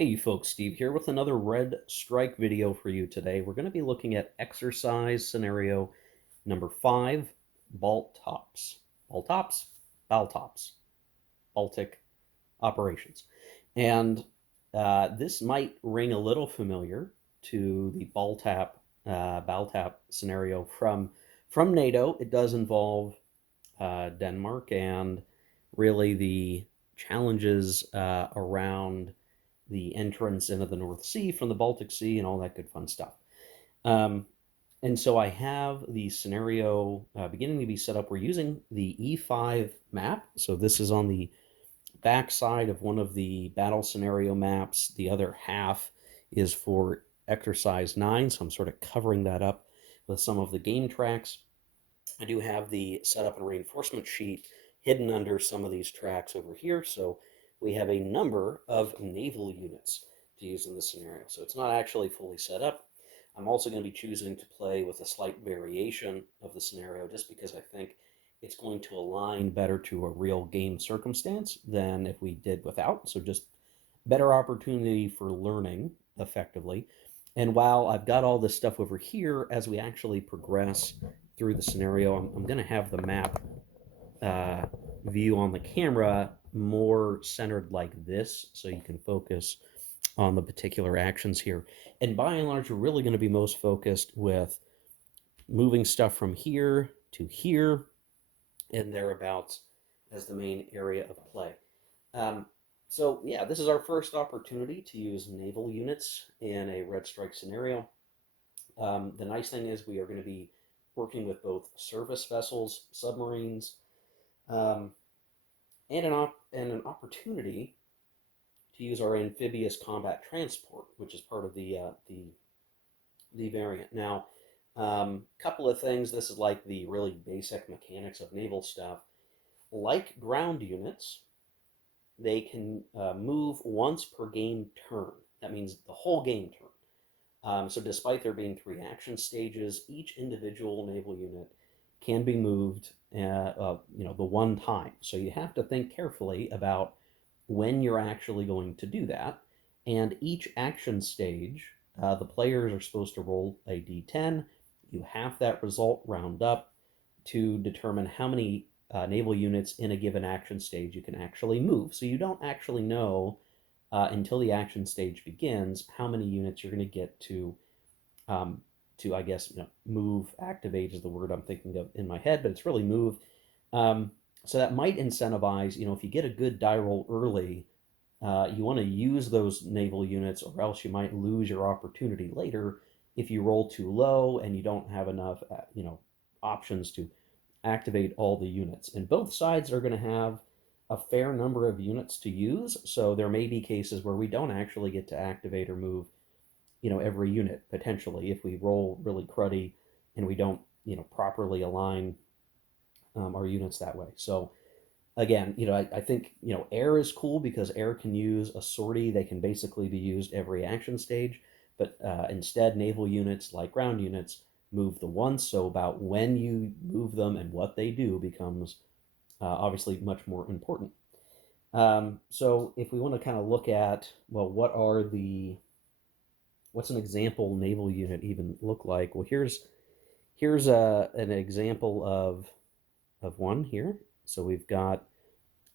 Hey you folks, Steve here with another Red Strike video for you today. We're going to be looking at exercise scenario number 5, Baltops. Baltops? Baltops. Baltic operations. And this might ring a little familiar to the Baltap scenario from NATO. It does involve Denmark and really the challenges around the entrance into the North Sea from the Baltic Sea and all that good fun stuff. Um, and so I have the scenario beginning to be set up. We're using the E5 map. So this is on the back side of one of the battle scenario maps. The other half is for exercise 9. So I'm sort of covering that up with some of the game tracks. I do have the setup and reinforcement sheet hidden under some of these tracks over here. So we have a number of naval units to use in this scenario. So it's not actually fully set up. I'm also going to be choosing to play with a slight variation of the scenario just because I think it's going to align better to a real game circumstance than if we did without. So just better opportunity for learning effectively. And while I've got all this stuff over here, as we actually progress through the scenario, I'm going to have the map uh, view on the camera more centered like this so you can focus on the particular actions here. And by and large, we're really going to be most focused with moving stuff from here to here and thereabouts as the main area of play. Um, so yeah, this is our first opportunity to use naval units in a Red Strike scenario. The nice thing is we are going to be working with both surface vessels, submarines, um, and an opportunity to use our amphibious combat transport, which is part of the variant. Now, couple of things. This is like the really basic mechanics of naval stuff. Like ground units, they can move once per game turn. That means the whole game turn. So despite there being 3 action stages, each individual naval unit can be moved, the one time. So you have to think carefully about when you're actually going to do that. And each action stage, the players are supposed to roll a d10. You have that result round up to determine how many naval units in a given action stage you can actually move. So you don't actually know until the action stage begins how many units you're going to get um, I guess, move, activate is the word I'm thinking of in my head, but it's really move. Um, so that might incentivize, if you get a good die roll early, you want to use those naval units, or else you might lose your opportunity later if you roll too low and you don't have enough, options to activate all the units. And both sides are going to have a fair number of units to use, so there may be cases where we don't actually get to activate or move, every unit potentially if we roll really cruddy and we don't, properly align our units that way. So again, I think, air is cool because air can use a sortie. They can basically be used every action stage, but instead naval units like ground units move the once. So about when you move them and what they do becomes obviously much more important. So if we want to kind of look at, well, what's an example naval unit even look like? Well, here's an example of one here. So we've got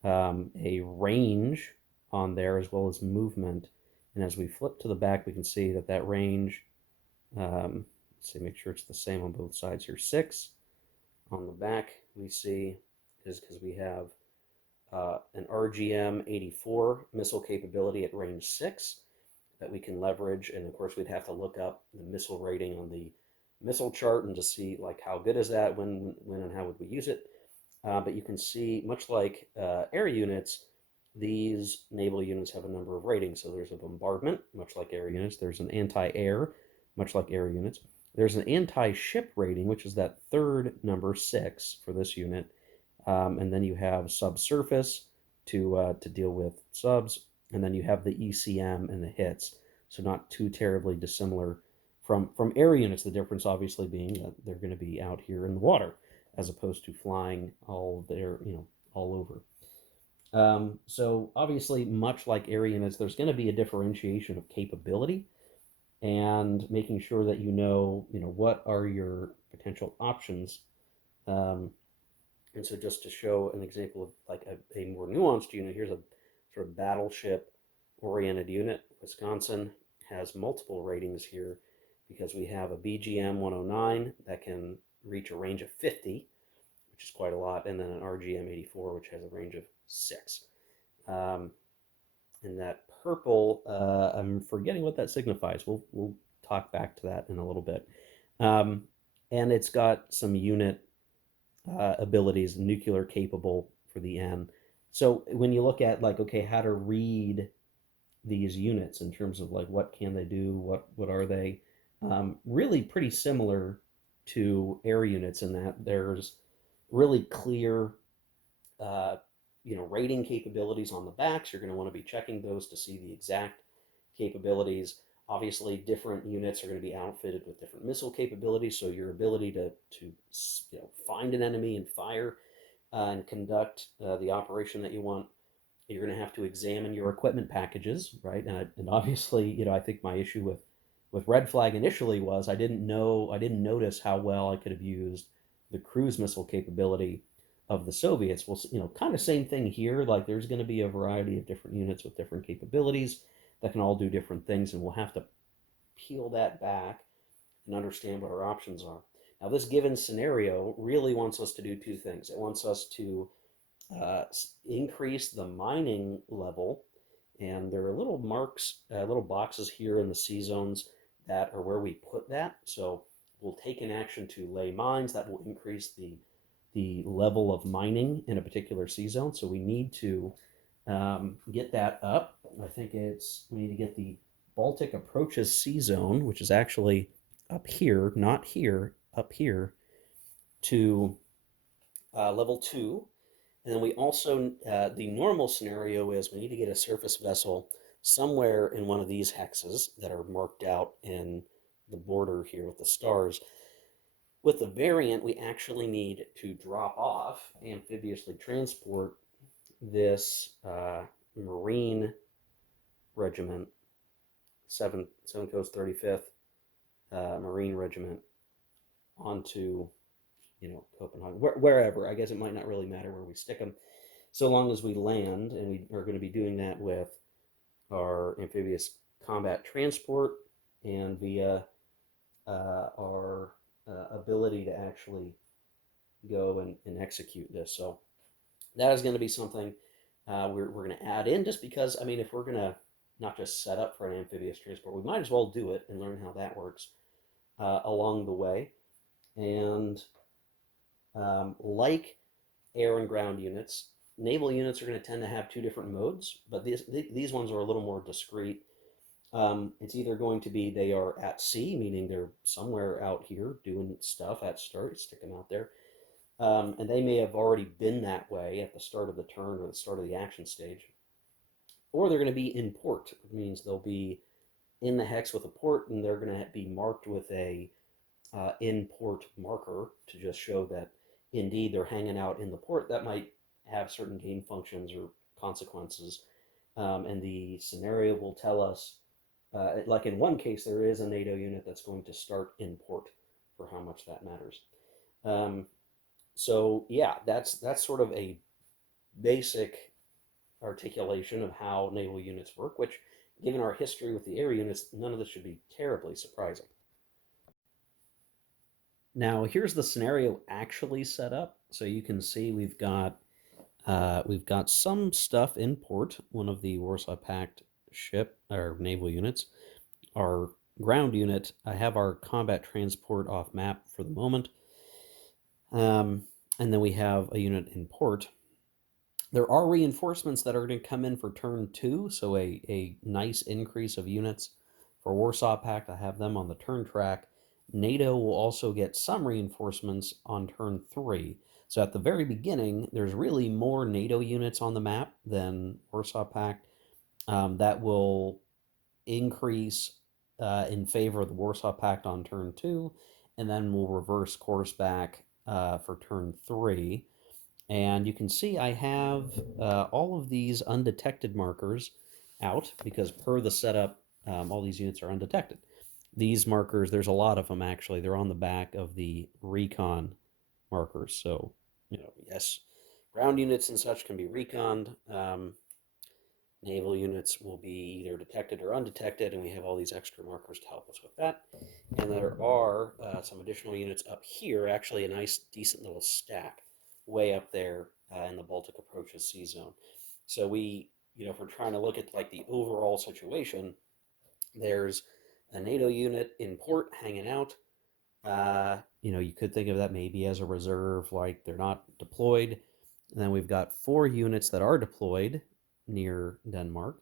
a range on there as well as movement. And as we flip to the back, we can see that range, let's see, make sure it's the same on both sides here. 6 on the back we see is because we have an RGM 84 missile capability at range 6 that we can leverage. And of course, we'd have to look up the missile rating on the missile chart and just see like how good is that, when and how would we use it. But you can see, much like air units, these naval units have a number of ratings. So there's a bombardment, much like air units. There's an anti-air, much like air units. There's an anti-ship rating, which is that third number 6 for this unit. And then you have subsurface to deal with subs, and then you have the ECM and the hits. So not too terribly dissimilar from air units. The difference obviously being that they're going to be out here in the water as opposed to flying all over. So obviously, much like area units, there's going to be a differentiation of capability and making sure that you know what are your potential options. Um, and so, just to show an example of like a more nuanced unit, here's a sort of battleship oriented unit. Wisconsin has multiple ratings here because we have a BGM 109 that can reach a range of 50, which is quite a lot, and then an RGM 84, which has a range of 6. Um, and that purple, I'm forgetting what that signifies. We'll talk back to that in a little bit. Um, and it's got some unit abilities, nuclear capable for the N. So when you look at like, okay, how to read these units in terms of like what can they do, what are they, really pretty similar to air units in that there's really clear uh, rating capabilities on the backs. You're going to want to be checking those to see the exact capabilities. Obviously, different units are going to be outfitted with different missile capabilities, so your ability to find an enemy and fire and conduct the operation that you want. You're going to have to examine your equipment packages, right? And obviously, I think my issue with Red Flag initially was I didn't notice how well I could have used the cruise missile capability of the Soviets. Well, kind of same thing here. Like there's going to be a variety of different units with different capabilities that can all do different things, and we'll have to peel that back and understand what our options are. Now, this given scenario really wants us to do two things. It wants us to increase the mining level, and there are little marks, little boxes here in the C zones that are where we put that. So we'll take an action to lay mines that will increase the level of mining in a particular C zone. So we need to get that up. I think we need to get the Baltic approaches C zone, which is actually up here, not here, up here, to level 2. And then we also, the normal scenario is we need to get a surface vessel somewhere in one of these hexes that are marked out in the border here with the stars. With the variant, we actually need to drop off, amphibiously transport this Marine Regiment, 7 Coast 35th Marine Regiment, onto Copenhagen, wherever. I guess it might not really matter where we stick them, so long as we land, and we are going to be doing that with our amphibious combat transport and via our ability to actually go and execute this. So that is going to be something we're going to add in, just because, I mean, if we're going to not just set up for an amphibious transport, we might as well do it and learn how that works along the way. And like air and ground units, naval units are going to tend to have two different modes, but these ones are a little more discrete. It's either going to be they are at sea, meaning they're somewhere out here doing stuff at start, stick them out there. And they may have already been that way at the start of the turn or the start of the action stage. Or they're going to be in port, which means they'll be in the hex with a port, and they're going to be marked with a in port marker to just show that indeed they're hanging out in the port. That might have certain game functions or consequences. And the scenario will tell us, like in one case, there is a NATO unit that's going to start in port for how much that matters. So yeah, that's sort of a basic articulation of how naval units work, which, given our history with the air units, none of this should be terribly surprising. Now, here's the scenario actually set up. So you can see we've got some stuff in port. One of the Warsaw Pact ship or naval units. Our ground unit. I have our combat transport off map for the moment, and then we have a unit in port. There are reinforcements that are going to come in for turn 2, so a nice increase of units for Warsaw Pact. I have them on the turn track. NATO will also get some reinforcements on turn 3. So at the very beginning, there's really more NATO units on the map than Warsaw Pact. That will increase in favor of the Warsaw Pact on turn 2, and then we'll reverse course back for turn 3. And you can see I have all of these undetected markers out because per the setup, all these units are undetected. These markers, there's a lot of them actually. They're on the back of the recon markers. So, yes, ground units and such can be reconned. Naval units will be either detected or undetected, and we have all these extra markers to help us with that. And there are some additional units up here, actually a nice, decent little stack way up there in the Baltic approaches sea zone. So if we're trying to look at like the overall situation, there's a NATO unit in port hanging out. You could think of that maybe as a reserve, like they're not deployed. And then we've got 4 units that are deployed near Denmark.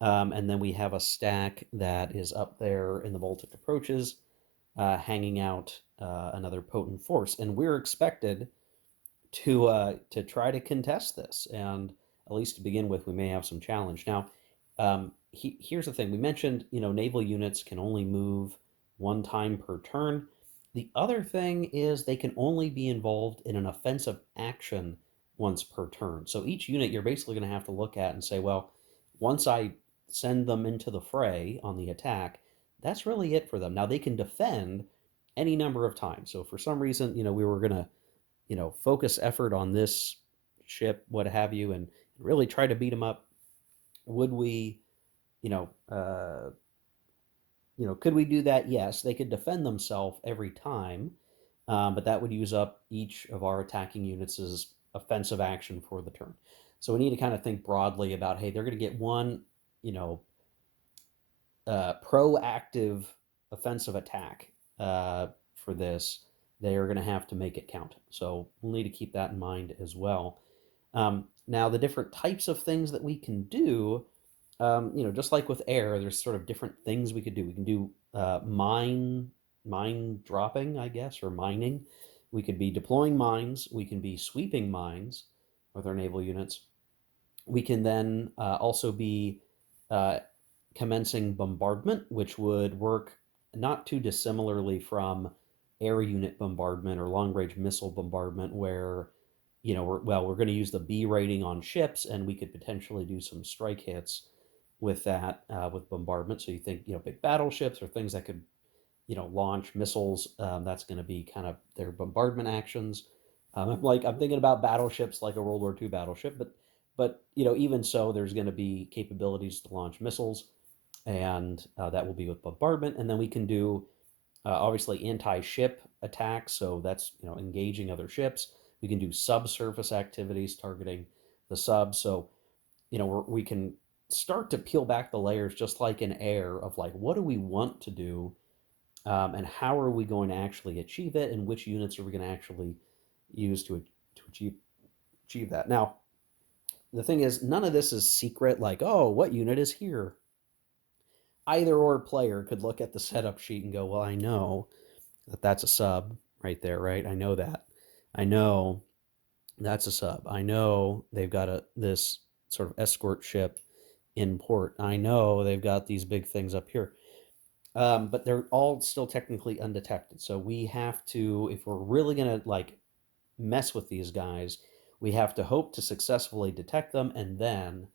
And then we have a stack that is up there in the Baltic approaches, hanging out another potent force. And we're expected to try to contest this. And at least to begin with, we may have some challenge. Now, here's the thing: we mentioned naval units can only move 1 time per turn. The other thing is they can only be involved in an offensive action once per turn. So each unit you're basically going to have to look at and say, well, once I send them into the fray on the attack, that's really it for them. Now they can defend any number of times. So for some reason, we were going to focus effort on this ship, what have you, and really try to beat them up. Would we, you know, uh, could we do that? Yes, they could defend themselves every time, but that would use up each of our attacking units' offensive action for the turn. So we need to kind of think broadly about, hey, they're going to get one, you know, proactive offensive attack for this. They are going to have to make it count. So we'll need to keep that in mind as well. Now, the different types of things that we can do, just like with air, there's sort of different things we could do. We can do mine dropping, I guess, or mining. We could be deploying mines. We can be sweeping mines with our naval units. We can then also be uh, commencing bombardment, which would work not too dissimilarly from air unit bombardment or long range missile bombardment, where we're going to use the B rating on ships, and we could potentially do some strike hits with that with bombardment. So you think big battleships or things that could launch missiles. That's going to be kind of their bombardment actions. I'm thinking about battleships like a World War II battleship, but even so, there's going to be capabilities to launch missiles, and that will be with bombardment. And then we can do obviously anti-ship attacks, so that's engaging other ships. We can do subsurface activities targeting the sub. So we can start to peel back the layers, just like in air, of like what do we want to do, and how are we going to actually achieve it, and which units are we going to actually use to achieve that. Now, the thing is, none of this is secret. Like, oh, what unit is here? Either or player could look at the setup sheet and go, well, I know that's a sub right there, right? I know that. I know that's a sub. I know they've got this sort of escort ship in port. I know they've got these big things up here. But they're all still technically undetected. So we have to, if we're really going to like mess with these guys, we have to hope to successfully detect them and then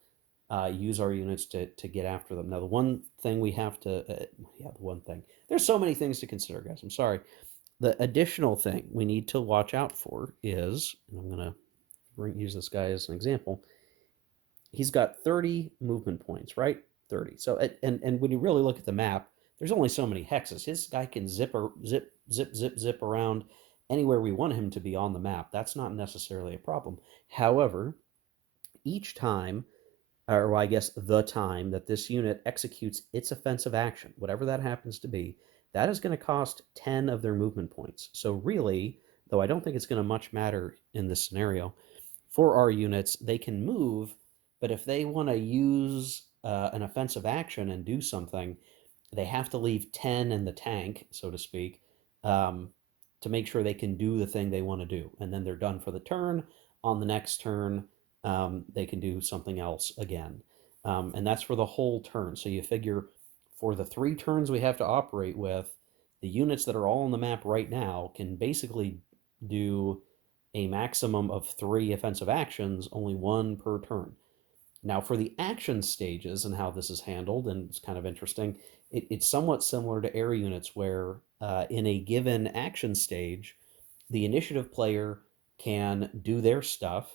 use our units to get after them. Now, the one thing we have to, the one thing, there's so many things to consider, guys. I'm sorry. The additional thing we need to watch out for is, and I'm going to use this guy as an example. He's got 30 movement points, right? 30. So, and when you really look at the map, there's only so many hexes. His guy can zip around anywhere we want him to be on the map. That's not necessarily a problem. However, each time, or I guess the time that this unit executes its offensive action, whatever that happens to be, that is going to cost 10 of their movement points. So really, though I don't think it's going to much matter in this scenario, for our units, they can move, but if they want to use an offensive action and do something, they have to leave 10 in the tank, so to speak, um, to make sure they can do the thing they want to do. And then they're done for the turn. On the next turn, they can do something else again. And that's for the whole turn. So you figure for the 3 turns we have to operate with, the units that are all on the map right now can basically do a maximum of 3 offensive actions, only one per turn. Now, for the action stages and how this is handled, and it's kind of interesting, it's somewhat similar to air units, where in a given action stage, the initiative player can do their stuff,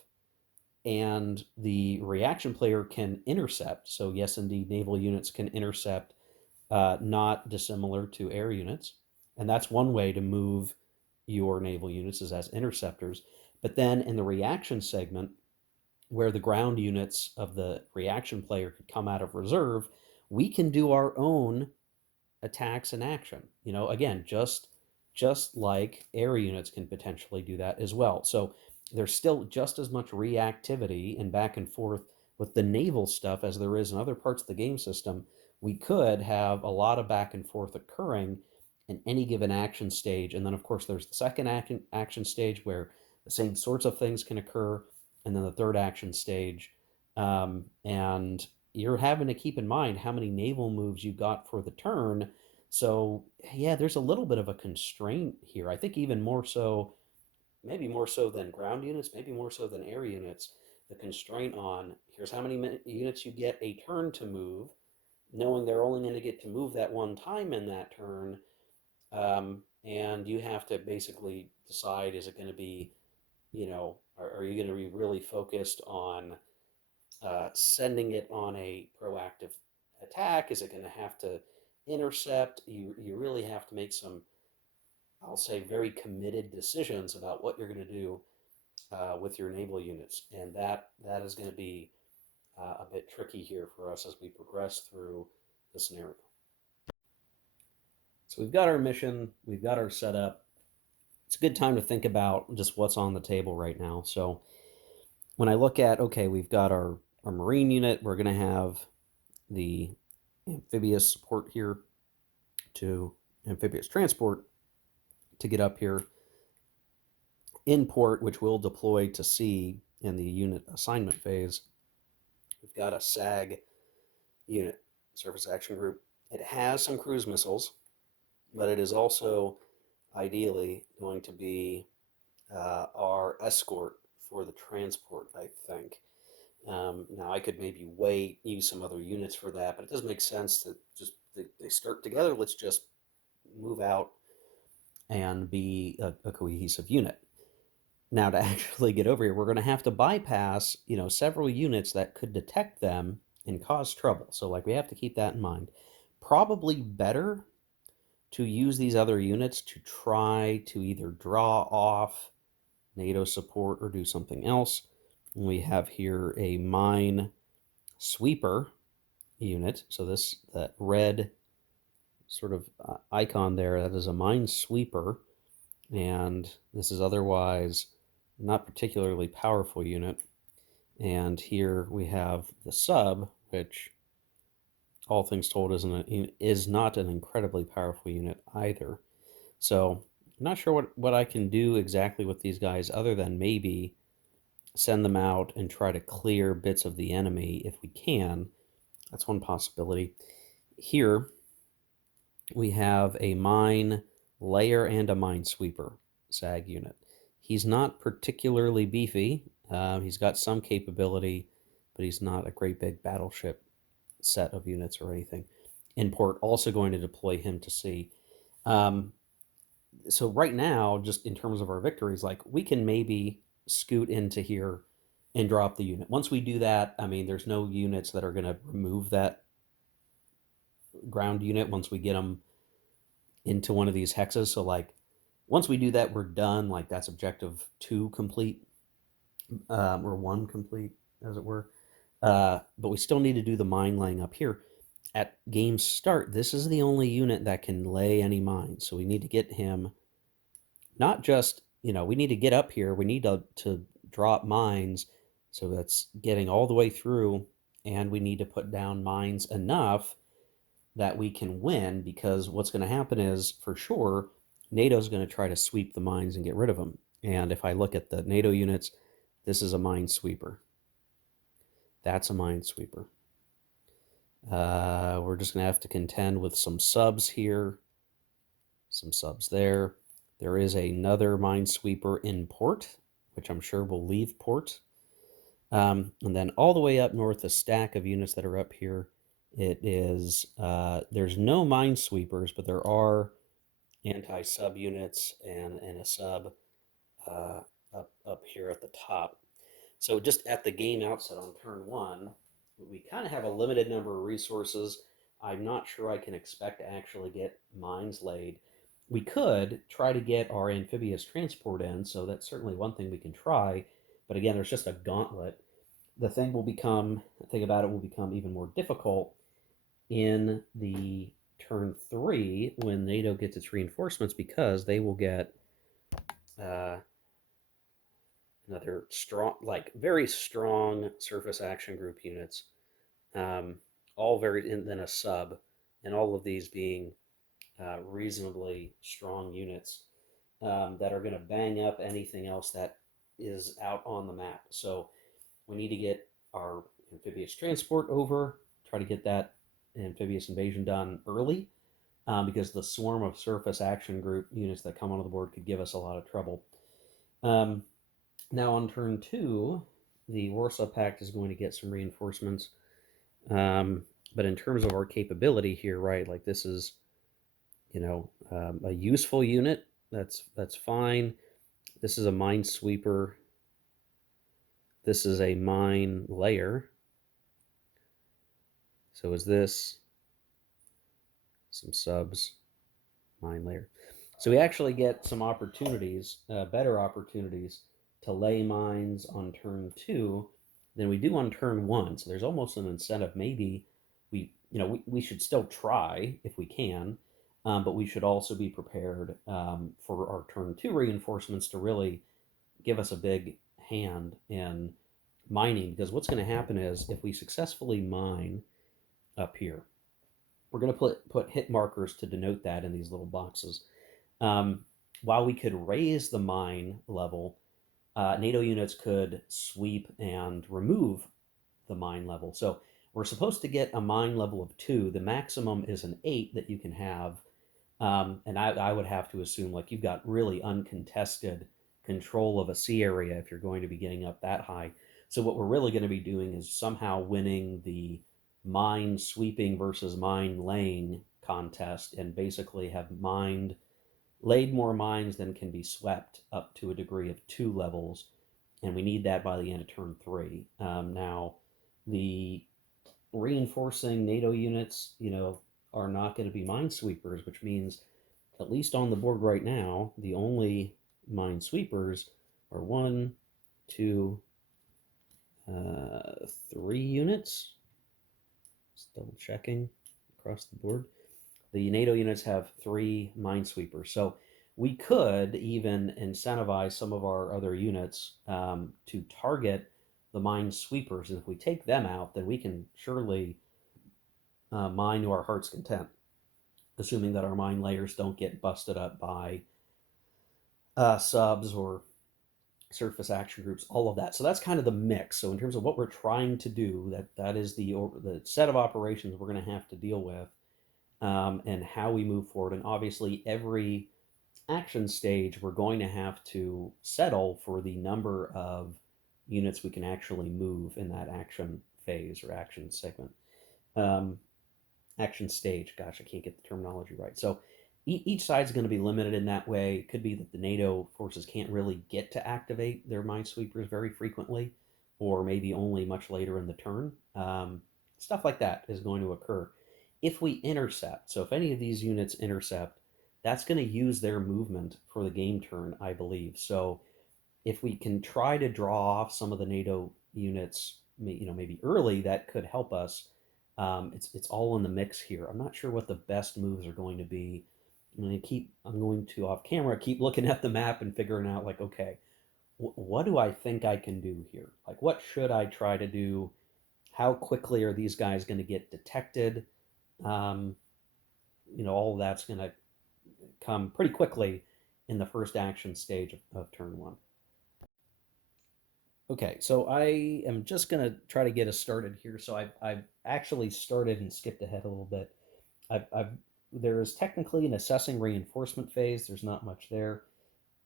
and the reaction player can intercept. So, yes, indeed, naval units can intercept, not dissimilar to air units. And that's one way to move your naval units, is as interceptors. But then in the reaction segment, where the ground units of the reaction player could come out of reserve, we can do our own attacks in action. Again, just like air units can potentially do that as well. So there's still just as much reactivity and back and forth with the naval stuff as there is in other parts of the game system. We could have a lot of back and forth occurring in any given action stage. And then, of course, there's the second action stage where the same sorts of things can occur. And then the third action stage. And you're having to keep in mind how many naval moves you got for the turn. So, yeah, there's a little bit of a constraint here. I think even more so, maybe more so than ground units, maybe more so than air units, the constraint on here's how many units you get a turn to move, knowing they're only going to get to move that one time in that turn. And you have to basically decide, is it going to be, are you going to be really focused on sending it on a proactive attack? Is it going to have to intercept? You really have to make some, I'll say, very committed decisions about what you're going to do with your naval units, and that is going to be a bit tricky here for us as we progress through the scenario. So we've got our mission, we've got our setup. It's a good time to think about just what's on the table right now. So when I look at, okay, we've got our Marine unit, we're going to have the amphibious support here to amphibious transport to get up here in port, which will deploy to sea in the unit assignment phase. We've got a SAG unit, Surface Action Group. It has some cruise missiles, but it is also ideally going to be our escort for the transport, I think. Now, I could maybe use some other units for that, but it doesn't make sense that just they start together. Let's just move out and be a cohesive unit. Now, to actually get over here, we're going to have to bypass, several units that could detect them and cause trouble. So, like, we have to keep that in mind. Probably better to use these other units to try to either draw off NATO support or do something else. We have here a mine sweeper unit. So that red sort of icon there, that is a mine sweeper, and this is otherwise not particularly powerful unit. And here we have the sub, which all things told is not an incredibly powerful unit either. So I'm not sure what I can do exactly with these guys other than maybe send them out and try to clear bits of the enemy if we can. That's one possibility. Here we have a mine layer and a mine sweeper SAG unit. He's not particularly beefy. He's got some capability, but he's not a great big battleship set of units or anything. In port, also going to deploy him to sea. So right now, just in terms of our victories, like, we can maybe scoot into here and drop the unit. Once we do that, I mean, there's no units that are going to remove that ground unit once we get them into one of these hexes. So, like, once we do that, we're done. Like, that's objective 2 complete, or 1 complete, as it were. But we still need to do the mine laying up here. At game start, this is the only unit that can lay any mines. So we need to get him, not just, we need to get up here. We need to drop mines. So that's getting all the way through. And we need to put down mines enough that we can win, because what's going to happen is, for sure, NATO's going to try to sweep the mines and get rid of them. And if I look at the NATO units, this is a mine sweeper. That's a mine sweeper. We're just going to have to contend with some subs here, some subs there. There is another mine sweeper in port, which I'm sure will leave port. And then all the way up north, a stack of units that are up here. It is, there's no minesweepers, but there are anti-sub units and a sub uh, up here at the top. So just at the game outset on turn one, we kind of have a limited number of resources. I'm not sure I can expect to actually get mines laid. We could try to get our amphibious transport in, so that's certainly one thing we can try. But again, there's just a gauntlet. The thing about it will become even more difficult in the turn three when NATO gets its reinforcements because they will get uh, another strong, like very strong surface action group units, um, all very, and then a sub, and all of these being reasonably strong units that are going to bang up anything else that is out on the map. So we need to get our amphibious transport over, try to get that amphibious invasion done early, because the swarm of surface action group units that come onto the board could give us a lot of trouble. Um, Now on turn two, the Warsaw Pact is going to get some reinforcements. Um, but in terms of our capability here, right, like this is, a useful unit. That's fine. This is a minesweeper. This is a mine layer. So is this some subs, mine layer. So we actually get some opportunities, better opportunities to lay mines on turn two than we do on turn one. So there's almost an incentive. Maybe we should still try if we can, but we should also be prepared for our turn two reinforcements to really give us a big hand in mining. Because what's going to happen is if we successfully mine up here, we're going to put hit markers to denote that in these little boxes. Um, while we could raise the mine level, NATO units could sweep and remove the mine level. So we're supposed to get a mine level of 2. The maximum is an 8 that you can have. And I would have to assume like you've got really uncontested control of a sea area if you're going to be getting up that high. So what we're really going to be doing is somehow winning the mine sweeping versus mine laying contest and basically have laid more mines than can be swept up to a degree of 2 levels, and we need that by the end of turn three. Now, the reinforcing NATO units, are not going to be minesweepers, which means, at least on the board right now, the only minesweepers are one, two, 3 units. Just double checking across the board. The NATO units have 3 minesweepers. So we could even incentivize some of our other units to target the minesweepers. And if we take them out, then we can surely mine to our heart's content, assuming that our mine layers don't get busted up by subs or surface action groups, all of that. So that's kind of the mix. So in terms of what we're trying to do, that is the set of operations we're going to have to deal with, and how we move forward. And obviously, every action stage, we're going to have to settle for the number of units we can actually move in that action phase or action segment. Um, Action stage. Gosh, I can't get the terminology right. So each side is going to be limited in that way. It could be that the NATO forces can't really get to activate their minesweepers very frequently, or maybe only much later in the turn. Stuff like that is going to occur if we intercept. So if any of these units intercept, that's going to use their movement for the game turn, I believe. So if we can try to draw off some of the NATO units, maybe early, that could help us. It's all in the mix here. I'm not sure what the best moves are going to be. I'm going to off camera keep looking at the map and figuring out like, okay, what do I think I can do here? Like, what should I try to do? How quickly are these guys going to get detected? Um, all of that's going to come pretty quickly in the first action stage of turn one. Okay, so I am just gonna try to get us started here. So I've actually started and skipped ahead a little bit. I've there is technically an assessing reinforcement phase. There's not much there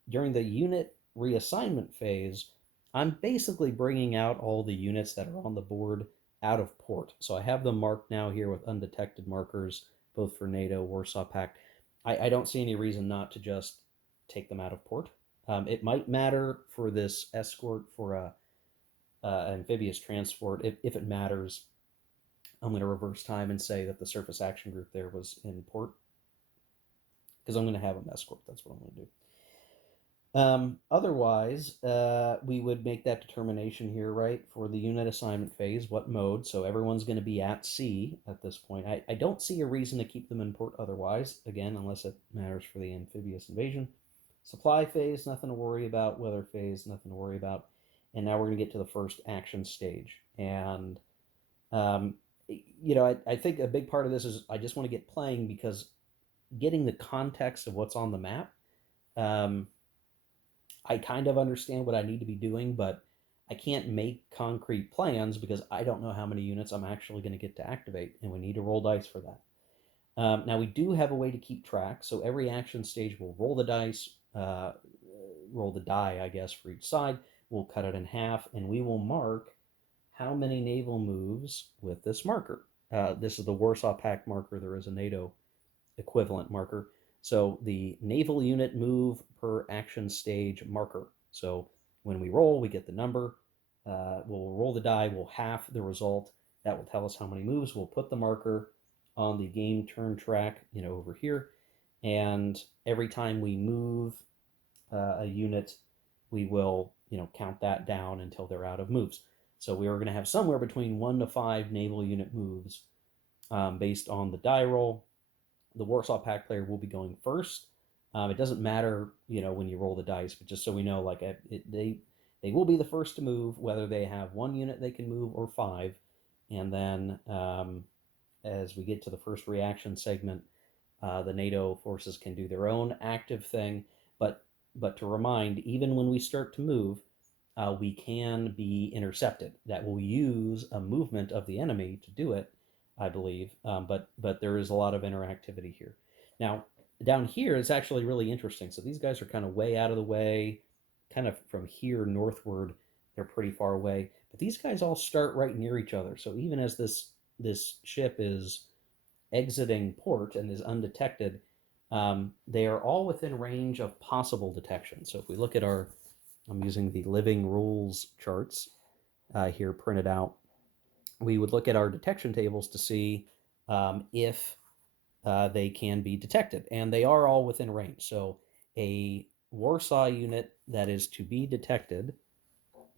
during the unit reassignment phase, I'm basically bringing out all the units that are on the board out of port. So I have them marked now here with undetected markers, both for NATO, Warsaw Pact. I don't see any reason not to just take them out of port. It might matter for this escort for a amphibious transport. If it matters, I'm going to reverse time and say that the surface action group there was in port because I'm going to have them escort. That's what I'm going to do. Otherwise, we would make that determination here, right, for the unit assignment phase, what mode. So everyone's going to be at sea at this point. I don't see a reason to keep them in port otherwise, again, unless it matters for the amphibious invasion. Supply phase, nothing to worry about. Weather phase, nothing to worry about. And now we're going to get to the first action stage. And, I think a big part of this is I just want to get playing because getting the context of what's on the map, I kind of understand what I need to be doing, but I can't make concrete plans because I don't know how many units I'm actually going to get to activate, and we need to roll dice for that. Now, we do have a way to keep track, so every action stage will roll the dice, roll the die, I guess, for each side. We'll cut it in half, and we will mark how many naval moves with this marker. This is the Warsaw Pact marker. There is a NATO equivalent marker. So the naval unit move per action stage marker. So when we roll, we get the number. We'll roll the die. We'll half the result. That will tell us how many moves. We'll put the marker on the game turn track, over here. And every time we move a unit, we will, count that down until they're out of moves. So we are going to have somewhere between 1 to 5 naval unit moves based on the die roll. The Warsaw Pact player will be going first. It doesn't matter, when you roll the dice, but just so we know, like they will be the first to move, whether they have 1 unit they can move or 5. And then as we get to the first reaction segment, the NATO forces can do their own active thing. But to remind, even when we start to move, we can be intercepted. That will use a movement of the enemy to do it, I believe. But there is a lot of interactivity here. Now, down here, it's actually really interesting. So these guys are kind of way out of the way, kind of from here northward. They're pretty far away. But these guys all start right near each other. So even as this ship is exiting port and is undetected, they are all within range of possible detection. So if we look at I'm using the living rules charts here printed out. We would look at our detection tables to see if they can be detected, and they are all within range. So a Warsaw unit that is to be detected,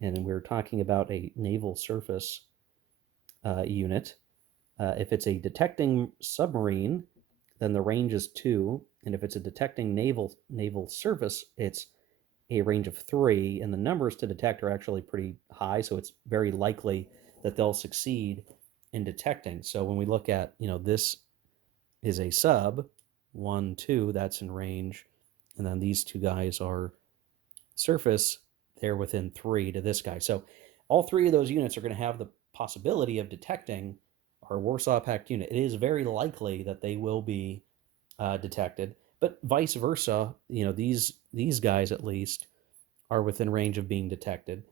and we're talking about a naval surface unit. If it's a detecting submarine, then the range is 2, and if it's a detecting naval surface, it's a range of 3, and the numbers to detect are actually pretty high, so it's very likely that they'll succeed in detecting. So when we look at, this is a sub, 1, 2, that's in range, and then these two guys are surface, they're within 3 to this guy. So all 3 of those units are going to have the possibility of detecting our Warsaw Pact unit. It is very likely that they will be detected, but vice versa, these guys at least are within range of being detected.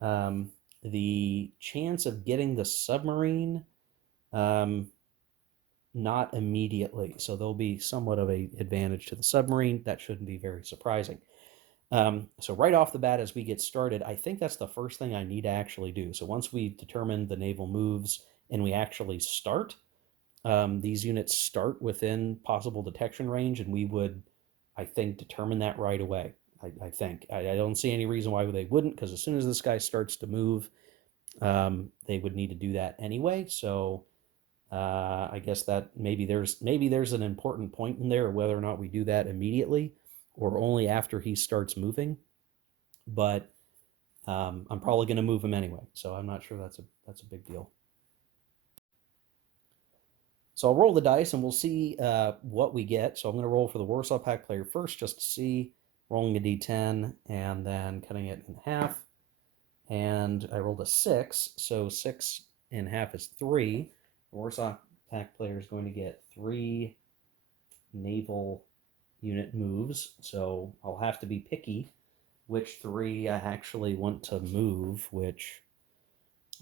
The chance of getting the submarine, not immediately. So there'll be somewhat of an advantage to the submarine. That shouldn't be very surprising. So right off the bat, as we get started, I think that's the first thing I need to actually do. So once we've determined the naval moves and we actually start, these units start within possible detection range, and we would, I think, determine that right away. I think. I don't see any reason why they wouldn't, because as soon as this guy starts to move, they would need to do that anyway. So I guess that maybe there's an important point in there, whether or not we do that immediately or only after he starts moving. But I'm probably going to move him anyway, so I'm not sure that's a big deal. So I'll roll the dice and we'll see what we get. So I'm going to roll for the Warsaw Pact player first just to see, rolling a d10 and then cutting it in half. And I rolled a 6, so 6 and half is 3. The Warsaw Pact player is going to get 3 naval unit moves, so I'll have to be picky which three I actually want to move, which,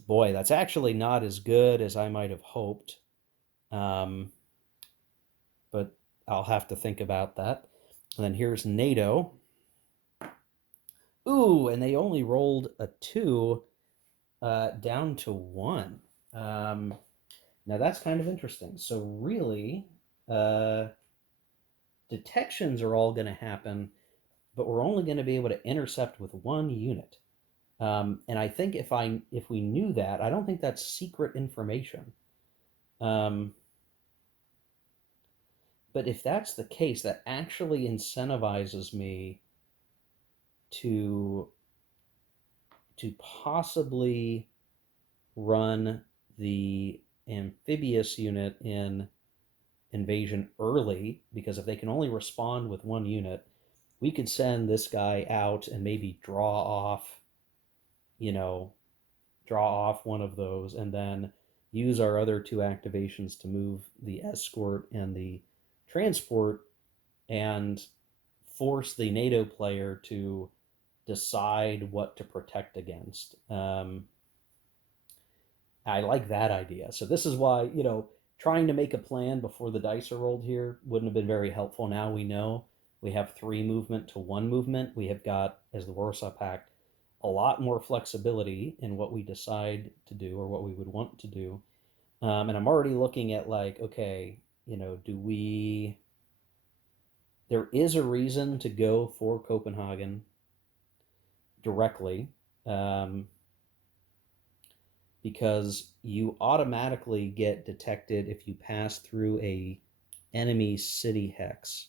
boy, that's actually not as good as I might have hoped. Um, but I'll have to think about that. And then here's NATO. Ooh, and they only rolled a two down to one. Um, Now that's kind of interesting. So really, uh, detections are all going to happen, but we're only going to be able to intercept with one unit. And I think if we knew that, I don't think that's secret information. Um, but if that's the case, that actually incentivizes me to possibly run the amphibious unit in invasion early, because if they can only respond with one unit, we could send this guy out and maybe you know, draw off one of those, and then use our other two activations to move the escort and the transport and force the NATO player to decide what to protect against. I like that idea. So this is why, trying to make a plan before the dice are rolled here wouldn't have been very helpful. Now we know we have three movement to one movement. We have got, as the Warsaw Pact, a lot more flexibility in what we decide to do or what we would want to do. And I'm already looking at, like, okay, do we. There is a reason to go for Copenhagen directly. Um, because you automatically get detected if you pass through a enemy city hex.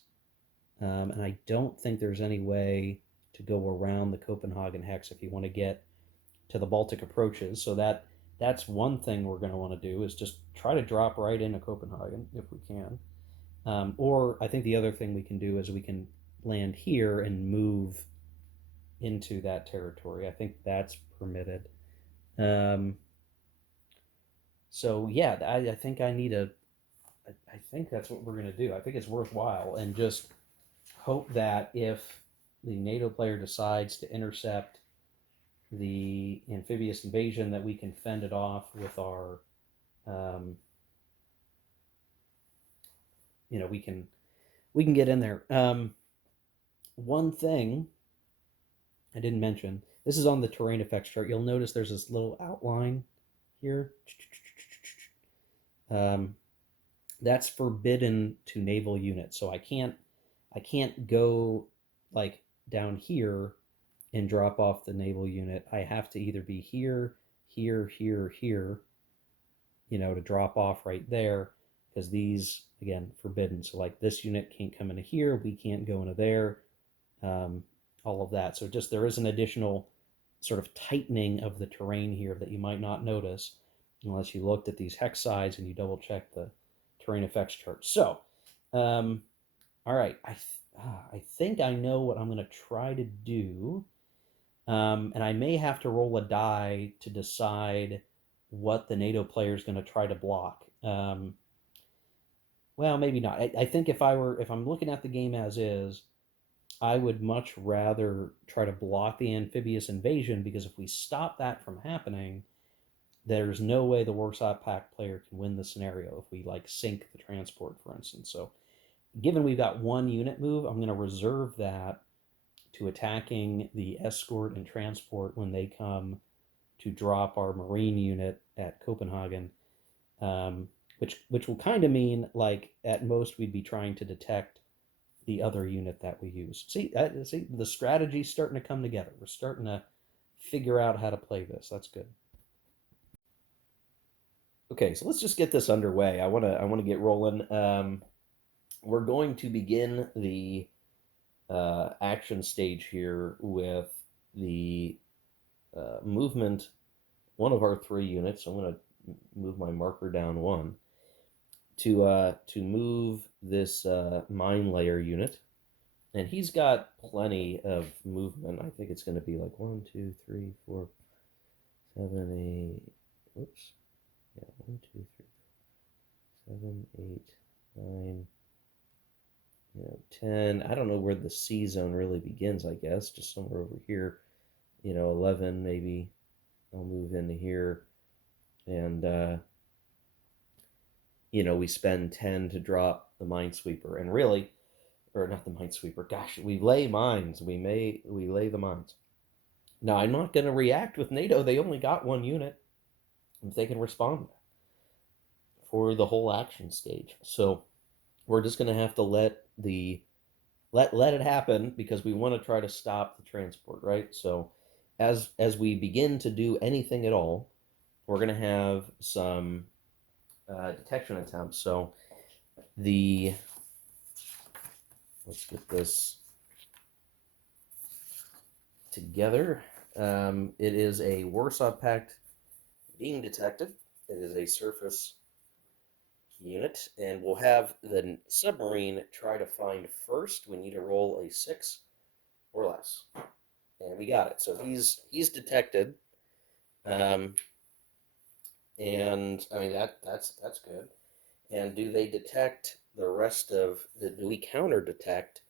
And I don't think there's any way to go around the Copenhagen hex if you want to get to the Baltic approaches. So that's one thing we're going to want to do, is just try to drop right into Copenhagen if we can. Or I think the other thing we can do is we can land here and move into that territory. I think that's permitted. Um, so yeah, I think I need a I think that's what we're going to do. I think it's worthwhile, and just hope that if the NATO player decides to intercept the amphibious invasion, that we can fend it off with our, um, we can get in there. One thing I didn't mention. This is on the terrain effects chart. You'll notice there's this little outline here. Um, that's forbidden to naval units. So I can't go, like, down here and drop off the naval unit. I have to either be here, here, here, here, to drop off right there, because these, again, forbidden. So, like, this unit can't come into here, we can't go into there, um, all of that. So just there is an additional sort of tightening of the terrain here that you might not notice unless you looked at these hex sides and you double check the terrain effects chart. So, all right, I think I know what I'm going to try to do. And I may have to roll a die to decide what the NATO player is going to try to block. Well, maybe not. I think if I'm looking at the game as is, I would much rather try to block the amphibious invasion, because if we stop that from happening, there's no way the Warsaw Pact player can win the scenario if we, like, sink the transport, for instance. So, given we've got one unit move, I'm going to reserve that to attacking the escort and transport when they come to drop our marine unit at Copenhagen, which will kind of mean, like, at most we'd be trying to detect the other unit that we use. See, the strategy's starting to come together. We're starting to figure out how to play this. That's good. Okay, so let's just get this underway. I want to get rolling. We're going to begin the action stage here with the movement, one of our three units. I'm going to move my marker down one to move this mine layer unit, and he's got plenty of movement. I think it's going to be like 1, 2, 3, 4, 7, 8. Oops. Yeah, 1, 2, 3, 7, 8, 9, 10. I don't know where the C zone really begins, I guess, just somewhere over here. 11 maybe. I'll move into here. And, we spend 10 to drop the Minesweeper. And really, or not the Minesweeper, gosh, we lay mines. We lay the mines. Now, I'm not going to react with NATO. They only got one unit. If they can respond for the whole action stage. So we're just going to have to let it happen because we want to try to stop the transport, right? So as we begin to do anything at all, we're going to have some detection attempts. So the let's get this together. It is a Warsaw Pact being detected. It is a surface unit, and we'll have the submarine try to find first. We need to roll a 6 or less, and we got it. So he's detected, um, and I mean that's good. And do they detect the rest of the? Do we counter detect?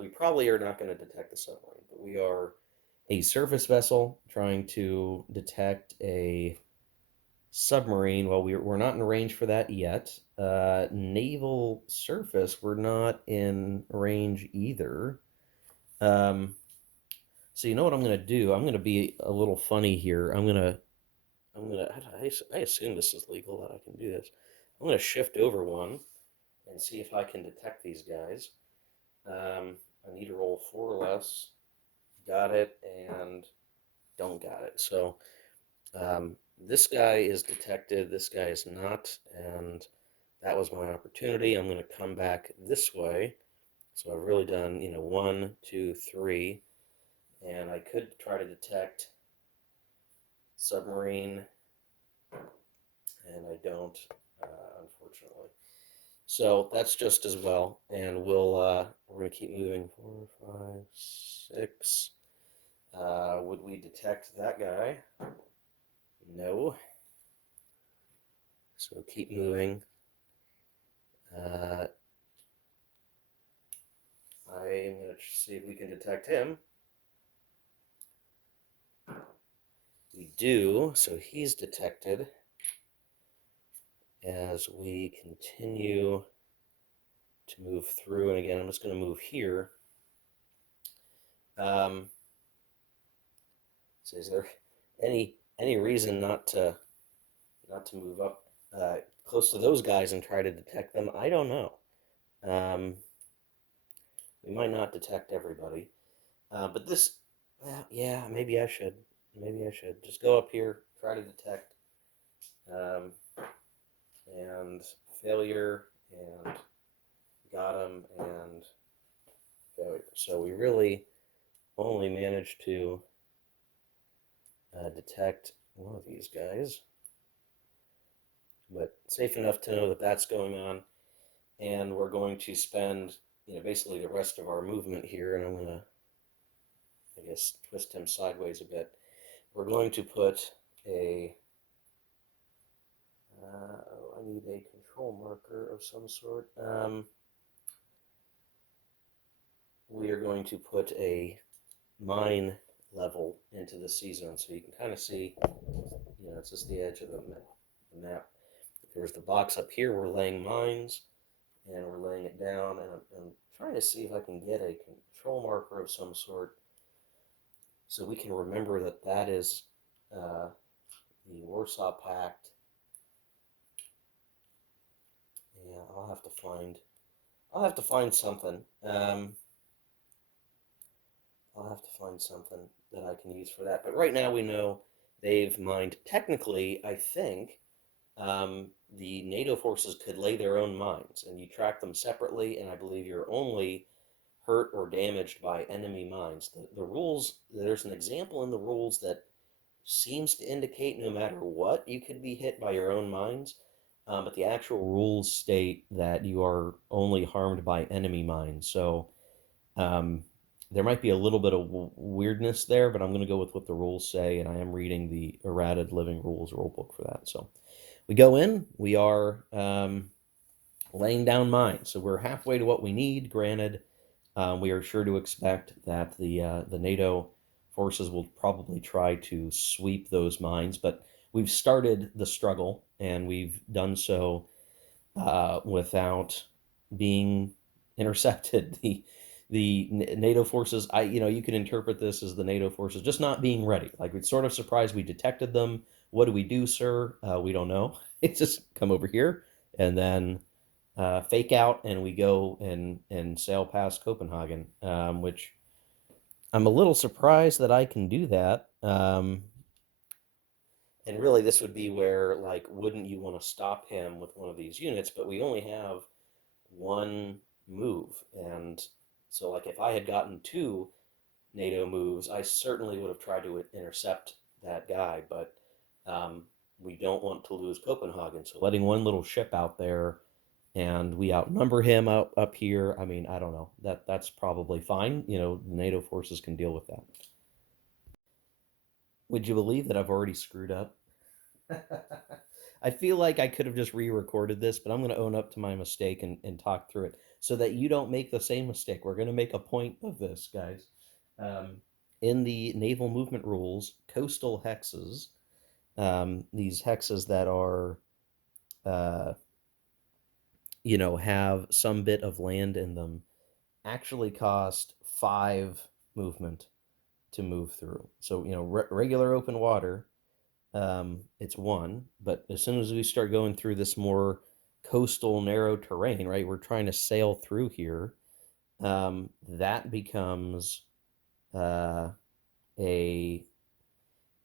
We probably are not going to detect the submarine, but we are a surface vessel trying to detect a submarine. Well, we're not in range for that yet. Naval surface, we're not in range either. Um, so you know what I'm going to do? I'm going to be a little funny here. I assume this is legal that I can do this. I'm going to shift over one and see if I can detect these guys. I need to roll 4 or less. Got it, and don't got it. So this guy is detected, this guy is not, and that was my opportunity. I'm going to come back this way. So I've really done, 1, 2, 3, and I could try to detect submarine, and I don't, unfortunately. So that's just as well, and we're going to keep moving. 4, 5, 6. Would we detect that guy? No. So keep moving. Uh, I'm going to see if we can detect him. We do, so he's detected as we continue to move through. And again, I'm just going to move here. Um, so is there any reason not to move up close to those guys and try to detect them? I don't know. Um, we might not detect everybody, but this, well, yeah, maybe I should. Maybe I should just go up here, try to detect, um, and failure, and got him, and failure. So we really only managed to detect one of these guys, but safe enough to know that that's going on. And we're going to spend, basically the rest of our movement here, and I'm going to, I guess, twist him sideways a bit. We're going to put a, I need a control marker of some sort. We are going to put a mine level into the C zone so you can kind of see, it's just the edge of the map. There's the box up here. We're laying mines and we're laying it down, and I'm trying to see if I can get a control marker of some sort so we can remember that that is the Warsaw Pact. Yeah, I'll have to find something. I'll have to find something that I can use for that. But right now we know they've mined. Technically, I think the NATO forces could lay their own mines, and you track them separately. And I believe you're only hurt or damaged by enemy mines. The rules, there's an example in the rules that seems to indicate no matter what, you could be hit by your own mines. But the actual rules state that you are only harmed by enemy mines. So um, there might be a little bit of weirdness there, but I'm going to go with what the rules say, and I am reading the errated living rules rulebook for that. So we go in. We are laying down mines. So we're halfway to what we need. Granted, we are sure to expect that the NATO forces will probably try to sweep those mines, but we've started the struggle, and we've done so without being intercepted. The NATO forces, you can interpret this as the NATO forces just not being ready. Like, it's sort of surprised we detected them. What do we do, sir? We don't know. It's just come over here and then fake out, and we go and sail past Copenhagen, which I'm a little surprised that I can do that. And really, this would be where, like, wouldn't you want to stop him with one of these units? But we only have one move. And so, like, if I had gotten two NATO moves, I certainly would have tried to intercept that guy. But um, we don't want to lose Copenhagen. So, letting one little ship out there and we outnumber him up here. I mean, I don't know. That's probably fine. The NATO forces can deal with that. Would you believe that I've already screwed up? I feel like I could have just re-recorded this, but I'm going to own up to my mistake and talk through it so that you don't make the same mistake. We're going to make a point of this, guys. Um, in the naval movement rules, coastal hexes, these hexes that are, uh, have some bit of land in them, actually cost 5 movement to move through. So, regular open water, it's 1, but as soon as we start going through this more coastal narrow terrain, right, we're trying to sail through here, that becomes uh, a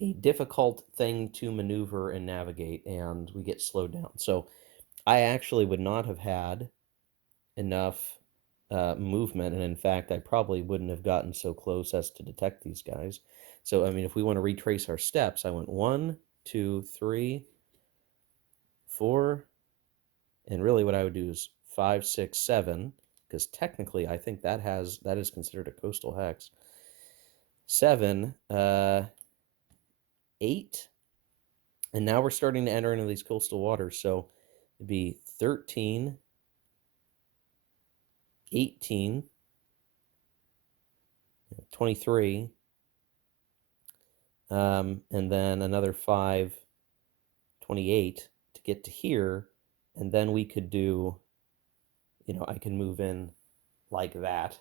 a difficult thing to maneuver and navigate, and we get slowed down. So I actually would not have had enough movement, and in fact, I probably wouldn't have gotten so close as to detect these guys. So, I mean, if we want to retrace our steps, I went 1, 2, 3, 4, and really what I would do is 5, 6, 7, because technically I think that is considered a coastal hex. 7, 8, and now we're starting to enter into these coastal waters. So it'd be 13, 18, 23, and then another 5, 28 to get to here. And then we could do, I can move in like that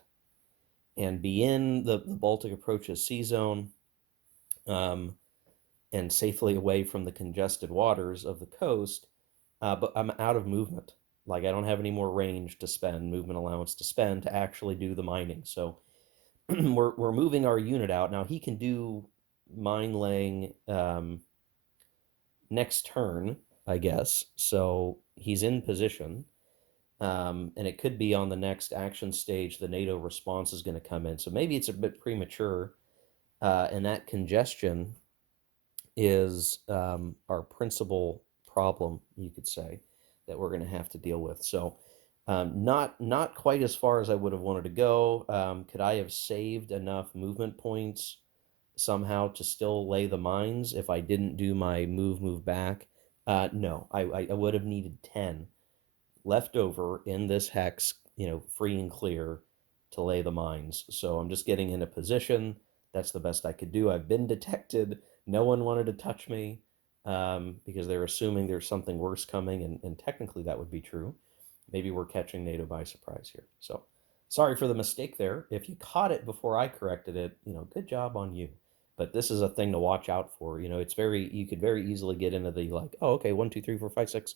and be in the Baltic approaches sea zone, um, and safely away from the congested waters of the coast. But I'm out of movement. Like, I don't have any more range to spend, movement allowance to spend to actually do the mining. So we're moving our unit out. Now, he can do mine laying next turn, I guess. So he's in position. And it could be on the next action stage, the NATO response is going to come in. So maybe it's a bit premature. And that congestion is our principal problem, you could say, that we're going to have to deal with. So, not quite as far as I would have wanted to go. Could I have saved enough movement points somehow to still lay the mines if I didn't do my move back? No, I would have needed 10 left over in this hex, free and clear to lay the mines. So I'm just getting in a position. That's the best I could do. I've been detected. No one wanted to touch me because they're assuming there's something worse coming, and technically that would be true. Maybe we're catching NATO by surprise here. So sorry for the mistake there. If you caught it before I corrected it, good job on you. But this is a thing to watch out for. You could very easily get into the, like, oh, okay, 1, 2, 3, 4, 5, 6,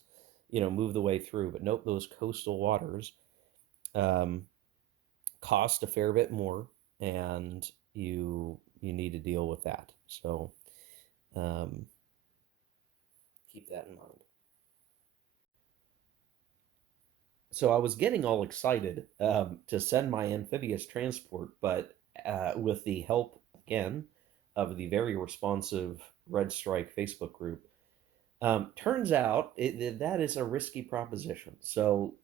move the way through. But nope, those coastal waters um, cost a fair bit more, and you need to deal with that. So um, keep that in mind. So I was getting all excited to send my amphibious transport, but with the help again of the very responsive Red Strike Facebook group, turns out that is a risky proposition. So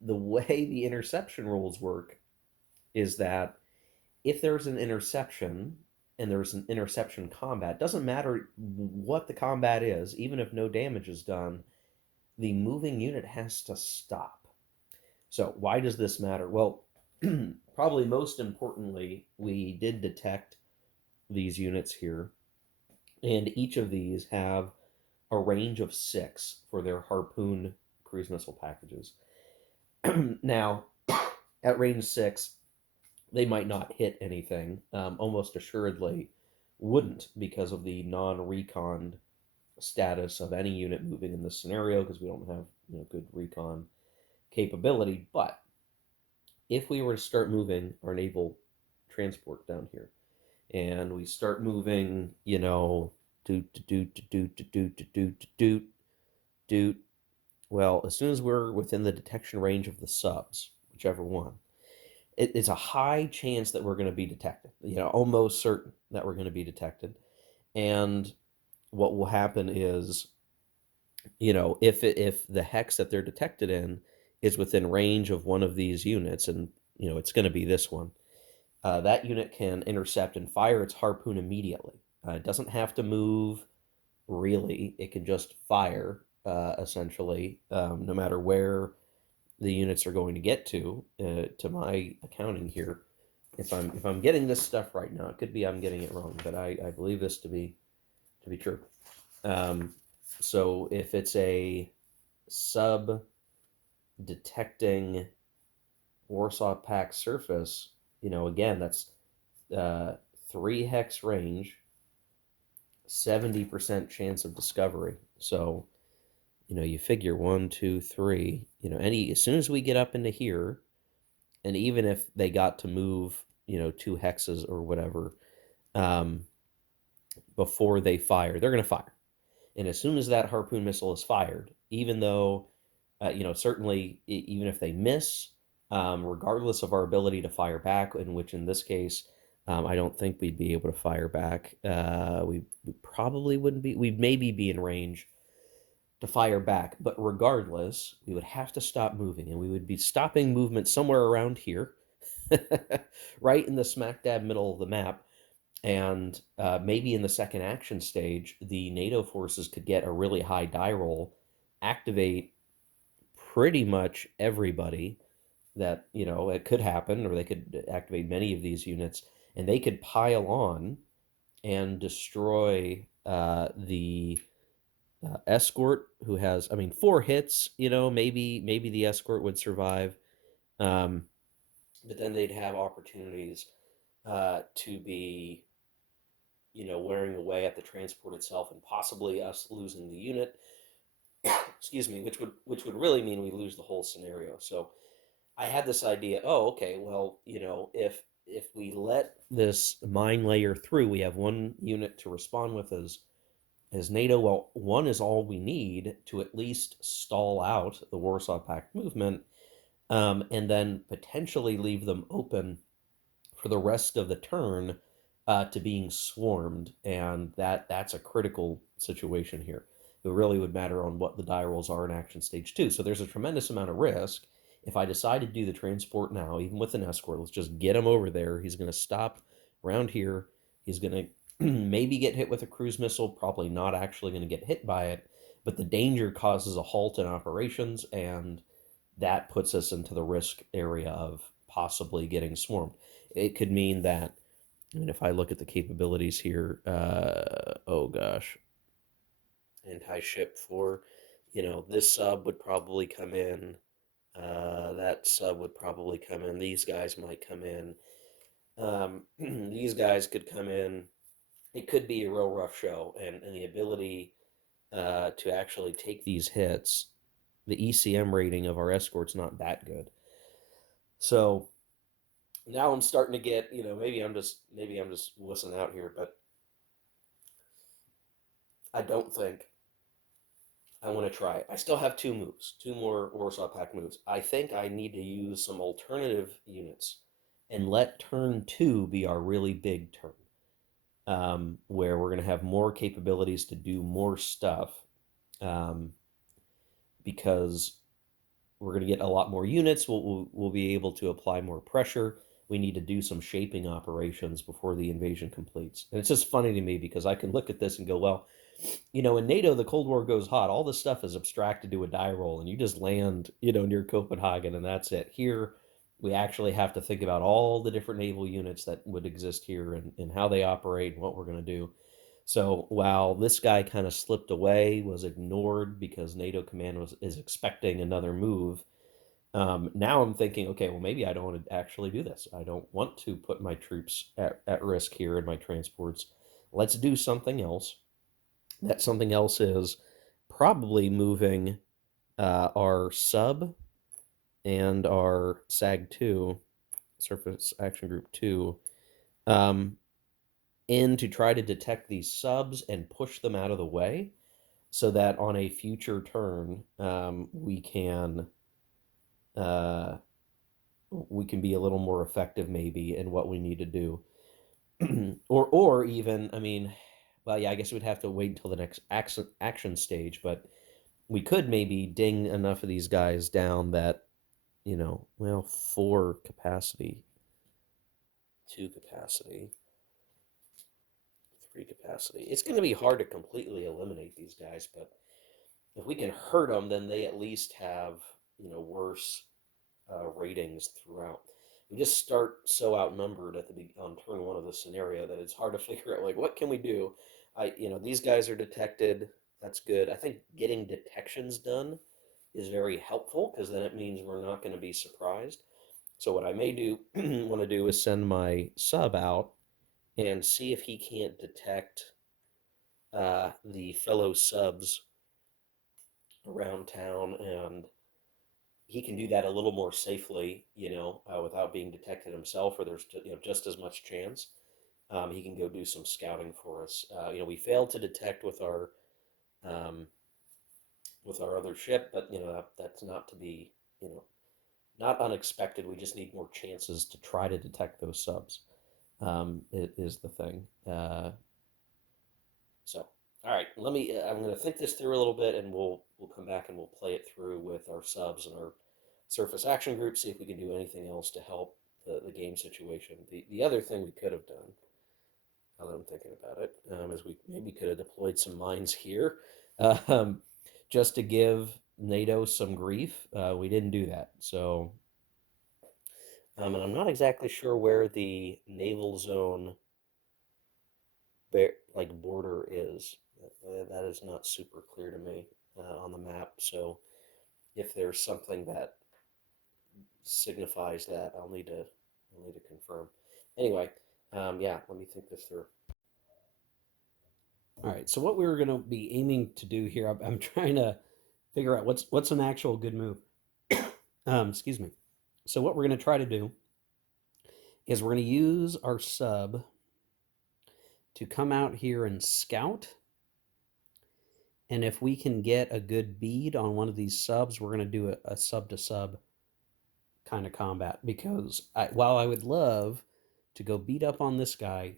the way the interception rules work is that if there's an interception and there's an interception combat, doesn't matter what the combat is, even if no damage is done, the moving unit has to stop. So, why does this matter? Well, probably most importantly, we did detect these units here, and each of these have a range of 6 for their Harpoon cruise missile packages. Now, at range 6, they might not hit anything. Almost assuredly wouldn't, because of the non-recon status of any unit moving in this scenario, because we don't have good recon capability. But if we were to start moving our naval transport down here, and we start moving, doot doot doot doot doot doot doot doot, well, as soon as we're within the detection range of the subs, whichever one, it's a high chance that we're going to be detected. Almost certain that we're going to be detected. And what will happen is, if the hex that they're detected in is within range of one of these units, and it's going to be this one, that unit can intercept and fire its harpoon immediately. It doesn't have to move really; it can just fire essentially, no matter where the units are going to get to. To my accounting here, if I'm getting this stuff right now, it could be I'm getting it wrong, but I believe this to be true. Um, so if it's a sub detecting Warsaw Pact surface, again, that's 3 hex range, 70% chance of discovery. So, you figure one, two, three, as soon as we get up into here, and even if they got to move, 2 hexes or whatever, um, before they fire, they're going to fire. And as soon as that harpoon missile is fired, even though, certainly, even if they miss, regardless of our ability to fire back, in which in this case, I don't think we'd be able to fire back. We probably wouldn't be. We'd maybe be in range to fire back, but regardless, we would have to stop moving, and we would be stopping movement somewhere around here, right in the smack dab middle of the map. And maybe in the second action stage, the NATO forces could get a really high die roll, activate pretty much everybody that, it could happen, or they could activate many of these units, and they could pile on and destroy the escort, who has, I mean, 4 hits. Maybe the escort would survive, um, but then they'd have opportunities to be wearing away at the transport itself, and possibly us losing the unit. Excuse me, which would really mean we lose the whole scenario. So I had this idea. Oh, okay. Well, if we let this mine layer through, we have one unit to respond with as NATO. Well, one is all we need to at least stall out the Warsaw Pact movement, and then potentially leave them open for the rest of the turn to being swarmed, and that's a critical situation here. It really would matter on what the die rolls are in action stage 2. So there's a tremendous amount of risk. If I decide to do the transport now, even with an escort, let's just get him over there. He's going to stop around here. He's going to maybe get hit with a cruise missile, probably not actually going to get hit by it, but the danger causes a halt in operations, and that puts us into the risk area of possibly getting swarmed. It could mean that, and if I look at the capabilities here, oh gosh, anti-ship for, this sub would probably come in. That sub would probably come in. These guys might come in. These guys could come in. It could be a real rough show, and the ability to actually take these hits. The ECM rating of our escort's not that good. So now I'm starting to get, maybe I'm just wussing out here, but I don't think I want to try it. I still have 2 moves, 2 more Warsaw Pact moves. I think I need to use some alternative units and let turn 2 be our really big turn, where we're going to have more capabilities to do more stuff, um, because we're going to get a lot more units. We'll be able to apply more pressure. We need to do some shaping operations before the invasion completes. And it's just funny to me because I can look at this and go, well, In NATO, the Cold War goes hot. All this stuff is abstracted to a die roll, and you just land, near Copenhagen, and that's it. Here, we actually have to think about all the different naval units that would exist here and how they operate and what we're going to do. So while this guy kind of slipped away, was ignored because NATO command is expecting another move, now I'm thinking, okay, well, maybe I don't want to actually do this. I don't want to put my troops at risk here in my transports. Let's do something else. That something else is probably moving our sub and our SAG 2, Surface Action Group 2, um, in to try to detect these subs and push them out of the way so that on a future turn uh, we can be a little more effective maybe in what we need to do. or even, I mean, well, yeah, I guess we'd have to wait until the next action stage, but we could maybe ding enough of these guys down that, well, 4 capacity. 2 capacity, 3 capacity. It's going to be hard to completely eliminate these guys, but if we can hurt them, then they at least have worse ratings throughout. We just start so outnumbered at on turn one of the scenario that it's hard to figure out like what can we do. These guys are detected. That's good. I think getting detections done is very helpful because then it means we're not going to be surprised. So what I may do want to do is send my sub out and see if he can't detect the fellow subs around town, and he can do that a little more safely, without being detected himself, or there's just as much chance. He can go do some scouting for us. We failed to detect um, with our other ship, but that's not to be you know not unexpected. We just need more chances to try to detect those subs. It is the thing. So, all right, let me. I'm going to think this through a little bit, and we'll come back and we'll play it through with our subs and our surface action group. See if we can do anything else to help the game situation. The other thing we could have done, now that I'm thinking about it, is we maybe could have deployed some mines here, um, just to give NATO some grief. We didn't do that, so and I'm not exactly sure where the naval zone border is. That is not super clear to me on the map. So if there's something that signifies that, I'll need to confirm. Anyway, yeah, let me think this through. All right. So what we were going to be aiming to do here, I'm trying to figure out what's an actual good move. Excuse me. So what we're going to try to do is we're going to use our sub to come out here and scout. And if we can get a good bead on one of these subs, we're going to do a sub to sub kind of combat. Because while I would love to go beat up on this guy,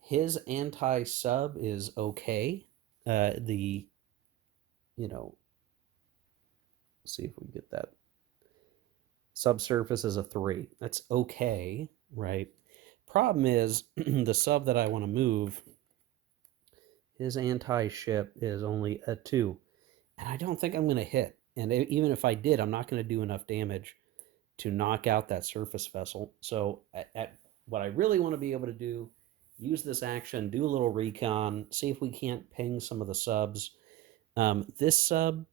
his anti sub is okay. The, you know, see if we get that. Subsurface is a 3. That's okay, right? Problem is, the sub that I want to move, his anti ship is only a 2. And I don't think I'm going to hit. And even if I did, I'm not going to do enough damage to knock out that surface vessel. So, what I really want to be able to do, use this action, do a little recon, see if we can't ping some of the subs. This sub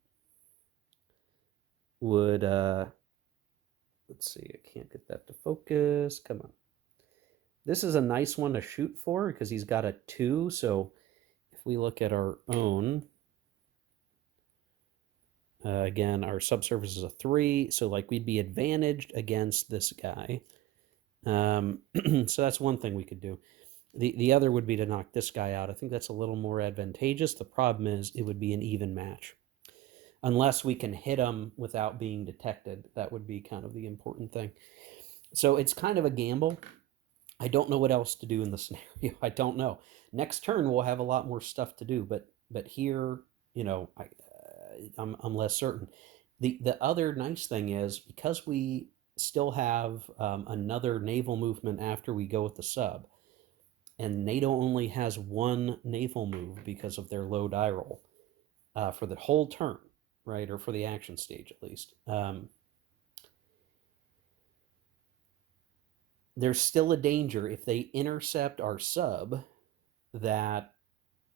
would, let's see, I can't get that to focus. Come on. This is a nice one to shoot for because he's got a 2. So, if we look at our own, again, our subsurface is a 3, so like we'd be advantaged against this guy. So that's one thing we could do. The other would be to knock this guy out. I think that's a little more advantageous. The problem is it would be an even match. Unless we can hit him without being detected. That would be kind of the important thing. So it's kind of a gamble. I don't know what else to do in the scenario. I don't know. Next turn we'll have a lot more stuff to do, but here, I'm less certain. The other nice thing is because we still have another naval movement after we go with the sub. and NATO only has one naval move because of their low die roll for the whole turn, right, or for the action stage at least. There's still a danger if they intercept our sub that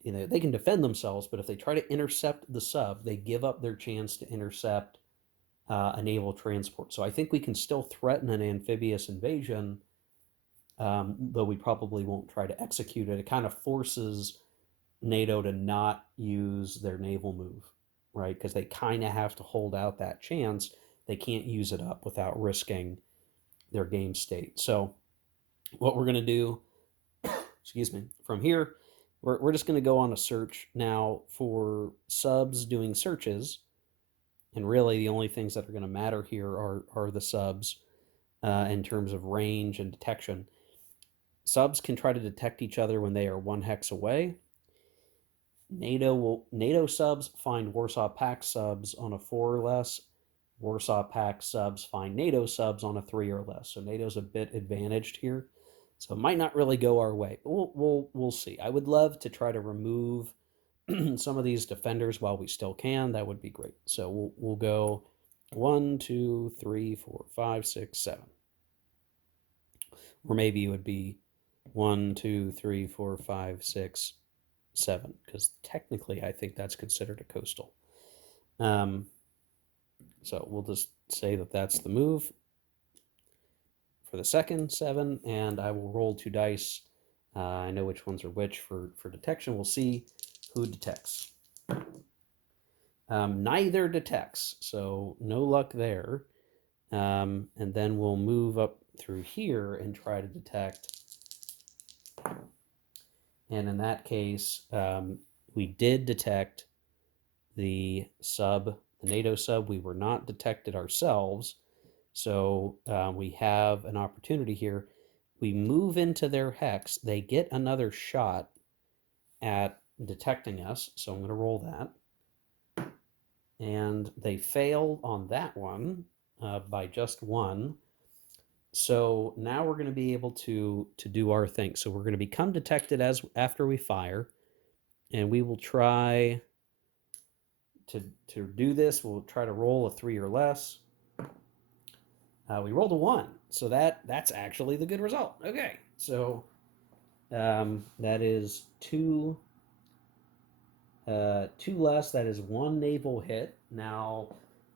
they can defend themselves, but if they try to intercept the sub, they give up their chance to intercept a naval transport. So I think we can still threaten an amphibious invasion, though we probably won't try to execute it. It kind of forces NATO to not use their naval move, right? Because they kind of have to hold out that chance. They can't use it up without risking their game state. So what we're going to do, excuse me, from here, we're just going to go on a search now for subs doing searches. And really, the only things that are going to matter here are the subs in terms of range and detection. Subs can try to detect each other when they are 1 hex away. NATO subs find Warsaw Pact subs on a 4 or less. Warsaw Pact subs find NATO subs on a 3 or less. So NATO's a bit advantaged here. So it might not really go our way, but we'll see. I would love to try to remove some of these defenders while we still can. That would be great. So we'll go 1, 2, 3, 4, 5, 6, 7. Or maybe it would be 1, 2, 3, 4, 5, 6, 7, because technically I think that's considered a coastal. Um, so we'll just say that that's the move for the second 7, and I will roll 2 dice. I know which ones are which for detection. We'll see who detects. Neither detects, so no luck there. And then we'll move up through here and try to detect. And in that case, we did detect the sub, the NATO sub. We were not detected ourselves. So we have an opportunity here. We move into their hex. They get another shot at detecting us. So I'm going to roll that. And they failed on that one by just 1. So now we're going to be able to do our thing. So we're going to become detected as after we fire, and we will try to do this. We'll try to roll a 3 or less. We rolled a 1, so that's actually the good result. Okay, so that is 2 less. That is 1 naval hit. Now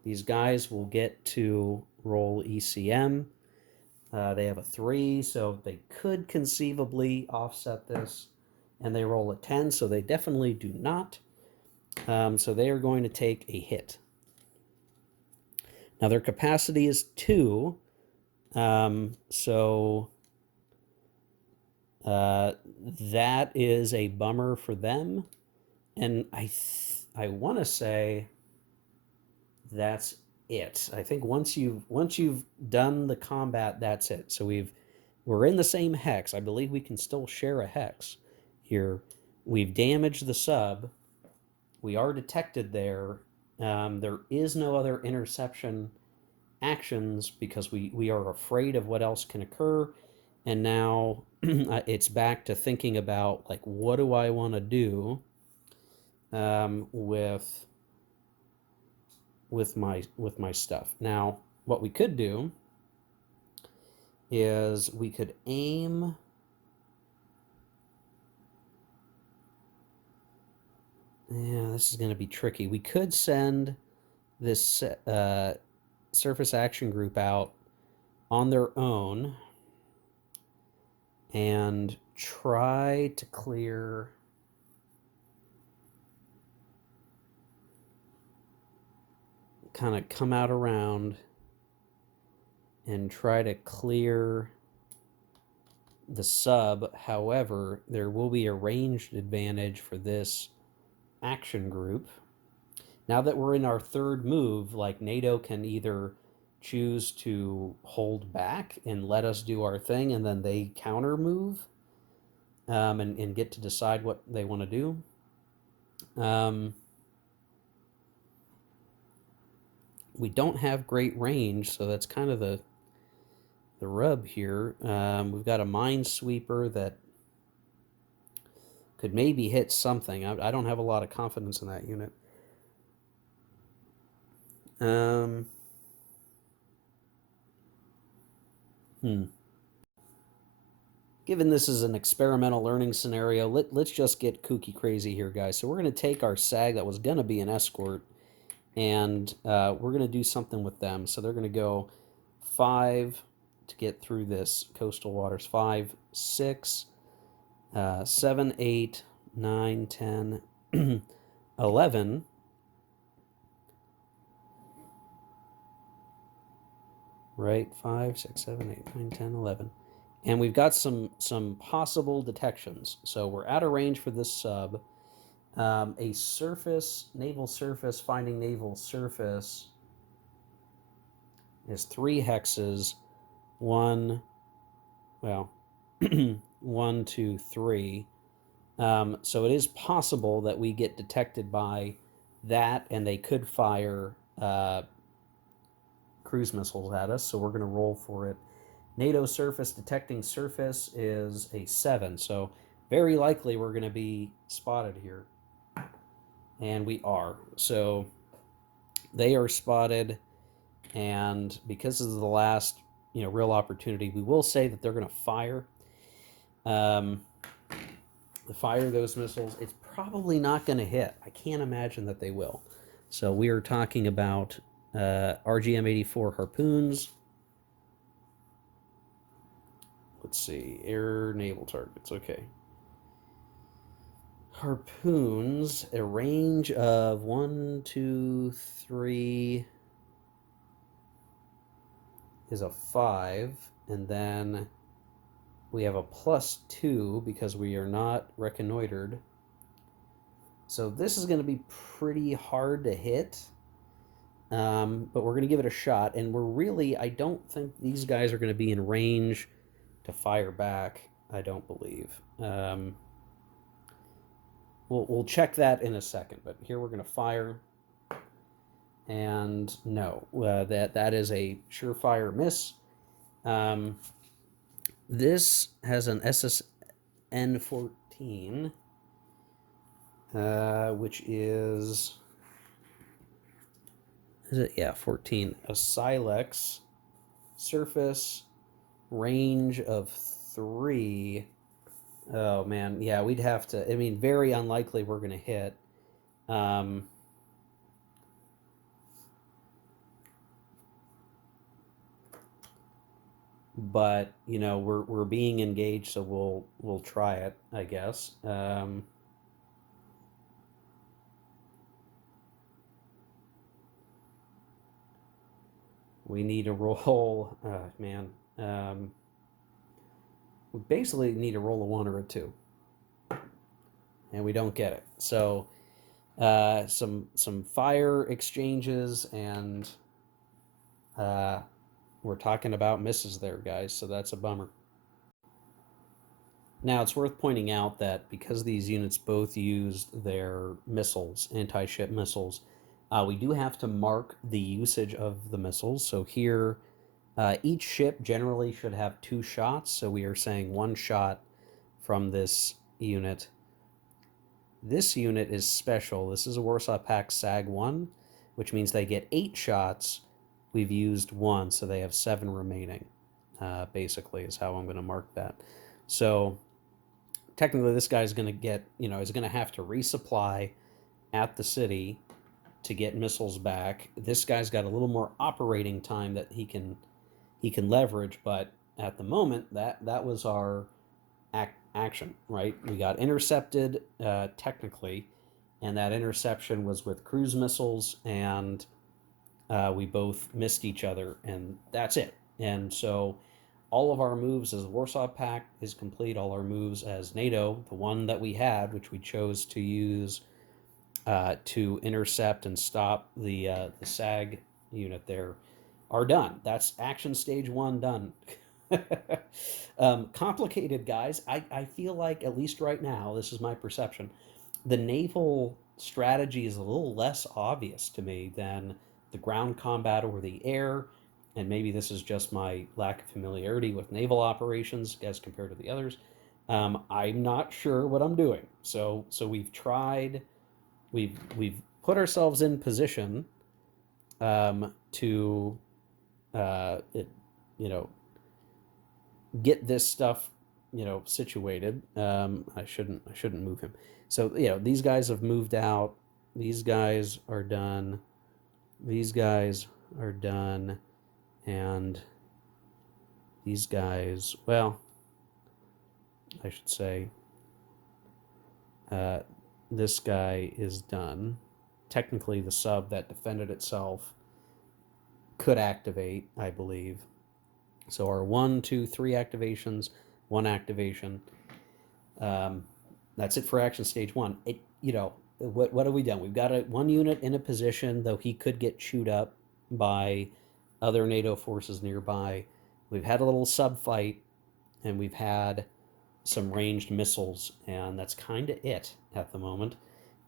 these guys will get to roll ECM. They have a 3, so they could conceivably offset this, and they roll a 10, so they definitely do not. So they are going to take a hit. Now their capacity is 2, so that is a bummer for them, and I want to say that's it. I think once you've done the combat, that's it. So we're in the same hex. I believe we can still share a hex here. We've damaged the sub. We are detected there. There is no other interception actions because we are afraid of what else can occur. And now it's back to thinking about, like, what do I want to do with my stuff. Now, what we could do is we could aim. Yeah, this is going to be tricky. We could send this surface action group out on their own and try to clear. Kind of come out around and try to clear the sub. However, there will be a ranged advantage for this action group. Now that we're in our third move, like, NATO can either choose to hold back and let us do our thing, and then they counter move and get to decide what they want to do. We don't have great range, so that's kind of the rub here. We've got a minesweeper that could maybe hit something. I don't have a lot of confidence in that unit. Um, hmm. Given this is an experimental learning scenario, let's just get kooky crazy here, guys. So we're going to take our SAG that was going to be an escort, and we're going to do something with them. So they're going to go 5 to get through this coastal waters. 5, 6, 7, 8, 9, 10, 11. Right? 5, 6, 7, 8, 9, 10, 11. And we've got some possible detections. So we're out of range for this sub. A surface, naval surface, finding naval surface is 3 hexes. One, well, 1, 2, 3. So it is possible that we get detected by that, and they could fire cruise missiles at us. So we're going to roll for it. NATO surface detecting surface is a 7. So very likely we're going to be spotted here. And we are. So they are spotted. And because this is the last, real opportunity, we will say that they're going to fire. Um, fire those missiles. It's probably not going to hit. I can't imagine that they will. So we are talking about RGM-84 harpoons. Let's see, air naval targets. Okay. Harpoons, a range of 1, 2, 3 is a 5, and then we have a +2 because we are not reconnoitered. So this is going to be pretty hard to hit, but we're going to give it a shot. And I don't think these guys are going to be in range to fire back. I don't believe. We'll check that in a second, but here we're going to fire. And no, that is a surefire miss. Um, this has an SSN 14, which is it? Yeah, 14. A Silex surface range of 3. Oh man, yeah, we'd have to. I mean, very unlikely we're going to hit. Um, but we're being engaged, so we'll try it, I guess. We need to roll. Man, we basically need to roll a 1 or a 2, and we don't get it. So some fire exchanges, and uh, we're talking about misses there, guys. So that's a bummer. Now, it's worth pointing out that because these units both used their missiles, anti ship missiles, we do have to mark the usage of the missiles. So here, each ship generally should have 2 shots. So we are saying 1 shot from this unit. This unit is special. This is a Warsaw Pact SAG 1, which means they get 8 shots. We've used 1, so they have 7 remaining, basically, is how I'm going to mark that. So technically this guy's going to get, is going to have to resupply at the city to get missiles back. This guy's got a little more operating time that he can leverage, but at the moment that was our action, right? We got intercepted technically, and that interception was with cruise missiles, and we both missed each other, and that's it. And so all of our moves as the Warsaw Pact is complete. All our moves as NATO, the one that we had, which we chose to use to intercept and stop the SAG unit there, are done. That's action stage 1 done. Complicated, guys. I feel like, at least right now, this is my perception, the naval strategy is a little less obvious to me than the ground combat or the air. And maybe this is just my lack of familiarity with naval operations as compared to the others. I'm not sure what I'm doing. So we've tried. We've put ourselves in position to it, you know, get this stuff, situated. I shouldn't move him. So these guys have moved out. These guys are done. These guys are done, and these guys. Well, I should say uh, this guy is done. Technically, the sub that defended itself could activate, I believe. So our one, two, three activations, one activation. Um, that's it for action stage one. What have we done? We've got one unit in a position, though he could get chewed up by other NATO forces nearby. We've had a little sub fight, and we've had some ranged missiles, and that's kind of it at the moment.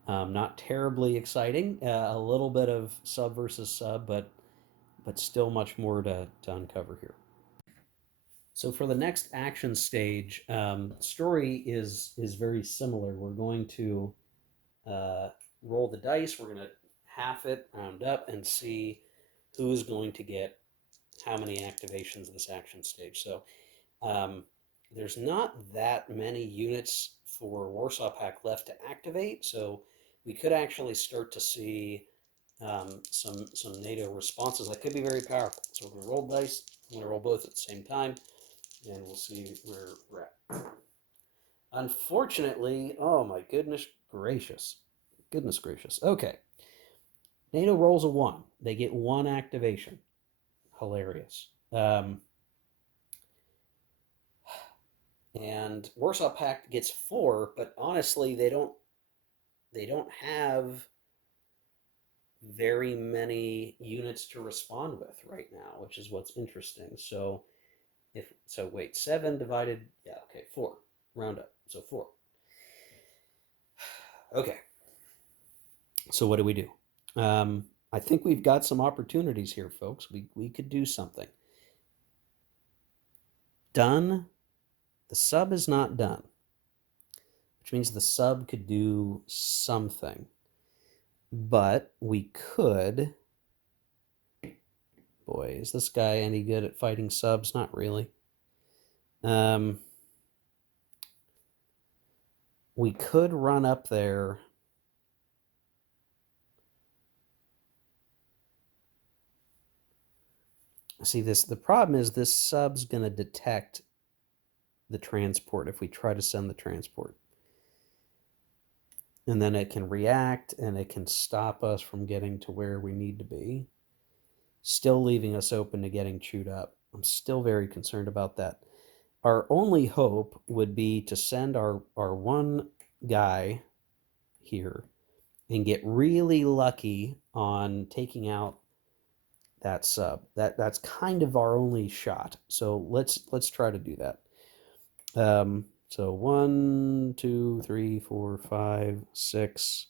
Not terribly exciting. A little bit of sub versus sub, but still much more to uncover here. So for the next action stage, story is very similar. We're going to uh, roll the dice. We're going to half it, round up, and see who's going to get how many activations this action stage. So um, there's not that many units for Warsaw Pact left to activate, so we could actually start to see some NATO responses that could be very powerful. So we're going to roll dice. I'm going to roll both at the same time, and we'll see where we're at. Unfortunately, oh my goodness gracious. Goodness gracious. Okay. NATO rolls a 1. They get 1 activation. Hilarious. And Warsaw Pact gets 4, but honestly, they don't have very many units to respond with right now, which is what's interesting. So wait, 7 divided, yeah, okay, 4. Round up. So 4. Okay. So what do we do? I think we've got some opportunities here, folks. We could do something. Done. The sub is not done, which means the sub could do something. But we could. Boy, is this guy any good at fighting subs? Not really. Um, we could run up there. See this. The problem is this sub's going to detect the transport if we try to send the transport. And then it can react and it can stop us from getting to where we need to be, still leaving us open to getting chewed up. I'm still very concerned about that. Our only hope would be to send our one guy here and get really lucky on taking out that sub. That's kind of our only shot. So let's try to do that. So 1, 2, 3, 4, 5, 6,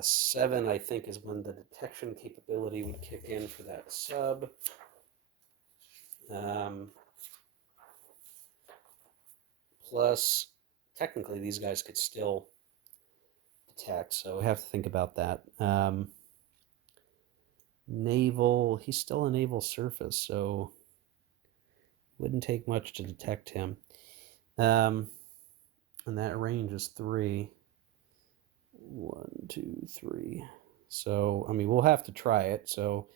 7, I think, is when the detection capability would kick in for that sub. Um, Plus, technically, these guys could still detect, so we have to think about that. Naval, he's still a naval surface, so wouldn't take much to detect him. And that range is 3. 1, 2, 3. So, I mean, we'll have to try it. So,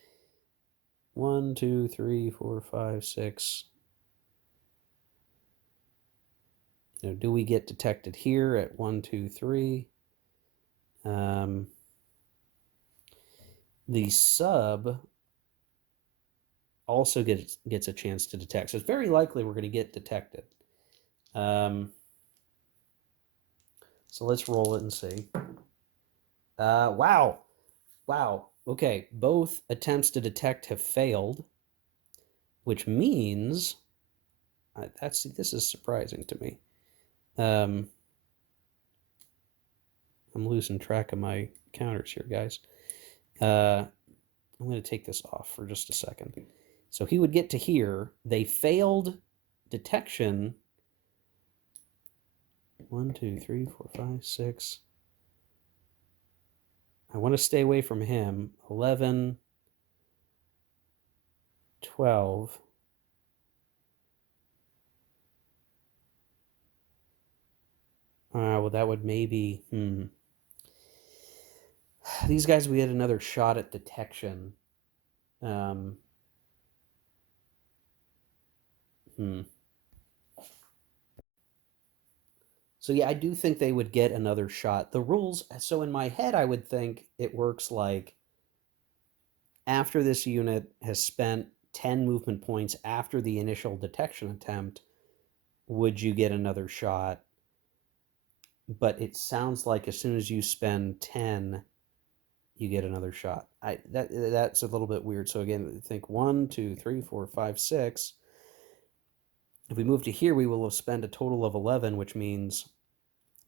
1, 2, 3, 4, 5, 6. Do we get detected here at 1, 2, 3? The sub also gets a chance to detect. So it's very likely we're going to get detected. So let's roll it and see. Wow. Wow. Okay. Both attempts to detect have failed, which means this is surprising to me. I'm losing track of my counters here, guys. I'm going to take this off for just a second. So he would get to here. They failed detection 1, 2, 3, 4, 5, 6. I want to stay away from him. 11, 12. Well, that would maybe. These guys, we had another shot at detection. Um, hmm. So yeah, I do think they would get another shot. The rules, so in my head, I would think it works like after this unit has spent 10 movement points after the initial detection attempt, would you get another shot? But it sounds like as soon as you spend 10, you get another shot. That's a little bit weird. So again, think 1, 2, 3, 4, 5, 6. If we move to here, we will have spent a total of 11, which means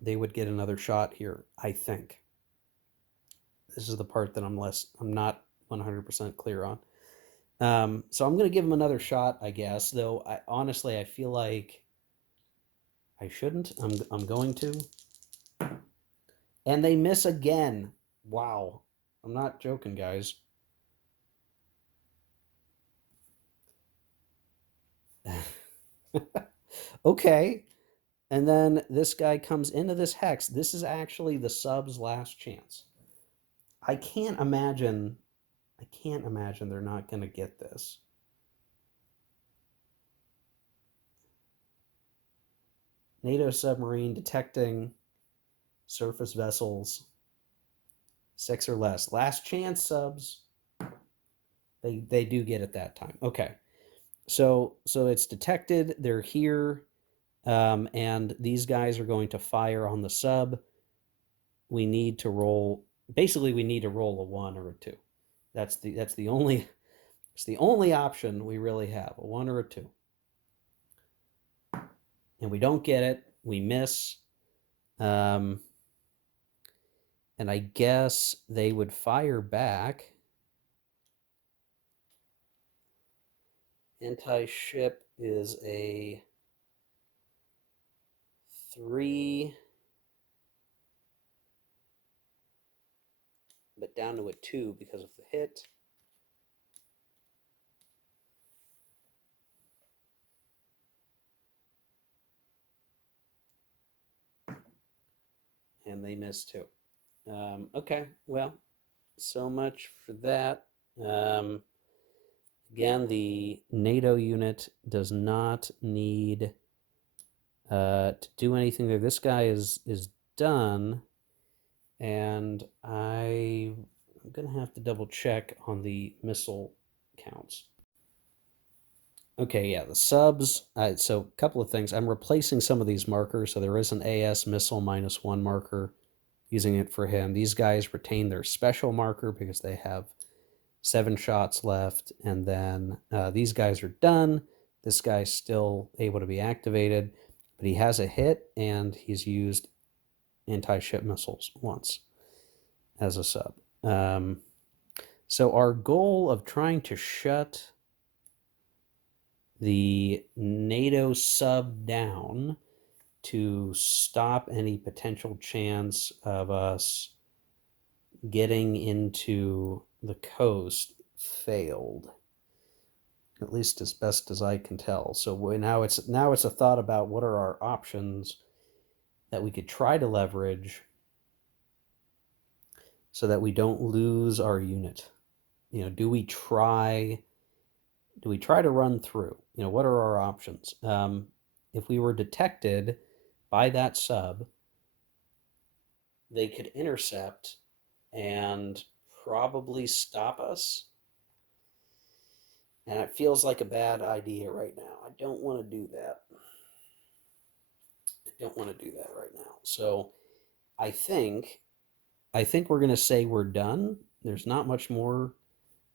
they would get another shot here, I think. This is the part that I'm not 100% clear on. So I'm going to give them another shot, I guess. Though honestly, I feel like I shouldn't. I'm going to, and they miss again. Wow, I'm not joking, guys. Okay, and then this guy comes into this hex. This is actually the sub's last chance. I can't imagine. I can't imagine they're not going to get this. NATO submarine detecting surface vessels 6 or less. Last chance subs. They do get it that time. Okay. So it's detected. They're here, and these guys are going to fire on the sub. We need to roll. Basically, we need to roll a 1 or a 2. That's the only it's the only option we really have, a 1 or a 2. And we don't get it. We miss. Um, and I guess they would fire back. Anti-ship is a 3, but down to a 2 because of the hit. And they missed too. Okay, well, so much for that. Um, Again, the NATO unit does not need to do anything there. This guy is done, and I'm gonna have to double check on the missile counts. Okay, yeah, the subs. So a couple of things. I'm replacing some of these markers. So there is an AS missile -1 marker, using it for him. These guys retain their special marker because they have 7 shots left, and then these guys are done. This guy's still able to be activated, but he has a hit, and he's used anti-ship missiles once as a sub. So our goal of trying to shut the NATO sub down to stop any potential chance of us getting into the coast failed, at least as best as I can tell. So now it's a thought about what are our options that we could try to leverage so that we don't lose our unit. Do we try to run through? What are our options? If we were detected by that sub, they could intercept and probably stop us. And it feels like a bad idea right now. I don't want to do that. I don't want to do that right now. So I think I think we're going to say we're done. There's not much more.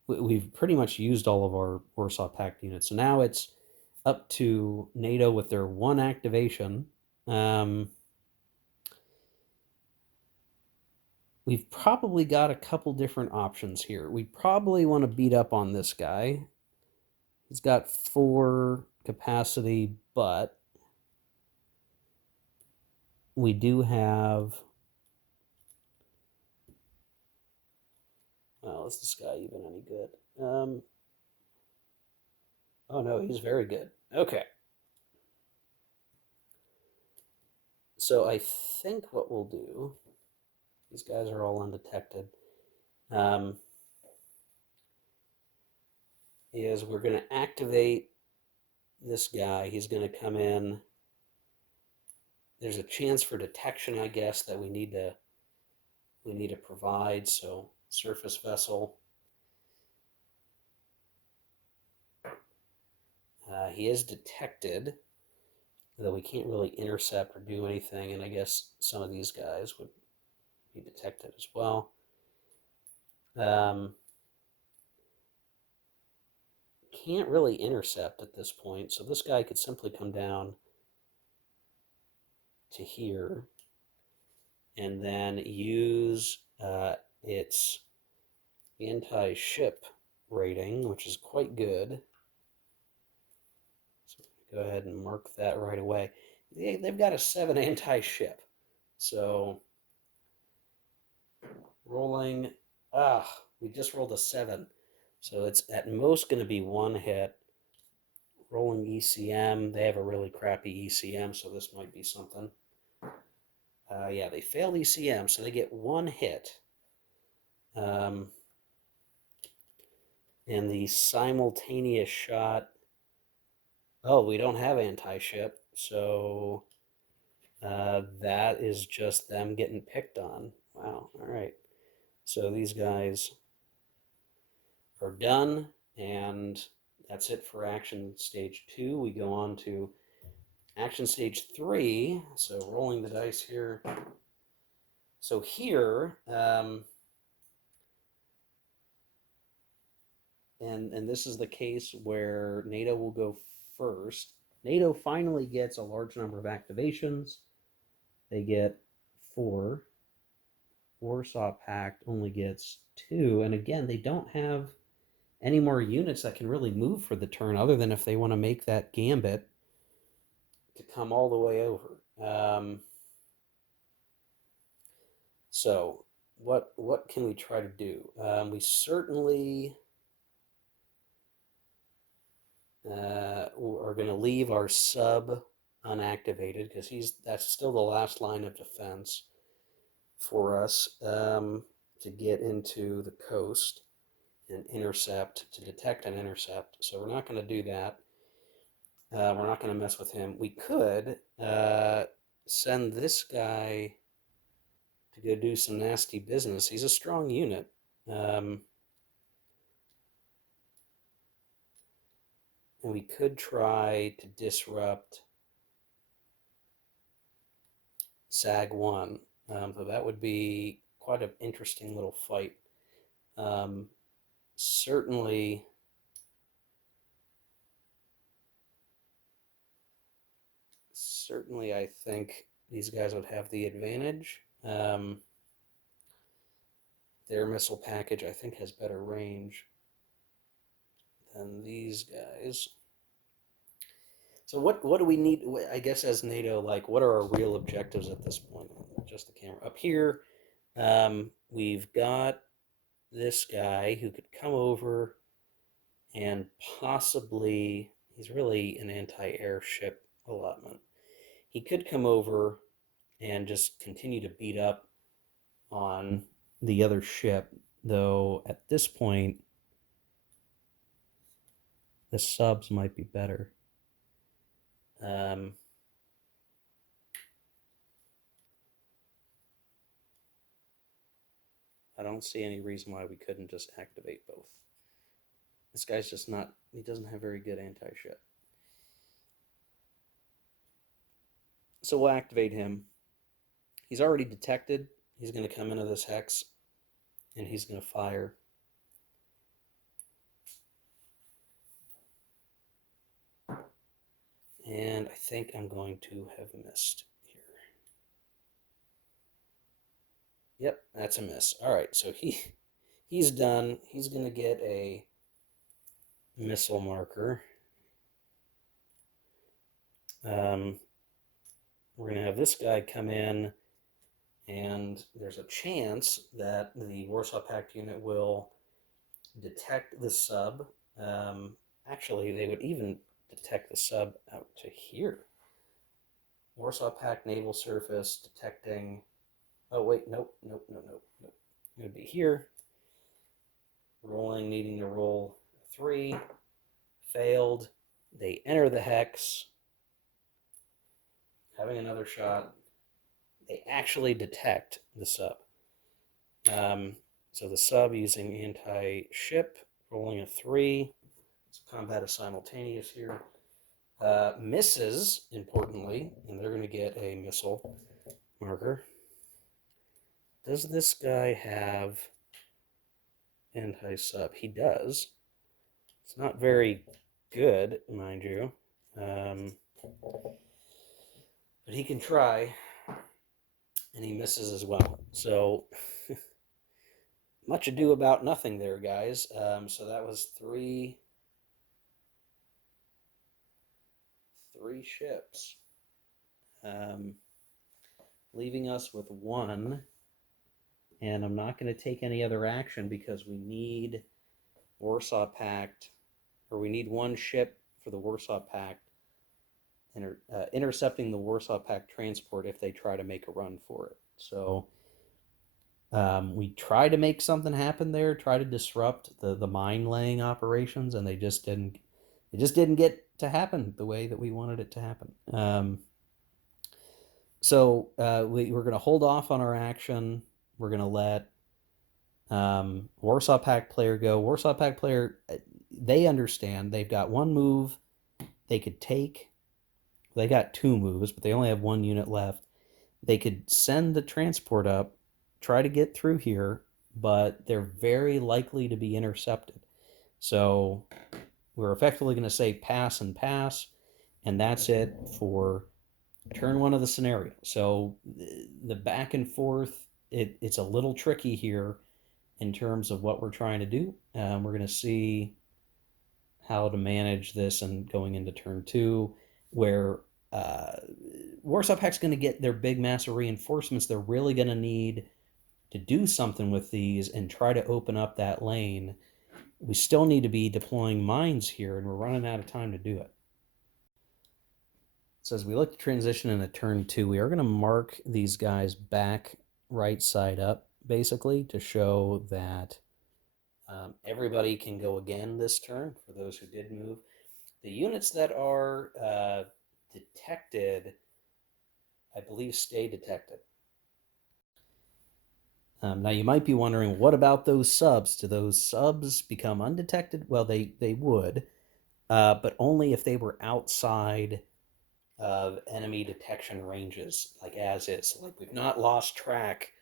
We've pretty much used all of our Warsaw Pact units. So now it's up to NATO with their 1 activation. We've probably got a couple different options here. We probably want to beat up on this guy. He's got 4 capacity, but we do have. Well, is this guy even any good? Oh no, he's very good. Okay, so I think what we'll do. These guys are all undetected. Um, is we're going to activate this guy. He's going to come in. There's a chance for detection, I guess, that we need to provide. So surface vessel. He is detected, though we can't really intercept or do anything. And I guess some of these guys would be detected as well. Um, can't really intercept at this point, so this guy could simply come down to here and then use its anti-ship rating, which is quite good. So go ahead and mark that right away. They've got a 7 anti-ship. So rolling, we just rolled a 7. So it's at most going to be 1 hit. Rolling ECM, they have a really crappy ECM, so this might be something. Yeah, they failed ECM, so they get 1 hit. And the simultaneous shot. Oh, we don't have anti-ship, so that is just them getting picked on. Wow, all right. So these guys are done, and that's it for action stage 2. We go on to action stage 3. So rolling the dice here. So here, and this is the case where NATO will go first. NATO finally gets a large number of activations. They get 4. Warsaw Pact only gets 2. And again, they don't have any more units that can really move for the turn other than if they want to make that gambit to come all the way over. So what can we try to do? We certainly are going to leave our sub unactivated because that's still the last line of defense for us to get into the coast and intercept, to detect and intercept. So we're not going to do that. We're not going to mess with him. We could send this guy to go do some nasty business. He's a strong unit. Um, and we could try to disrupt SAG 1. So that would be quite an interesting little fight. Um, certainly, certainly, I think these guys would have the advantage. Their missile package, I think, has better range than these guys. So what do we need? I guess as NATO, like, what are our real objectives at this point? Just the camera up here. We've got this guy who could come over and possibly, he's really an anti-airship allotment. He could come over and just continue to beat up on the other ship, though at this point the subs might be better. Um, I don't see any reason why we couldn't just activate both. This guy's just not, he doesn't have very good anti-ship. So we'll activate him. He's already detected. He's going to come into this hex and he's going to fire. And I think I'm going to have missed here. Yep, that's a miss. All right, so he's done. He's going to get a missile marker. we're going to have this guy come in, and there's a chance that the Warsaw Pact unit will detect the sub. Um, Actually, they would even detect the sub out to here. Warsaw Pact naval surface detecting. Oh, wait, nope, nope, nope, nope, nope. It would be here. Rolling, needing to roll 3. Failed. They enter the hex, having another shot. They actually detect the sub. Um, so the sub using anti-ship, rolling a 3. So combat is simultaneous here. Misses, importantly, and they're going to get a missile marker. Does this guy have anti-sub? He does. It's not very good, mind you. But he can try, and he misses as well. So much ado about nothing there, guys. So that was three ships, um, leaving us with one. And I'm not going to take any other action because we need Warsaw Pact, or we need one ship for the Warsaw Pact intercepting the Warsaw Pact transport if they try to make a run for it. So we try to make something happen there, try to disrupt the mine laying operations, and they just didn't. It just didn't get to happen the way that we wanted it to happen. So we're going to hold off on our action. We're going to let Warsaw Pact player go. Warsaw Pact player, they understand. They've got one move they could take. They got 2 moves, but they only have 1 unit left. They could send the transport up, try to get through here, but they're very likely to be intercepted. So we're effectively going to say pass and pass, and that's it for turn 1 of the scenario. So the back and forth, it's a little tricky here in terms of what we're trying to do. We're going to see how to manage this and going into turn 2, where uh, Warsaw Pact's going to get their big massive reinforcements. They're really going to need to do something with these and try to open up that lane. We still need to be deploying mines here, and we're running out of time to do it. So as we look to transition into turn 2, we are going to mark these guys back right side up, basically, to show that everybody can go again this turn for those who did move. The units that are detected, I believe, stay detected. Now you might be wondering, what about those subs? Do those subs become undetected? Well, they would, but only if they were outside of enemy detection ranges, like as is. Like we've not lost track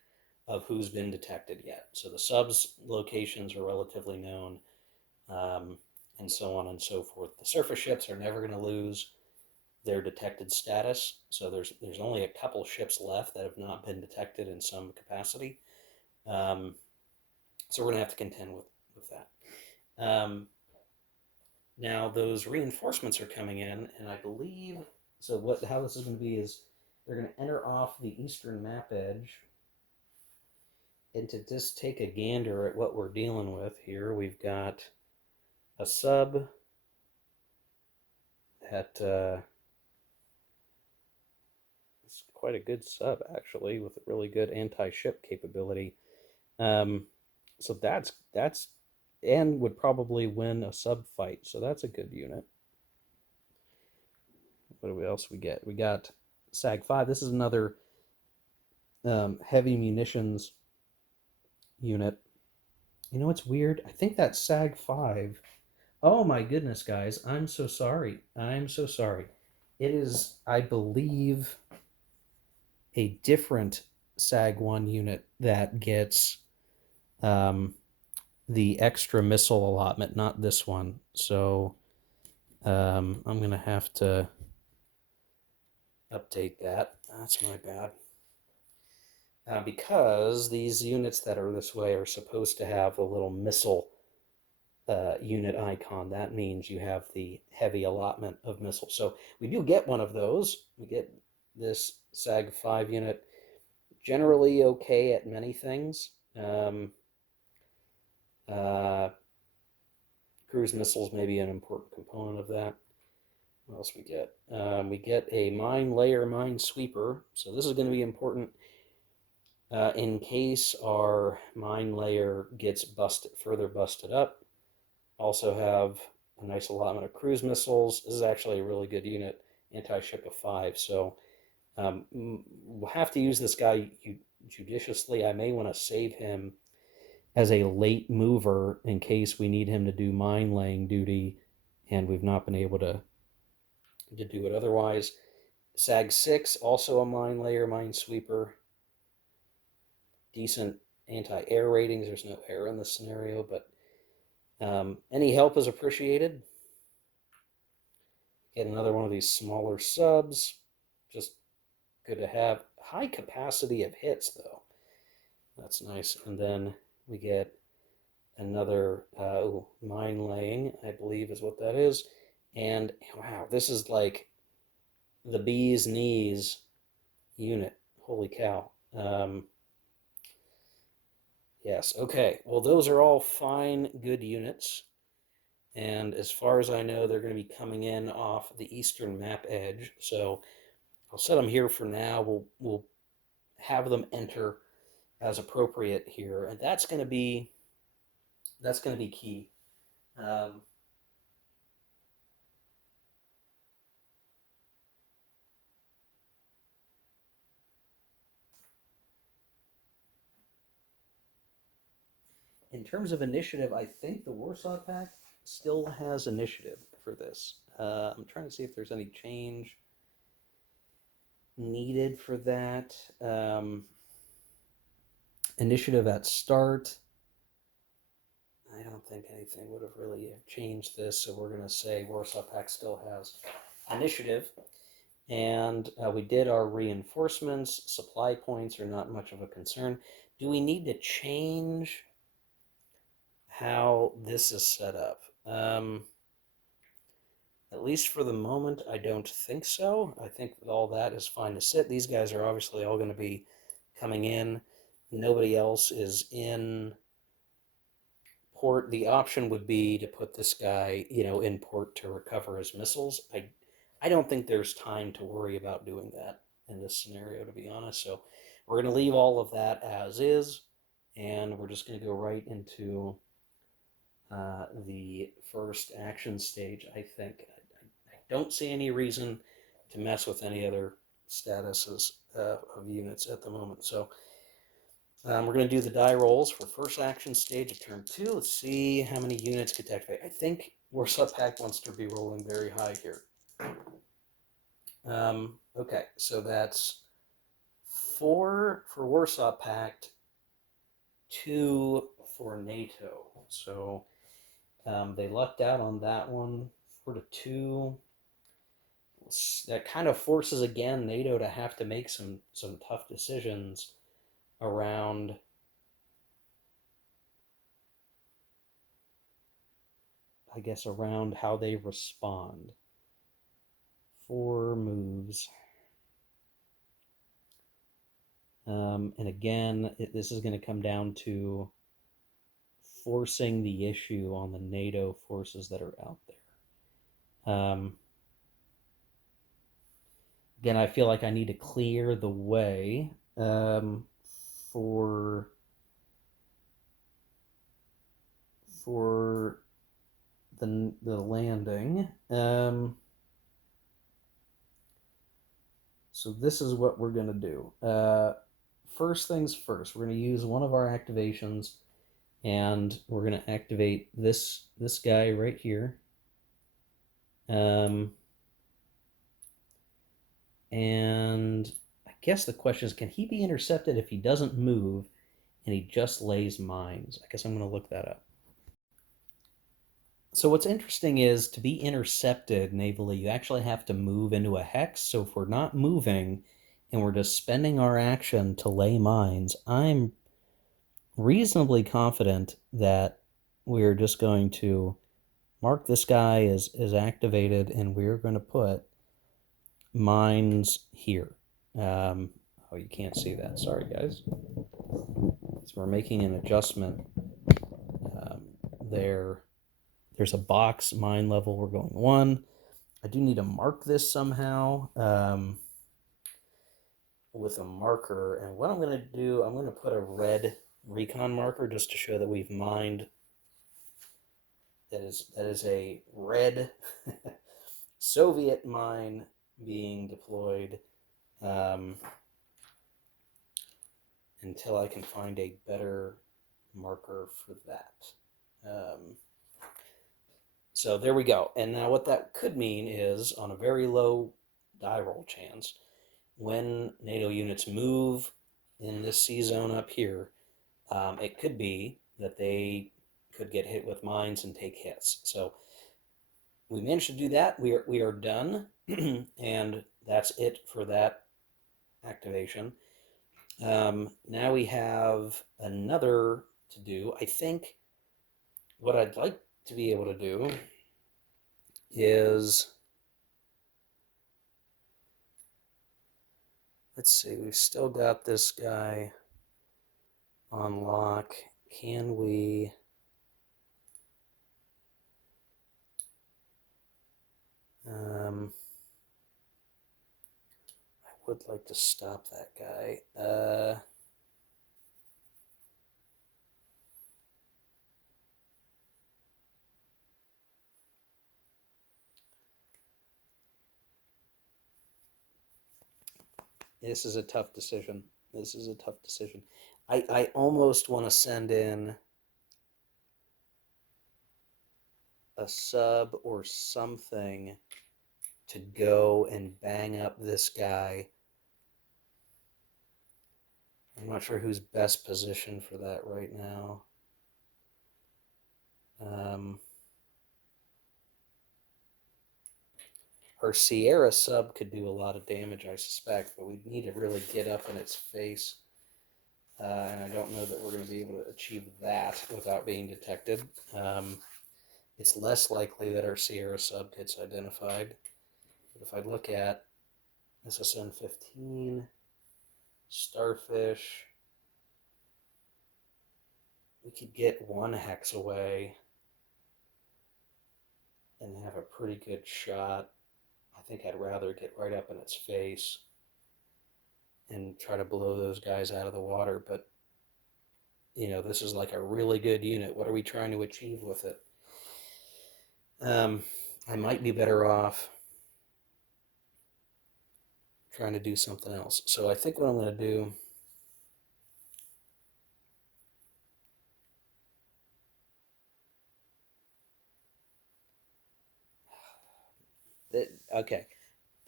of who's been detected yet. So the subs locations are relatively known, um, and so on and so forth. The surface ships are never going to lose their detected status. So there's only a couple ships left that have not been detected in some capacity. Um, so we're going to have to contend with that. Now those reinforcements are coming in, and I believe so. How this is going to be is they're going to enter off the eastern map edge, and to just take a gander at what we're dealing with here, we've got a sub that is quite a good sub actually, with a really good anti-ship capability. Um, so that's and would probably win a sub fight. So that's a good unit. What else we get? We got SAG 5. This is another heavy munitions unit. You know what's weird? I think that SAG 5. Oh my goodness, guys. I'm so sorry. I'm so sorry. It is, I believe, a different SAG 1 unit that gets um, the extra missile allotment, not this one. So I'm going to have to update that. That's my bad. Because these units that are this way are supposed to have a little missile unit icon. That means you have the heavy allotment of missiles. So we do get one of those. We get this SAG 5 unit. Generally okay at many things. Uh, Cruise missiles may be an important component of that. What else we get? We get a mine layer minesweeper. So this is going to be important in case our mine layer gets further busted up. Also have a nice allotment of cruise missiles. This is actually a really good unit, anti-ship of 5. So we'll have to use this guy judiciously. I may want to save him as a late mover in case we need him to do mine laying duty and we've not been able to do it otherwise. SAG 6, also a mine layer, minesweeper. Decent anti-air ratings. There's no air in this scenario, but any help is appreciated. Get another one of these smaller subs. Just good to have. High capacity of hits, though. That's nice. And then we get another mine laying, I believe is what that is. And wow, this is like the bee's knees unit. Holy cow. Yes, okay. Well, those are all fine, good units. And as far as I know, they're going to be coming in off the eastern map edge. So I'll set them here for now. We'll have them enter as appropriate here, and that's going to be key. Um, in terms of initiative, I think the Warsaw Pact still has initiative for this. I'm trying to see if there's any change needed for that. Initiative at start. I don't think anything would have really changed this, so we're going to say Warsaw Pact still has initiative. And we did our reinforcements. Supply points are not much of a concern. Do we need to change how this is set up? At least for the moment, I don't think so. I think all that is fine to sit. These guys are obviously all going to be coming in. Nobody else is in port. The option would be to put this guy, in port to recover his missiles. I don't think there's time to worry about doing that in this scenario, to be honest. So we're going to leave all of that as is, and we're just going to go right into the first action stage, I think. I don't see any reason to mess with any other statuses of units at the moment. So we're going to do the die rolls for first action stage of turn 2. Let's see how many units get to activate. I think Warsaw Pact wants to be rolling very high here. Okay, so that's 4 for Warsaw Pact, 2 for NATO. So they lucked out on that one, 4-2. That kind of forces again NATO to have to make some tough decisions around around how they respond. 4 moves. And again, this is going to come down to forcing the issue on the NATO forces that are out there. Again, I feel like I need to clear the way for the landing. So this is what we're going to do. First things first, we're going to use one of our activations, and we're going to activate this guy right here. And I guess the question is, can he be intercepted if he doesn't move and he just lays mines? I guess I'm going to look that up. So what's interesting is, to be intercepted navally, you actually have to move into a hex. So if we're not moving and we're just spending our action to lay mines, I'm reasonably confident that we're just going to mark this guy as activated, and we're going to put mines here. Um, oh, you can't see that. Sorry, guys. So we're making an adjustment um, there. There's a box, mine level. We're going 1. I do need to mark this somehow with a marker. And what I'm going to do, I'm going to put a red recon marker just to show that we've mined. That is a red Soviet mine being deployed um, until I can find a better marker for that. Um, so there we go. And now what that could mean is on a very low die roll chance, when NATO units move in this C zone up here, it could be that they could get hit with mines and take hits. So we managed to do that. We are done, and that's it for that activation. Now we have another to do. I think what I'd like to be able to do is, let's see, we've still got this guy on lock. Can we? I would like to stop that guy. This is a tough decision. This is a tough decision. I almost want to send in a sub or something to go and bang up this guy. I'm not sure who's best positioned for that right now. Um, Her Sierra sub could do a lot of damage, I suspect, but we need to really get up in its face. And I don't know that we're going to be able to achieve that without being detected. It's less likely that our Sierra sub gets identified. But if I look at SSN 15, Starfish, we could get 1 hex away and have a pretty good shot. I think I'd rather get right up in its face and try to blow those guys out of the water. But, this is like a really good unit. What are we trying to achieve with it? I might be better off trying to do something else. So I think what I'm going to do. Okay.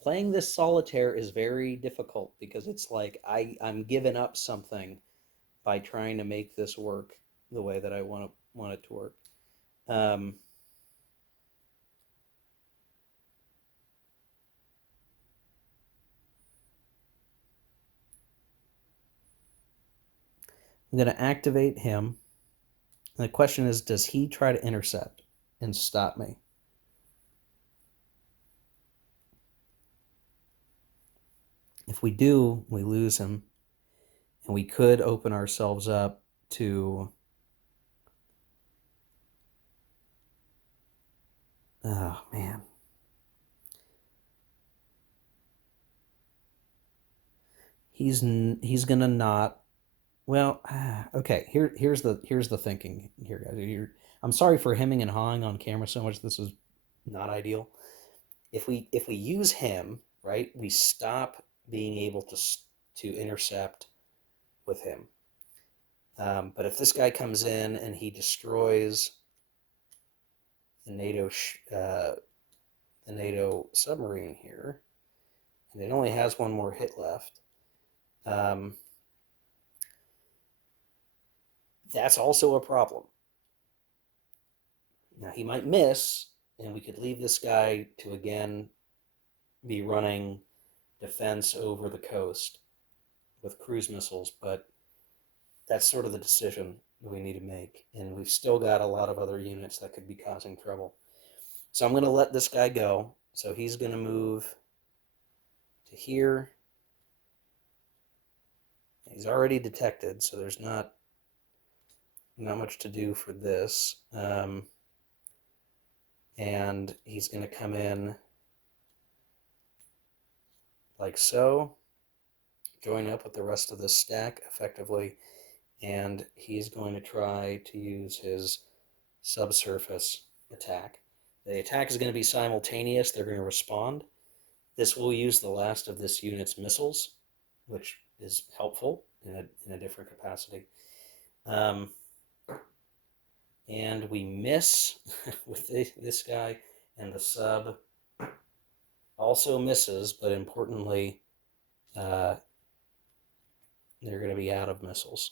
Playing this solitaire is very difficult because it's like I'm giving up something by trying to make this work the way that I want it to work. Um, I'm going to activate him. And the question is, does he try to intercept and stop me? If we do, we lose him. And we could open ourselves up to... Oh, man. He's gonna not... Well, okay. Here's the thinking here, guys. I'm sorry for hemming and hawing on camera so much. This is not ideal. If we use him, right, we stop being able to intercept with him. But if this guy comes in and he destroys the NATO submarine here, and it only has 1 more hit left, um, that's also a problem. Now he might miss, and we could leave this guy to again be running defense over the coast with cruise missiles, but that's sort of the decision that we need to make. And we've still got a lot of other units that could be causing trouble. So I'm going to let this guy go. So he's going to move to here. He's already detected, so there's not much to do for this. And he's going to come in like so, join up with the rest of this stack effectively, and he's going to try to use his subsurface attack. The attack is going to be simultaneous. They're going to respond. This will use the last of this unit's missiles, which is helpful in a different capacity. Um, and we miss with this guy, and the sub also misses, but importantly, uh, they're going to be out of missiles.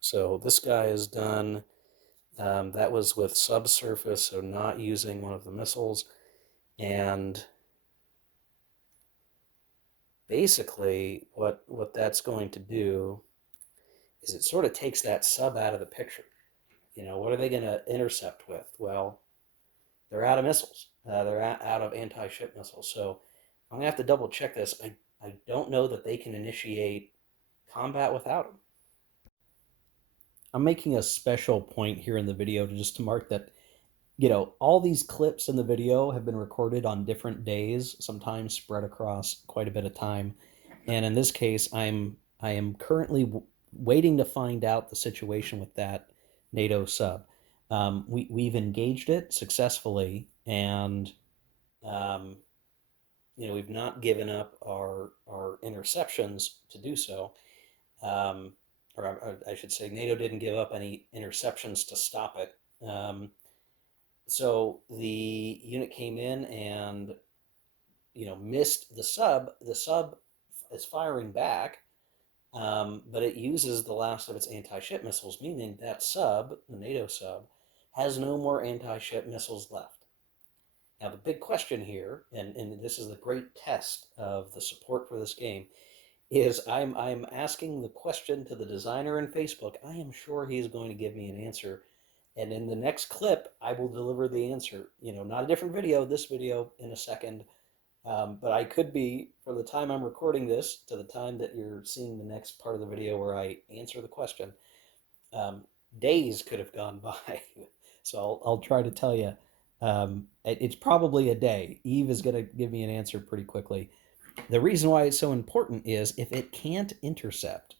So this guy is done. That was with subsurface, so not using one of the missiles. And basically, what that's going to do is it sort of takes that sub out of the picture. What are they going to intercept with? Well, they're out of missiles. They're out of anti-ship missiles. So I'm going to have to double check this. I don't know that they can initiate combat without them. I'm making a special point here in the video to mark that all these clips in the video have been recorded on different days, sometimes spread across quite a bit of time. And in this case, I am currently waiting to find out the situation with that NATO sub. We've engaged it successfully, and um, we've not given up our interceptions to do so. Um, or I should say, NATO didn't give up any interceptions to stop it. So the unit came in and missed the sub. The sub is firing back, but it uses the last of its anti-ship missiles, meaning that sub, the NATO sub, has no more anti-ship missiles left. Now the big question here, and this is the great test of the support for this game, is I'm asking the question to the designer in Facebook. I am sure he's going to give me an answer. And in the next clip, I will deliver the answer. Not a different video, this video in a second. But I could be, from the time I'm recording this to the time that you're seeing the next part of the video where I answer the question, um, days could have gone by. So I'll try to tell you. It's probably a day. Eve is going to give me an answer pretty quickly. The reason why it's so important is if it can't intercept,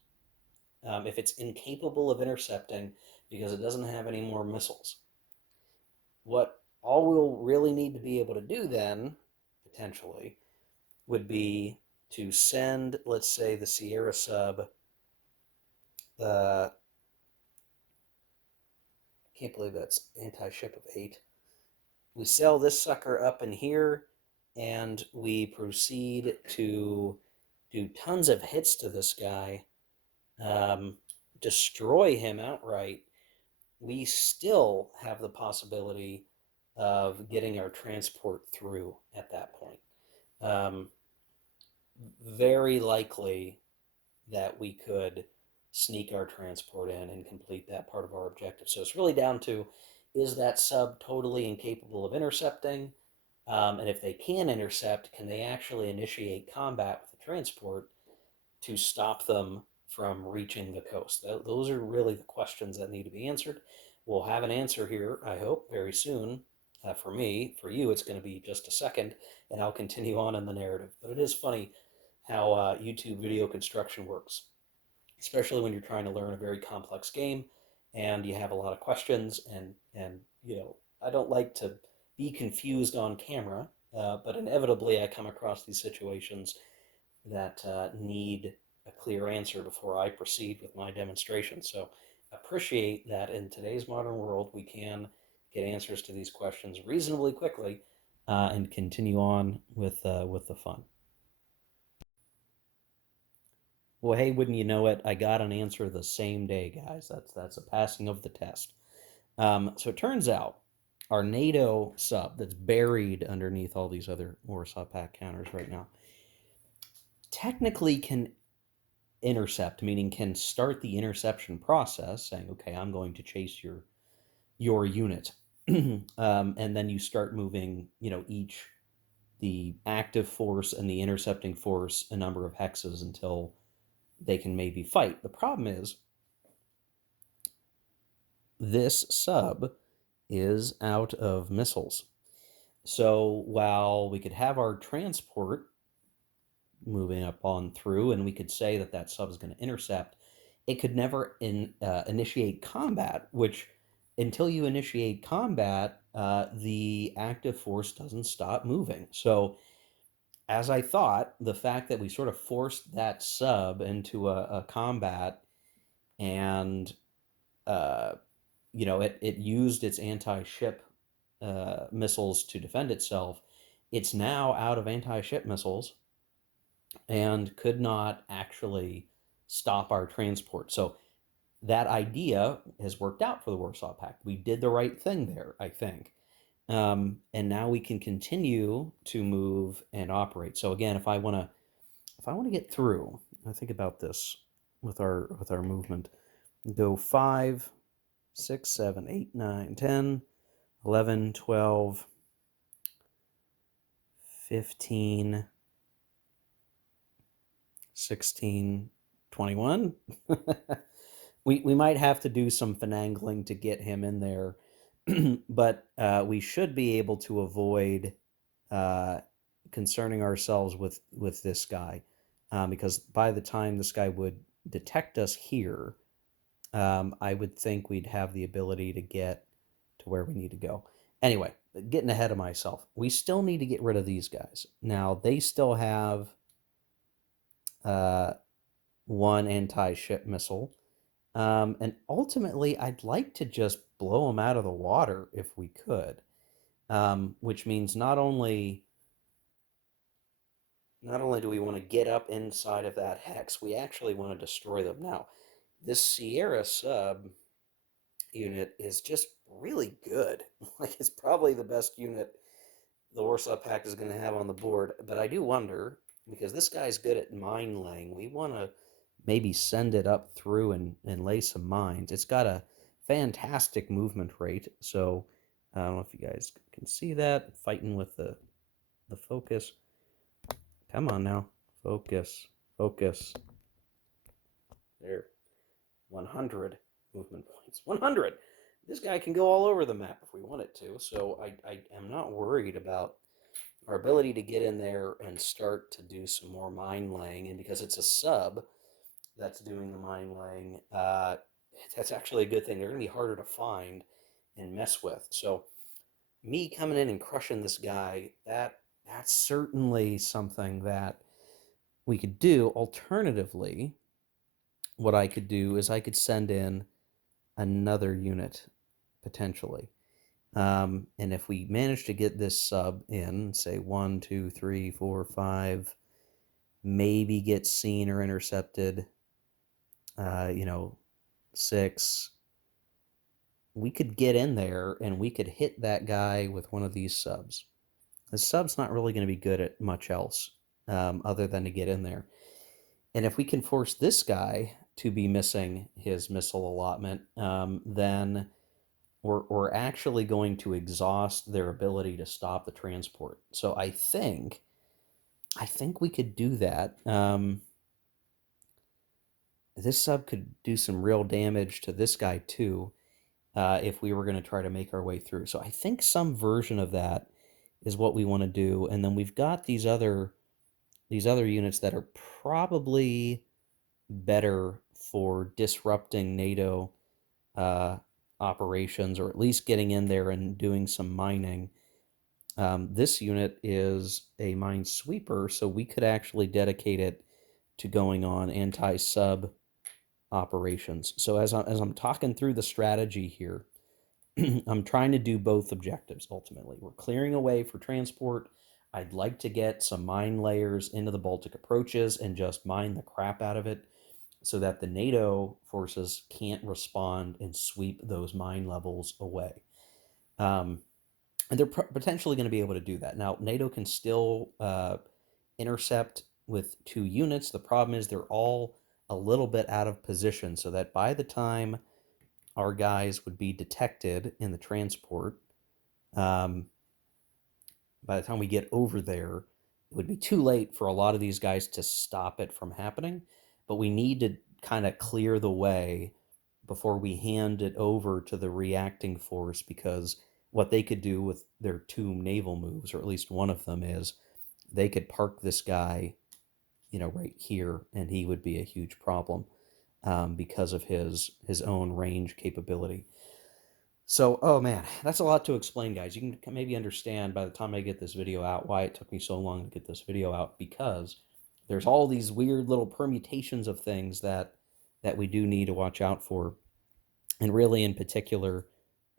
if it's incapable of intercepting because it doesn't have any more missiles, what all we'll really need to be able to do then, potentially, would be to send, let's say, the Sierra sub. I can't believe that's anti-ship of 8. We sell this sucker up in here, and we proceed to do tons of hits to this guy, um, destroy him outright. We still have the possibility of getting our transport through at that point. Um, Very likely that we could sneak our transport in and complete that part of our objective. So it's really down to, is that sub totally incapable of intercepting? And if they can intercept, can they actually initiate combat with the transport to stop them from reaching the coast? Those are really the questions that need to be answered. We'll have an answer here, I hope, very soon. For me, for you, it's going to be just a second, and I'll continue on in the narrative. But it is funny how YouTube video construction works, especially when you're trying to learn a very complex game and you have a lot of questions. And I don't like to be confused on camera, but inevitably I come across these situations that need a clear answer before I proceed with my demonstration. So appreciate that in today's modern world we can get answers to these questions reasonably quickly, and continue on with the fun. Well, hey, wouldn't you know it? I got an answer the same day, guys. That's a passing of the test. So it turns out our NATO sub that's buried underneath all these other Warsaw Pact counters right now technically can intercept, meaning can start the interception process, saying, "Okay, I'm going to chase your unit," and then you start moving, each the active force and the intercepting force a number of hexes until they can maybe fight. The problem is this sub is out of missiles. So while we could have our transport moving up on through, and we could say that that sub is going to intercept, it could never initiate combat, which until you initiate combat, the active force doesn't stop moving. So, as I thought, the fact that we sort of forced that sub into a combat and uh, it used its anti-ship missiles to defend itself. It's now out of anti-ship missiles and could not actually stop our transport. So that idea has worked out for the Warsaw Pact. We did the right thing there, I think. And now we can continue to move and operate. So again, if I want to get through, I think about this with our movement. Go 5, 6, 7, 8, 9, 10, 11, 12, 15, 16, 21. We might have to do some finagling to get him in there, but we should be able to avoid uh, concerning ourselves with this guy, because by the time this guy would detect us here, I would think we'd have the ability to get to where we need to go. Anyway, getting ahead of myself, we still need to get rid of these guys. Now they still have uh, one anti-ship missile. And ultimately, I'd like to just blow them out of the water if we could, which means not only do we want to get up inside of that hex, we actually want to destroy them. Now, this Sierra sub unit is just really good. Like it's probably the best unit the Warsaw Pact is going to have on the board. But I do wonder, because this guy's good at mine laying, we want to maybe send it up through and lay some mines. It's got a fantastic movement rate. So I don't know if you guys can see that. Fighting with the focus. Come on now. Focus. Focus. There. 100 movement points. 100! This guy can go all over the map if we want it to. So I am not worried about our ability to get in there and start to do some more mine laying. And because it's a sub that's doing the mine laying, that's actually a good thing. They're going to be harder to find and mess with. So me coming in and crushing this guy, that's certainly something that we could do. Alternatively, what I could do is I could send in another unit potentially. And if we manage to get this sub in, say 1, 2, 3, 4, 5, maybe get seen or intercepted, uh, you know, 6, we could get in there and we could hit that guy with one of these subs. The sub's not really going to be good at much else other than to get in there. And if we can force this guy to be missing his missile allotment, then we're actually going to exhaust their ability to stop the transport. So I think we could do that. This sub could do some real damage to this guy too, if we were going to try to make our way through. So I think some version of that is what we want to do. And then we've got these other units that are probably better for disrupting NATO uh, operations, or at least getting in there and doing some mining. This unit is a mine sweeper, so we could actually dedicate it to going on anti-sub operations. So as I'm talking through the strategy here, I'm trying to do both objectives ultimately. We're clearing a way for transport. I'd like to get some mine layers into the Baltic approaches and just mine the crap out of it so that the NATO forces can't respond and sweep those mine levels away. Um, and they're potentially going to be able to do that. Now, NATO can still intercept with 2 units. The problem is they're all a little bit out of position, so that by the time our guys would be detected in the transport, um, by the time we get over there, it would be too late for a lot of these guys to stop it from happening. But we need to kind of clear the way before we hand it over to the reacting force, because what they could do with their two naval moves, or at least one of them, is they could park this guy, right here, and he would be a huge problem, because of his own range capability. So, oh man, that's a lot to explain, guys. You can maybe understand by the time I get this video out why it took me so long to get this video out, because there's all these weird little permutations of things that we do need to watch out for, and really in particular,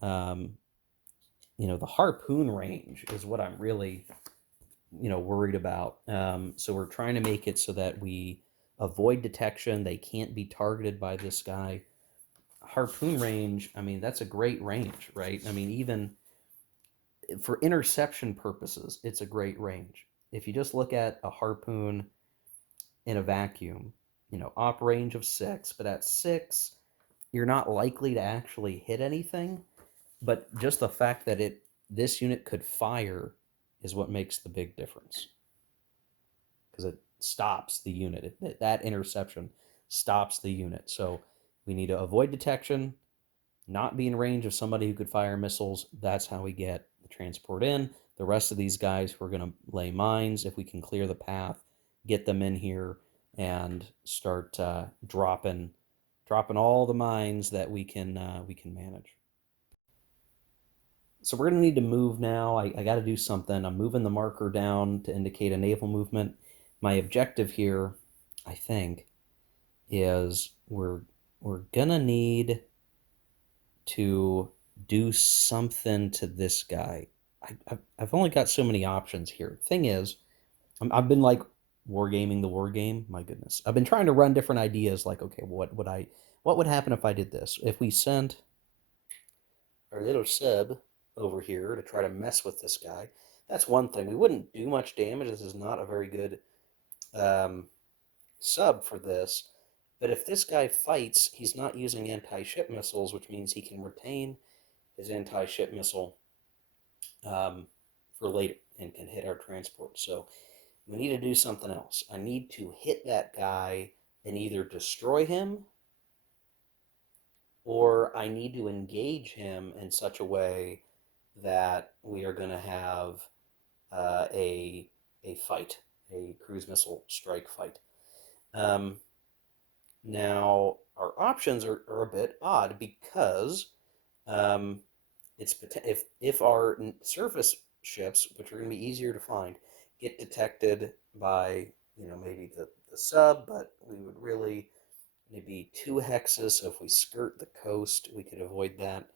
um, the harpoon range is what I'm really worried about. So we're trying to make it so that we avoid detection. They can't be targeted by this guy. Harpoon range, I mean, that's a great range, right? I mean, even for interception purposes, it's a great range. If you just look at a harpoon in a vacuum, op range of 6, but at 6, you're not likely to actually hit anything. But just the fact that this unit could fire is what makes the big difference, because it stops the unit. That interception stops the unit. So we need to avoid detection, not be in range of somebody who could fire missiles. That's how we get the transport in. The rest of these guys, we're going to lay mines. If we can clear the path, get them in here and start dropping all the mines that we can manage. So we're going to need to move now. I got to do something. I'm moving the marker down to indicate a naval movement. My objective here, I think, is we're gonna need to do something to this guy. I've only got so many options here. Thing is, I've been like wargaming the war game. My goodness, I've been trying to run different ideas. Like, okay, what would happen if I did this? If we sent our little sub over here to try to mess with this guy, that's one thing. We wouldn't do much damage. This is not a very good um, sub for this. But if this guy fights, he's not using anti-ship missiles, which means he can retain his anti-ship missile um, for later and can hit our transport. So we need to do something else. I need to hit that guy and either destroy him, or I need to engage him in such a way that we are going to have a fight, a cruise missile strike fight. Um, Now, our options are a bit odd, because um, if our surface ships, which are going to be easier to find, get detected by maybe the sub, but we would really maybe 2 hexes. So if we skirt the coast, we could avoid that.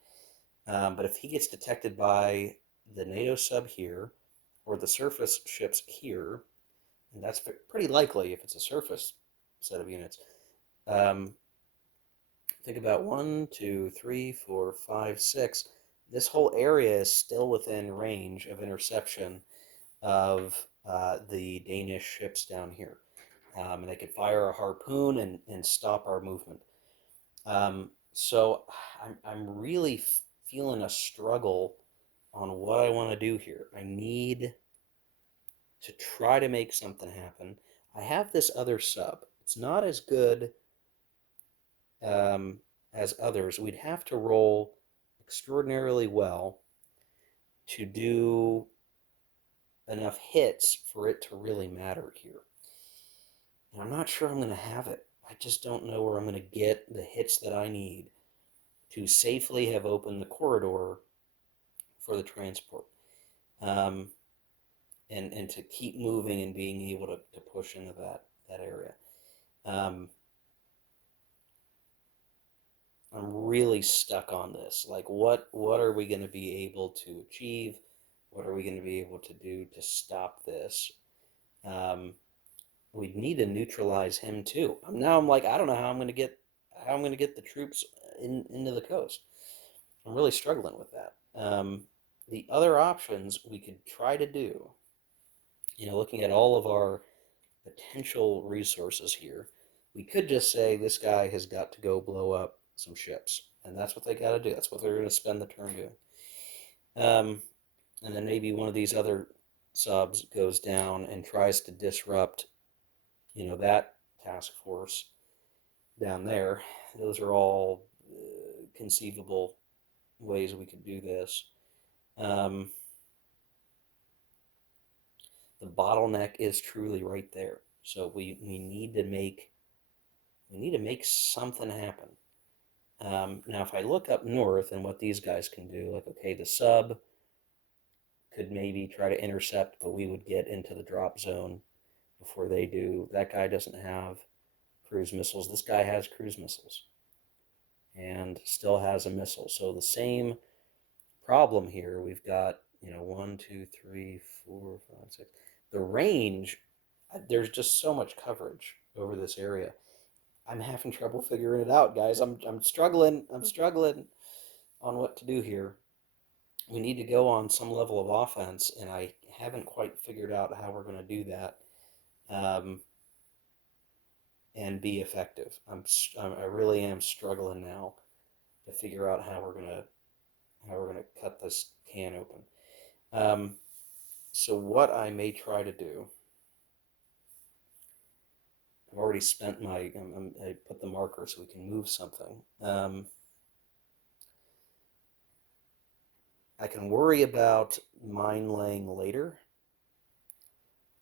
But if he gets detected by the NATO sub here, or the surface ships here, and that's pretty likely if it's a surface set of units. Um, think about 1, 2, 3, 4, 5, 6. This whole area is still within range of interception of the Danish ships down here. And they could fire a harpoon and stop our movement. So I'm really feeling a struggle on what I want to do here. I need to try to make something happen. I have this other sub. It's not as good um, as others. We'd have to roll extraordinarily well to do enough hits for it to really matter here. And I'm not sure I'm going to have it. I just don't know where I'm going to get the hits that I need to safely have opened the corridor for the transport, um, and to keep moving and being able to push into that area. Um, I'm really stuck on this. Like, what are we going to be able to achieve? What are we going to be able to do to stop this? Um, we need to neutralize him too. Now I'm like, I don't know how I'm going to get the troops into the coast. I'm really struggling with that. The other options we could try to do, looking at all of our potential resources here, we could just say this guy has got to go blow up some ships, and that's what they got to do. That's what they're going to spend the turn doing. And then maybe one of these other subs goes down and tries to disrupt, that task force down there. Those are all conceivable ways we could do this. Um, the bottleneck is truly right there. So we need to make something happen. Now, if I look up north and what these guys can do, like, okay, the sub could maybe try to intercept, but we would get into the drop zone before they do. That guy doesn't have cruise missiles. This guy has cruise missiles and still has a missile. So the same problem here. We've got, one, two, three, four, five, six. The range, there's just so much coverage over this area. I'm having trouble figuring it out, guys. I'm struggling. I'm struggling on what to do here. We need to go on some level of offense, and I haven't quite figured out how we're going to do that, um, and be effective. I really am struggling now to figure out how we're gonna cut this can open. Um, so what I may try to do, I've already spent I put the marker so we can move something. I can worry about mine laying later.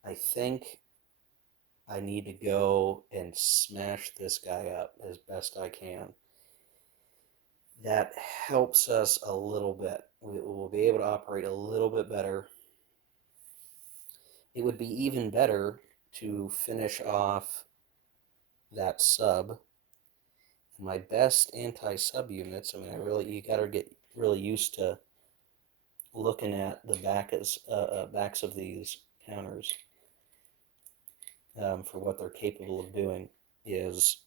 I think I need to go and smash this guy up as best I can. That helps us a little bit. We will be able to operate a little bit better. It would be even better to finish off that sub. My best anti-sub units, I mean, you got to get really used to looking at the backs of these counters, for what they're capable of doing. Is,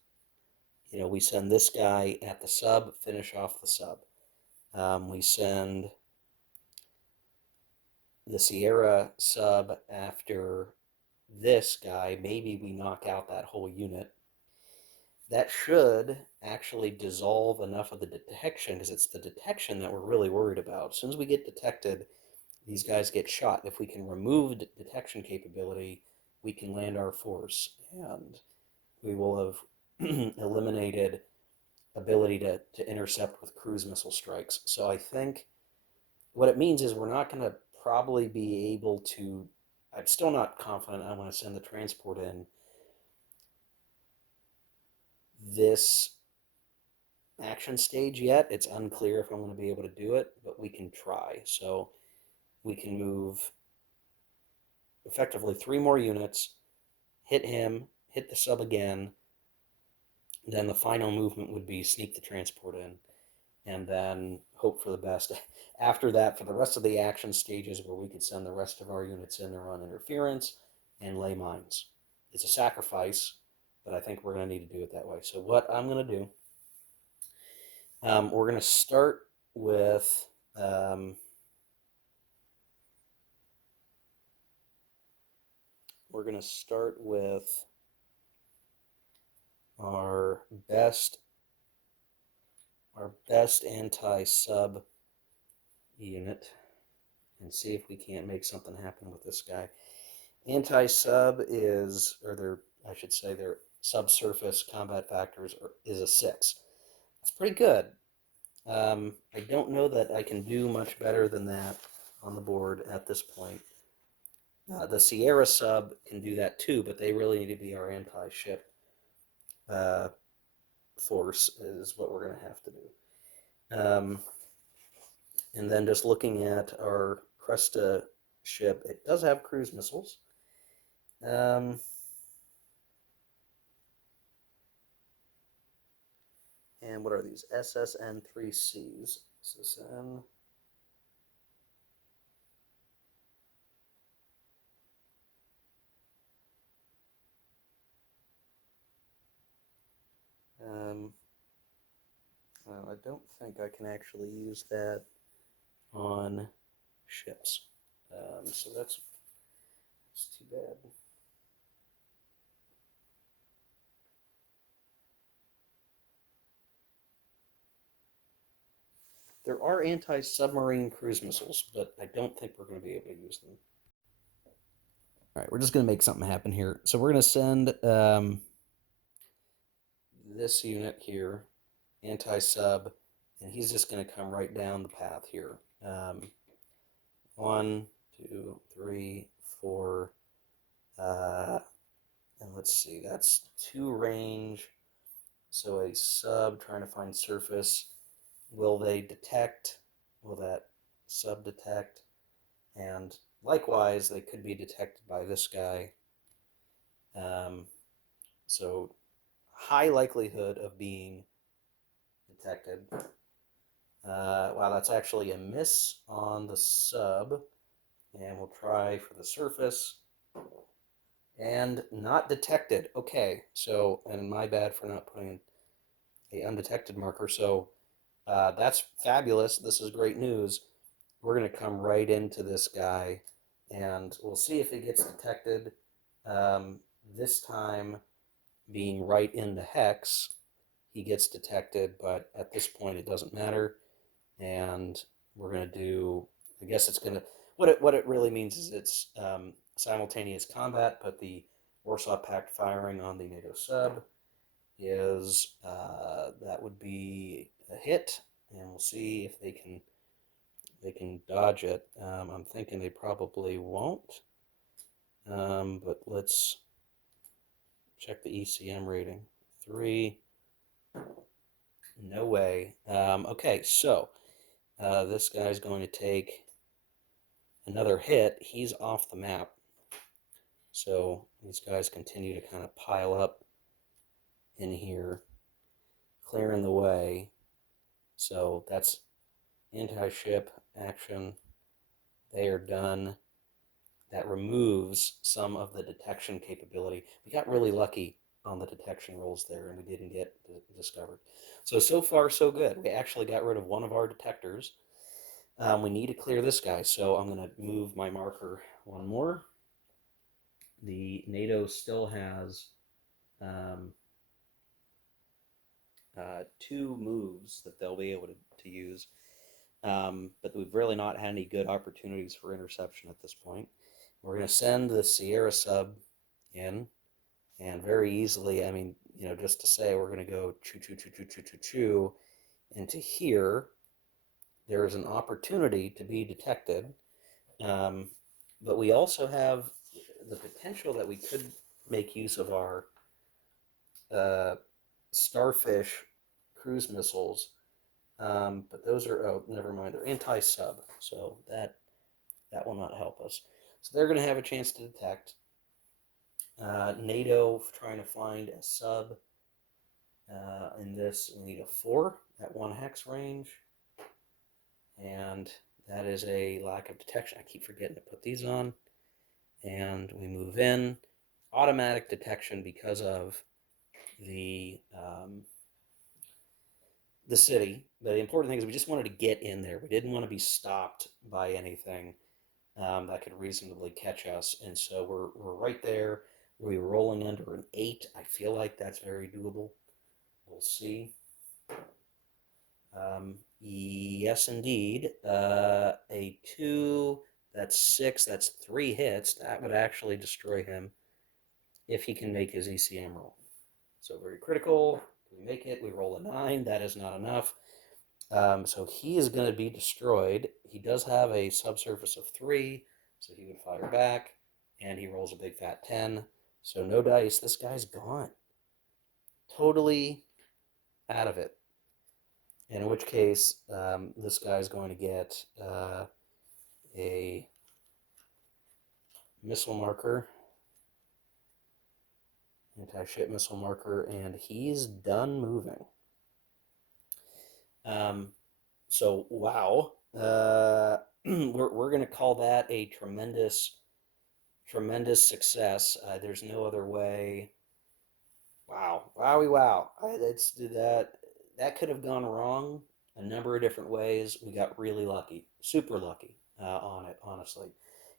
we send this guy at the sub, finish off the sub. We send the Sierra sub after this guy. Maybe we knock out that whole unit. That should actually dissolve enough of the detection, because it's the detection that we're really worried about. As soon as we get detected, these guys get shot. If we can remove detection capability, we can land our force, and we will have eliminated ability to intercept with cruise missile strikes. So I think what it means is we're not going to probably be able to. I'm still not confident I want to send the transport in this action stage yet. It's unclear if I'm going to be able to do it, but we can try. So we can move effectively 3 more units, hit him, hit the sub again. Then the final movement would be sneak the transport in, and then hope for the best. After that, for the rest of the action stages, where we could send the rest of our units in there on interference and lay mines. It's a sacrifice, but I think we're going to need to do it that way. So what I'm going to do, we're going to start with um, we're going to start with our best our best anti-sub unit, and see if we can't make something happen with this guy. Anti-sub is, or I should say, their subsurface combat factors is a 6. That's pretty good. I don't know that I can do much better than that on the board at this point. The Sierra sub can do that too, but they really need to be our anti-ship uh, force, is what we're going to have to do. And then just looking at our Cresta ship, it does have cruise missiles. Um, and what are these? SSN-3Cs. SSN. Well, I don't think I can actually use that on ships. So that's too bad. There are anti-submarine cruise missiles, but I don't think we're going to be able to use them. All right, we're just going to make something happen here. So we're going to send this unit here, anti-sub, and he's just going to come right down the path here. One, two, three, four, and let's see, that's two range. So a sub trying to find surface. Will they detect? Will that sub detect? And likewise, they could be detected by this guy. Um, so high likelihood of being detected. Wow, that's actually a miss on the sub. And we'll try for the surface. And not detected. Okay, so, and my bad for not putting a undetected marker. So that's fabulous. This is great news. We're going to come right into this guy and we'll see if it gets detected. Um, this time being right in the hex, he gets detected, but at this point it doesn't matter. And we're going to do, I guess it's going to, what it really means is it's simultaneous combat, but the Warsaw Pact firing on the NATO sub is, that would be a hit, and we'll see if they can dodge it. I'm thinking they probably won't, but let's check the ECM rating. 3, no way. Okay, so this guy's going to take another hit. He's off the map. So these guys continue to kind of pile up in here, clearing the way. So that's anti-ship action. They are done. That removes some of the detection capability. We got really lucky on the detection rolls there, and we didn't get discovered. So far, so good. We actually got rid of one of our detectors. We need to clear this guy, so I'm going to move my marker one more. The NATO still has um, two moves that they'll be able to use, but we've really not had any good opportunities for interception at this point. We're going to send the Sierra sub in, and very easily, I mean, just to say, we're going to go choo choo choo choo choo choo choo into here. There is an opportunity to be detected, um, but we also have the potential that we could make use of our uh, Starfish cruise missiles. But those are, oh, never mind, they're anti-sub, so that will not help us. So they're going to have a chance to detect. NATO trying to find a sub. In this, we need a 4 at 1 hex range, and that is a lack of detection. I keep forgetting to put these on, and we move in. Automatic detection because of the the city. But the important thing is we just wanted to get in there. We didn't want to be stopped by anything that could reasonably catch us. And so we're right there. We're rolling under an 8. I feel like that's very doable. We'll see. Yes, indeed. A 2, that's 6, that's 3 hits. That would actually destroy him if he can make his ECM roll. So very critical. We make it. We roll a 9. That is not enough. So he is going to be destroyed. He does have a subsurface of 3, so he would fire back, and he rolls a big fat 10. So no dice. This guy's gone. Totally out of it. In which case, this guy's going to get a missile marker, anti-ship missile marker, and he's done moving. So wow, we're going to call that a tremendous success. There's no other way. Wow, wowie wow. That's that could have gone wrong a number of different ways. We got really lucky, super lucky on it. Honestly,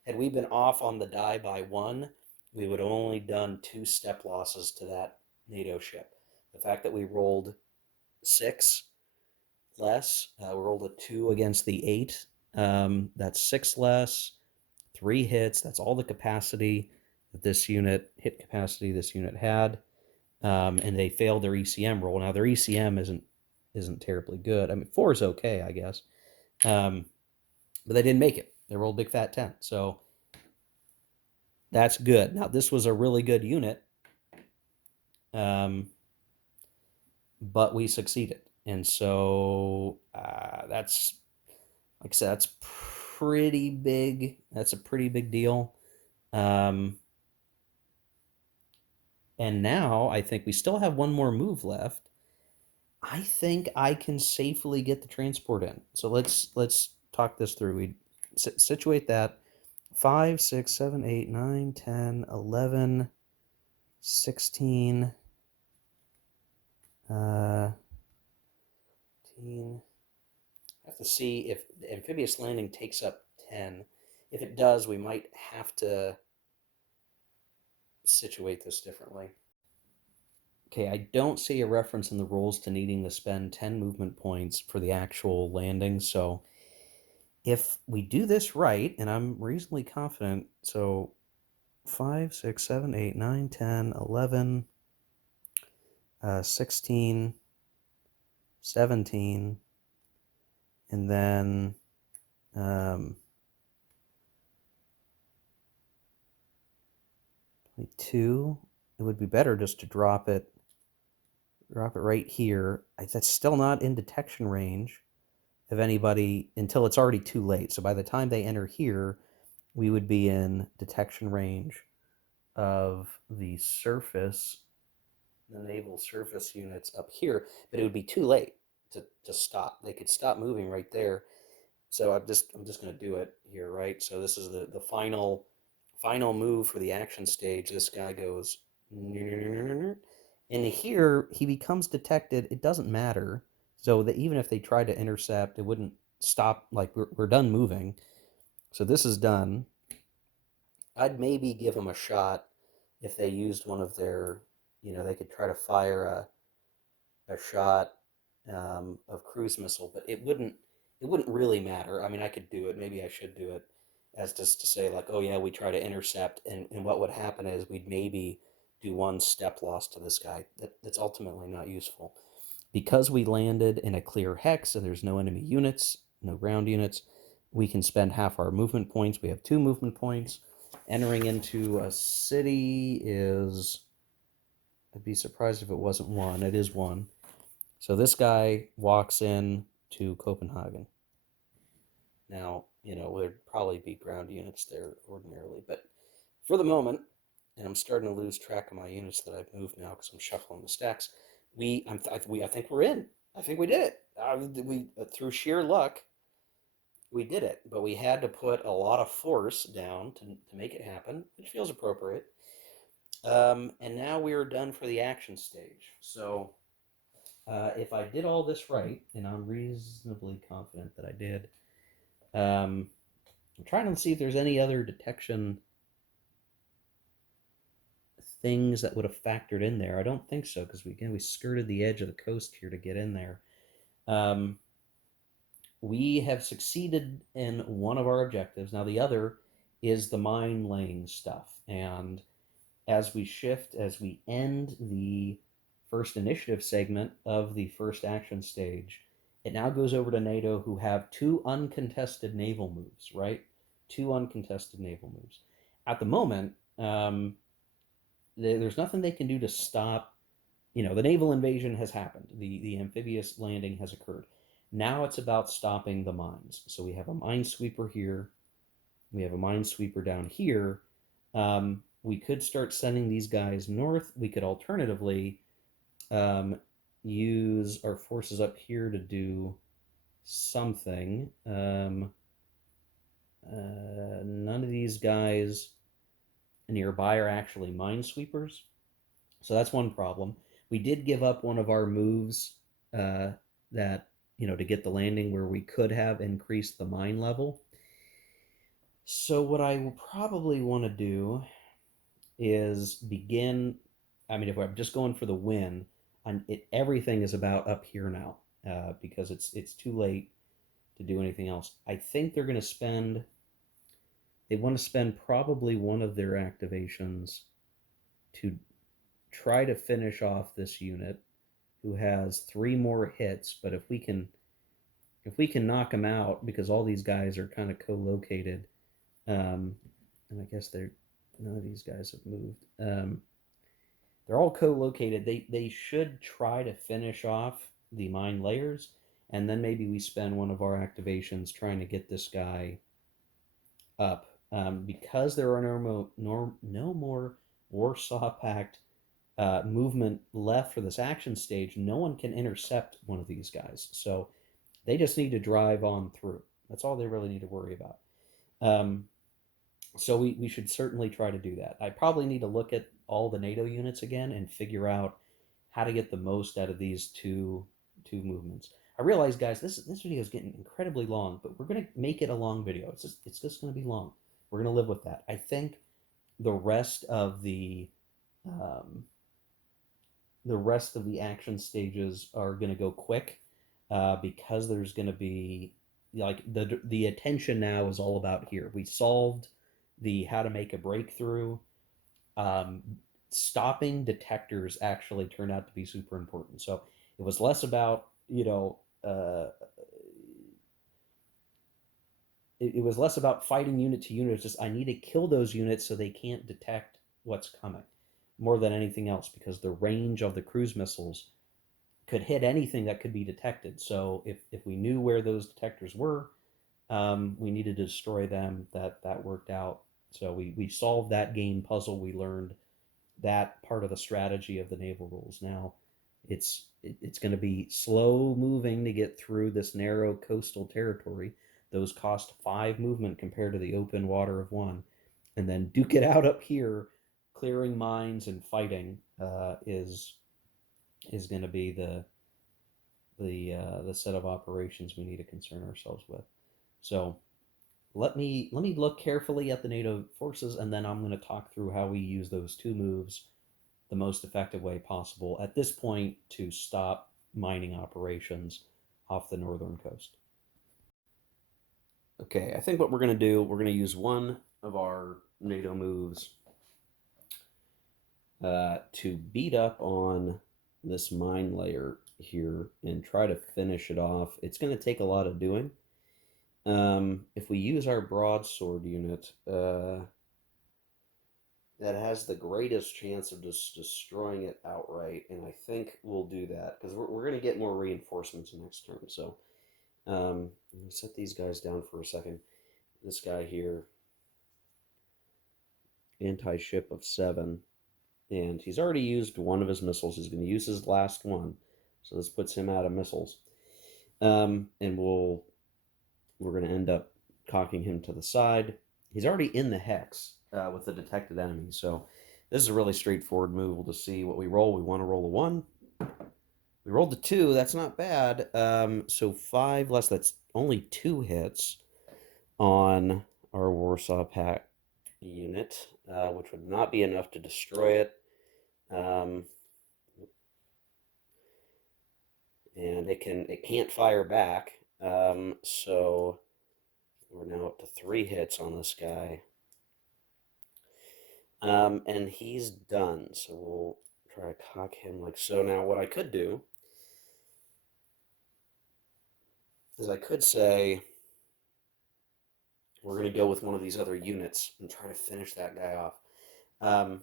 had we been off on the die by 1, we would have only done 2 step losses to that NATO ship. The fact that we rolled 6 less, we rolled a 2 against the 8. That's 6 less, 3 hits. That's all the capacity. that this unit hit capacity this unit had, and they failed their ECM roll. Now their ECM isn't terribly good. I mean, 4 is okay, I guess, um, but they didn't make it. They rolled big fat 10, so that's good. Now this was a really good unit, um, but we succeeded, and so that's like I said, that's pretty big. That's a pretty big deal. Um, and now I think we still have one more move left. I think I can safely get the transport in. So let's talk this through. We situate that 5, 6, 7, 8, 9, 10, 11, 16, 18. I have to see if the amphibious landing takes up 10. If it does, we might have to situate this differently. Okay, I don't see a reference in the rules to needing to spend 10 movement points for the actual landing, so if we do this right, and I'm reasonably confident, so 5, 6, 7, 8, 9, 10, 11, 16, 17, and then um, 22, it would be better just to drop it right here. That's still not in detection range of anybody until it's already too late. So by the time they enter here, we would be in detection range of the naval surface units up here, but it would be too late to stop. They could stop moving right there. So I'm just going to do it here, right? So this is the final move for the action stage. This guy goes, and here he becomes detected. It doesn't matter. So that even if they tried to intercept, it wouldn't stop. Like we're done moving. So this is done. I'd maybe give them a shot if they used one of their, they could try to fire a shot of cruise missile, but it wouldn't really matter. I mean, I could do it. Maybe I should do it as just to say like, oh yeah, we try to intercept, and what would happen is we'd maybe do one step loss to this guy. That's ultimately not useful because we landed in a clear hex and there's no enemy units, no ground units. We can spend half our movement points. We have 2 movement points. Entering into a city is, I'd be surprised if it wasn't 1. It is 1. So this guy walks in to Copenhagen. Now, there'd probably be ground units there ordinarily, but for the moment, and I'm starting to lose track of my units that I've moved now because I'm shuffling the stacks. I think we're in. I think we did it. We through sheer luck, we did it, but we had to put a lot of force down to make it happen, which feels appropriate. And now we are done for the action stage. So if I did all this right, and I'm reasonably confident that I did, I'm trying to see if there's any other detection things that would have factored in there. I don't think so because we skirted the edge of the coast here to get in there. Um, we have succeeded in one of our objectives. Now the other is the mine laying stuff, and as we end the first initiative segment of the first action stage, it now goes over to NATO, who have 2 uncontested naval moves, right? 2 uncontested naval moves. At the moment, there's nothing they can do to stop. The naval invasion has happened. The amphibious landing has occurred. Now it's about stopping the mines. So we have a minesweeper here. We have a minesweeper down here. We could start sending these guys north. We could alternatively um, use our forces up here to do something. None of these guys nearby are actually minesweepers. So that's one problem. We did give up one of our moves uh, that, to get the landing where we could have increased the mine level. So what I will probably want to do is begin. I mean, if I'm just going for the win, everything is about up here now because it's too late to do anything else. I think they're going to spend They want to spend probably one of their activations to try to finish off this unit who has three more hits. But if we can knock them out, because all these guys are kind of co-located, and I guess they're none of these guys have moved. They're all co-located. They should try to finish off the mine layers, and then maybe we spend one of our activations trying to get this guy up. Because there are no more Warsaw Pact movement left for this action stage, no one can intercept one of these guys. So they just need to drive on through. That's all they really need to worry about. Um, so we should certainly try to do that. I probably need to look at all the NATO units again and figure out how to get the most out of these two movements. I realize, guys, this video is getting incredibly long, but we're gonna make it a long video. It's just gonna be long. We're gonna live with that. I think the rest of um, the rest of the action stages are gonna go quick because there's gonna be like the attention now is all about here. We solved the how to make a breakthrough. um, Stopping detectors actually turned out to be super important. So it was less about it was less about fighting unit to unit. It's just I need to kill those units so they can't detect what's coming more than anything else, because the range of the cruise missiles could hit anything that could be detected. So if we knew where those detectors were, we needed to destroy them. That worked out. So we solved that game puzzle. We learned that part of the strategy of the naval rules. Now it's going to be slow moving to get through this narrow coastal territory. Those cost 5 movement compared to the open water of 1, and then duke it out up here. Clearing mines and fighting is going to be the set of operations we need to concern ourselves with. So let me look carefully at the NATO forces, and then I'm going to talk through how we use those two moves the most effective way possible at this point to stop mining operations off the northern coast. Okay, I think what we're going to do, we're going to use one of our NATO moves to beat up on this mine layer here and try to finish it off. It's going to take a lot of doing. If we use our broadsword unit, that has the greatest chance of just destroying it outright, and I think we'll do that because we're going to get more reinforcements next turn. So let me set these guys down for a second. This guy here, anti-ship of 7, and he's already used one of his missiles. He's going to use his last one, so this puts him out of missiles. And we're going to end up cocking him to the side. He's already in the hex with the detected enemy, so this is a really straightforward move. We'll just see what we roll. We want to roll a 1. We rolled a 2. That's not bad. So 5 less. That's only 2 hits on our Warsaw Pact unit, which would not be enough to destroy it. Um, and it can't fire back. So we're now up to 3 hits on this guy. And he's done. So we'll try to cock him like so. Now, what I could do is I could say we're going to go with one of these other units and try to finish that guy off. Um,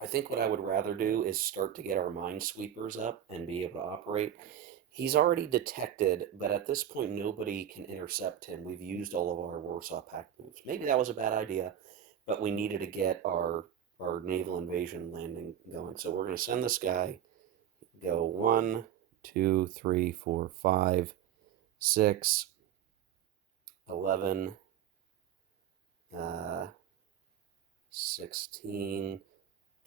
I think what I would rather do is start to get our minesweepers up and be able to operate. He's already detected, but at this point, nobody can intercept him. We've used all of our Warsaw Pact moves. Maybe that was a bad idea, but we needed to get our naval invasion landing going. So we're going to send this guy, go 1, 2, 3, 4, 5, 6, 11, 16,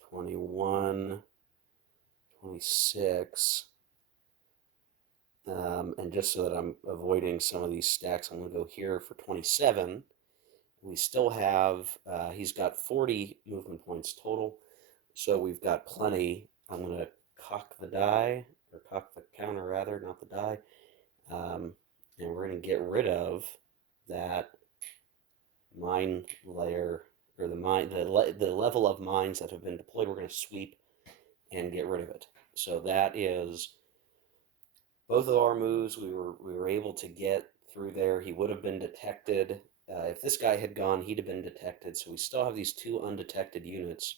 21, 26. And just so that I'm avoiding some of these stacks, I'm going to go here for 27. We still have, he's got 40 movement points total. So we've got plenty. I'm going to cock the die, or cock the counter rather, not the die. And we're going to get rid of that mine layer, or the level of mines that have been deployed. We're going to sweep and get rid of it. So that is both of our moves. We were able to get through there. He would have been detected. If this guy had gone, he'd have been detected. So we still have these two undetected units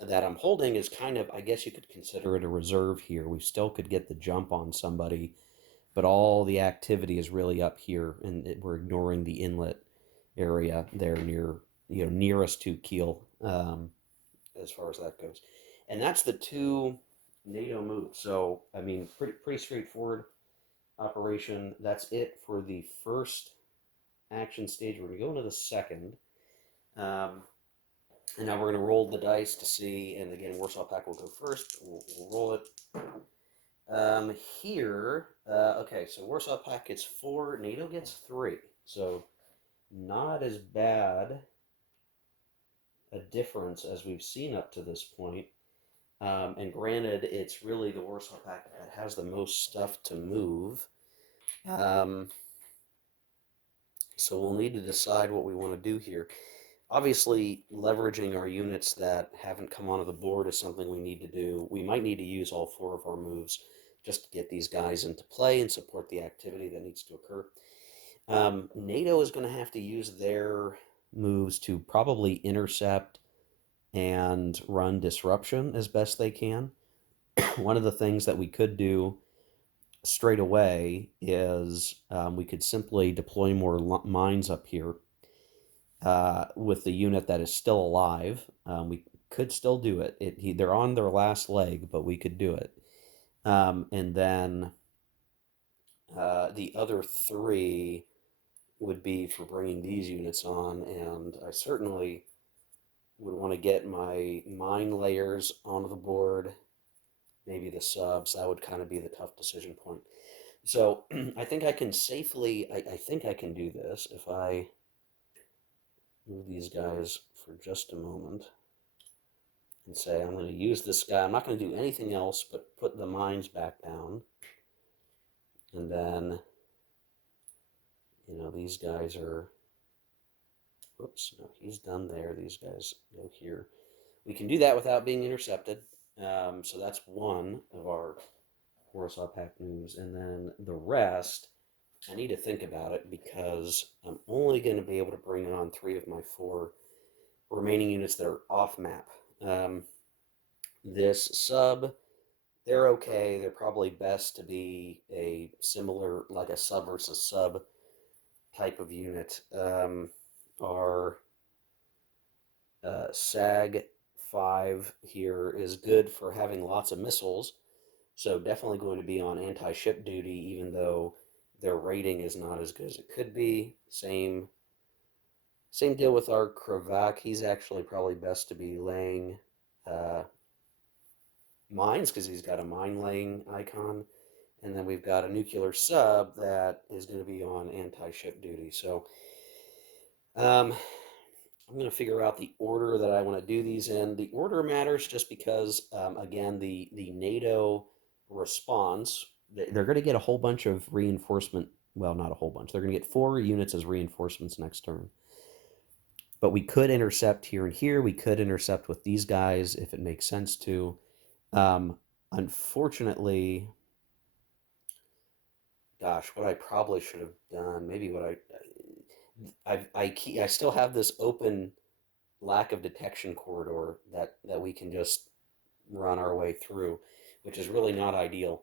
that I'm holding is kind of, I guess you could consider it a reserve here. We still could get the jump on somebody, but all the activity is really up here, and we're ignoring the inlet area there near, nearest to Kiel, as far as that goes. And that's the two NATO moves. So I mean, pretty straightforward operation. That's it for the first action stage. We're gonna go into the second. Um, and now we're going to roll the dice to see, and again, Warsaw Pack will go first. We'll roll it. Here, okay, so Warsaw Pack gets 4, NATO gets 3. So not as bad a difference as we've seen up to this point. And granted, it's really the Warsaw Pack that has the most stuff to move. Um, so we'll need to decide what we want to do here. Obviously, leveraging our units that haven't come onto the board is something we need to do. We might need to use all 4 of our moves just to get these guys into play and support the activity that needs to occur. NATO is going to have to use their moves to probably intercept and run disruption as best they can. One of the things that we could do straight away is we could simply deploy more mines up here with the unit that is still alive. We could still do it. They're on their last leg, but we could do it. And then the other 3 would be for bringing these units on, and I certainly would want to get my mine layers onto the board, maybe the subs. That would kind of be the tough decision point. So I think I can safely, I think I can do this if I move these guys for just a moment and say I'm going to use this guy. I'm not going to do anything else but put the mines back down. And then, these guys are, whoops, no, he's done there. These guys go here. We can do that without being intercepted. So that's one of our Warsaw Pact moves. And then the rest, I need to think about it because I'm only going to be able to bring on 3 of my 4 remaining units that are off map. This sub, they're okay. They're probably best to be a similar, like a sub versus sub type of unit. Our SAG 5 here is good for having lots of missiles, so definitely going to be on anti-ship duty, even though their rating is not as good as it could be. Same deal with our Kravak. He's actually probably best to be laying uh, mines because he's got a mine laying icon. And then we've got a nuclear sub that is going to be on anti-ship duty. So um, I'm going to figure out the order that I want to do these in. The order matters just because, again, the NATO response, they're going to get a whole bunch of reinforcement. Well, not a whole bunch. They're going to get 4 units as reinforcements next turn. But we could intercept here and here. We could intercept with these guys if it makes sense to. Um, Unfortunately, gosh, what I probably should have done, maybe what I still have this open lack of detection corridor that we can just run our way through, which is really not ideal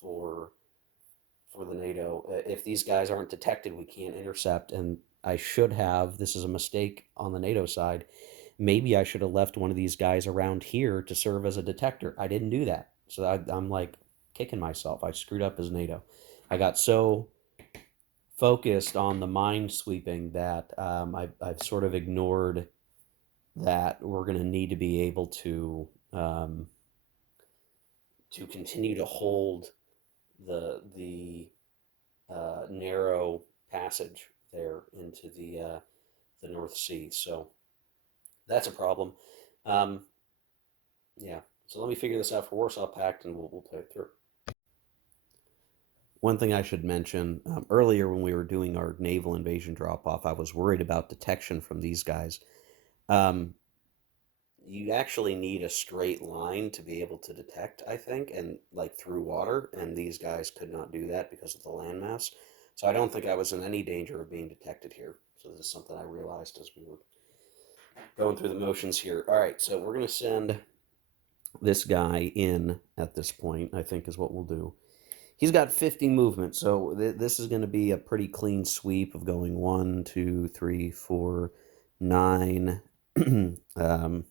for for the NATO. If these guys aren't detected, we can't intercept. And I should have. This is a mistake on the NATO side. Maybe I should have left one of these guys around here to serve as a detector. I didn't do that, so I'm like kicking myself. I screwed up as NATO. I got so focused on the mine sweeping that I've sort of ignored that we're going to need to be able to continue to hold the narrow passage there into the North Sea. So that's a problem. Um, yeah. So let me figure this out for Warsaw Pact, and we'll play it through. one thing I should mention, earlier when we were doing our naval invasion drop off, I was worried about detection from these guys. Um, you actually need a straight line to be able to detect, I think, and like through water, and these guys could not do that because of the landmass. So I don't think I was in any danger of being detected here. So this is something I realized as we were going through the motions here. All right, so we're going to send this guy in at this point, I think is what we'll do. He's got 50 movement, so this is going to be a pretty clean sweep of going 1, 2, 3, 4, 9, um, 9,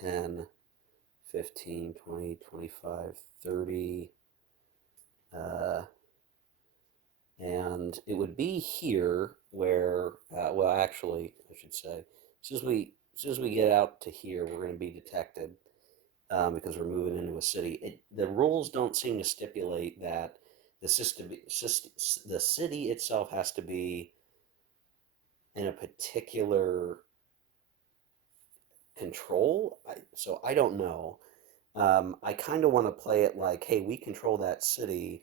10, 15, 20, 25, 30. Uh, and it would be here where, well, actually, I should say, as soon as we get out to here, we're going to be detected because we're moving into a city. The rules don't seem to stipulate that the city itself has to be in a particular control. So I don't know. I kind of want to play it like, hey, we control that city.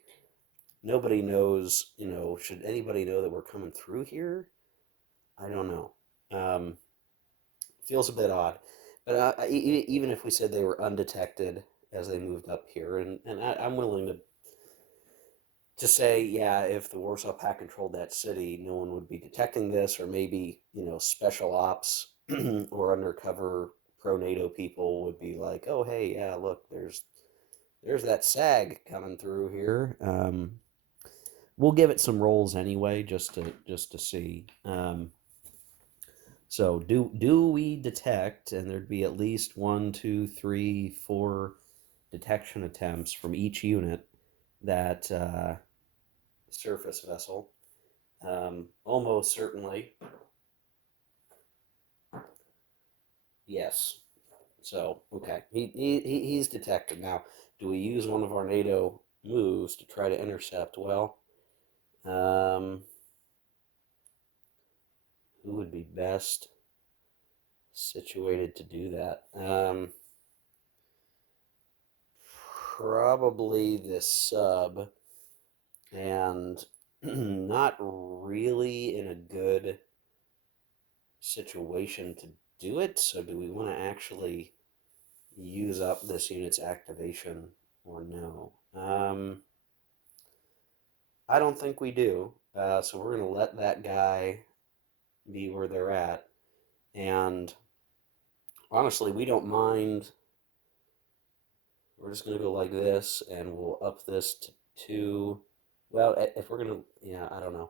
Nobody knows, should anybody know that we're coming through here? I don't know. Um, Feels a bit odd. But even if we said they were undetected as they moved up here, and I'm willing to say, yeah, if the Warsaw Pact controlled that city, no one would be detecting this, or maybe, special ops or undercover pro NATO people would be like, oh, hey, yeah, look, there's that SAG coming through here. We'll give it some rolls anyway, just to see. So do we detect? And there'd be at least one, two, three, four detection attempts from each unit that surface vessel. Almost certainly, yes. So okay, he's detected. Now, do we use one of our NATO moves to try to intercept? Well, um, who would be best situated to do that? Probably this sub, and not really in a good situation to do it. So, do we want to actually use up this unit's activation or no? I don't think we do. So we're going to let that guy be where they're at. And honestly, we don't mind. We're just going to go like this, and we'll up this to 2. Well, if we're going to, yeah, I don't know.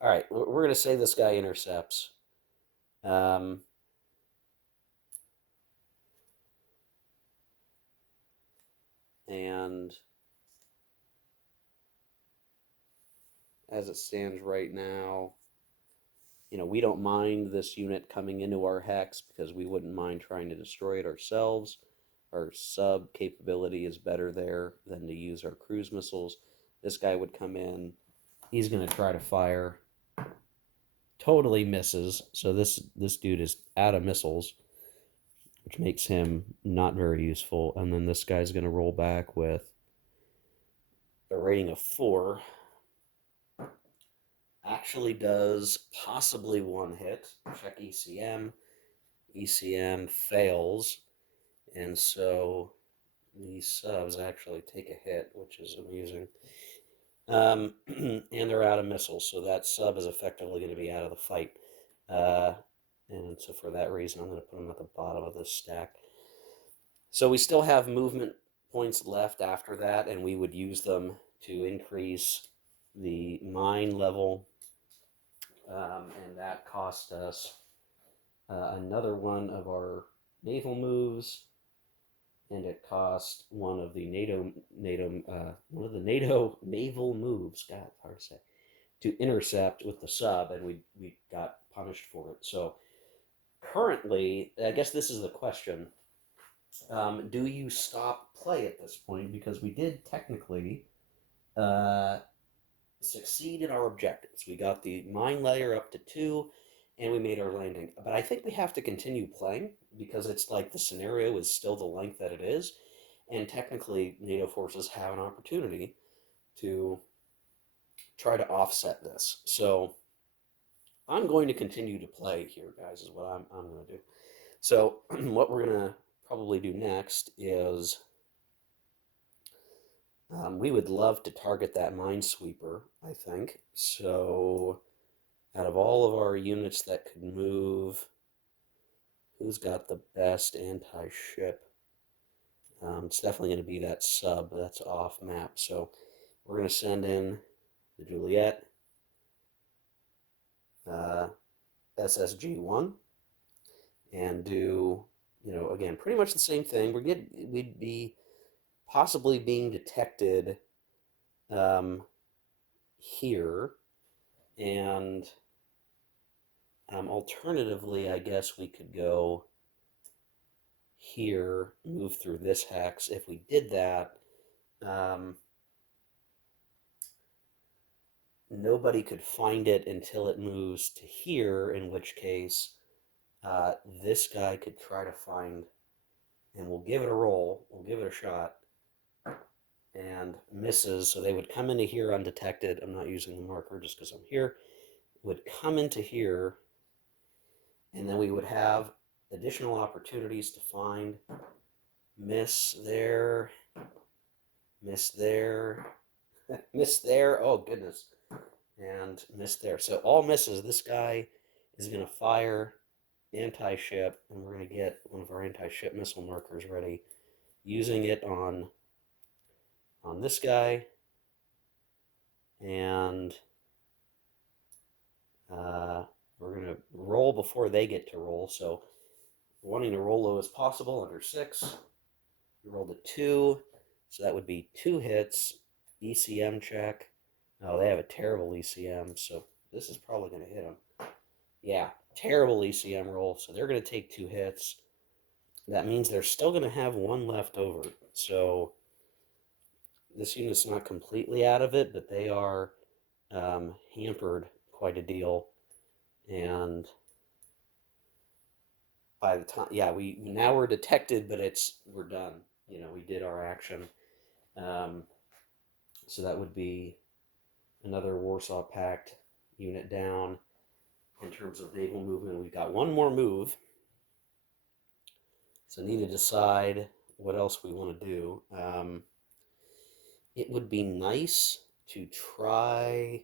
All right, we're going to say this guy intercepts. Um, and as it stands right now, we don't mind this unit coming into our hex because we wouldn't mind trying to destroy it ourselves. Our sub capability is better there than to use our cruise missiles. This guy would come in. He's going to try to fire. Totally misses. So this dude is out of missiles, which makes him not very useful. And then this guy's going to roll back with a rating of 4. Actually does possibly one hit. Check ECM. ECM fails. And so these subs actually take a hit, which is amusing. And they're out of missiles, so that sub is effectively going to be out of the fight. Uh, and so for that reason, I'm going to put them at the bottom of this stack. So we still have movement points left after that, and we would use them to increase the mine level. And that cost us another one of our naval moves, and it cost one of the NATO naval moves. God, hard to say, to intercept with the sub, and we got punished for it. So currently, I guess this is the question: do you stop play at this point? Because we did technically uh, succeed in our objectives. We got the mine layer up to 2, and we made our landing. But I think we have to continue playing because it's like the scenario is still the length that it is. And technically, NATO forces have an opportunity to try to offset this. So I'm going to continue to play here, guys, is what I'm going to do. So what we're going to probably do next is we would love to target that minesweeper, I think. So out of all of our units that could move, who's got the best anti-ship? It's definitely going to be that sub that's off map. So we're going to send in the Juliet, uh, SSG-1, and do, again, pretty much the same thing. We'd be possibly being detected um, here, and alternatively, I guess we could go here, move through this hex. If we did that, um, nobody could find it until it moves to here, in which case this guy could try to find, and we'll give it a roll, we'll give it a shot, and misses. So they would come into here undetected. I'm not using the marker just because I'm here. Would come into here, and then we would have additional opportunities to find. Miss there, miss there, miss there. Oh, goodness. And miss there. So all misses. This guy is going to fire anti-ship, and we're going to get one of our anti-ship missile markers ready, using it on this guy, and we're going to roll before they get to roll. So wanting to roll low as possible under 6. We rolled a 2, so that would be 2 hits. ECM check. Oh, they have a terrible ECM, so this is probably going to hit them. Yeah, terrible ECM roll, so they're going to take 2 hits. That means they're still going to have 1 left over. So this unit's not completely out of it, but they are hampered quite a deal. And by the time, yeah, we're detected, but we're done. We did our action. Um, so that would be another Warsaw Pact unit down in terms of naval movement. We've got one more move, so need to decide what else we want to do. It would be nice to try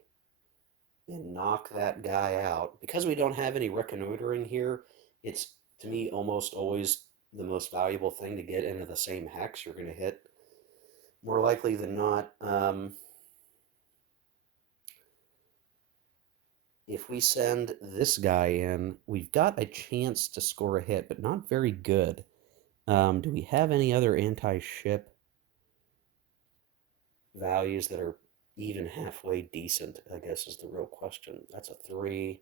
and knock that guy out. Because we don't have any reconnoitering here, it's, to me, almost always the most valuable thing to get into the same hex you're going to hit. More likely than not, if we send this guy in, we've got a chance to score a hit, but not very good. Do we have any other anti-ship values that are even halfway decent, I guess is the real question. That's a 3,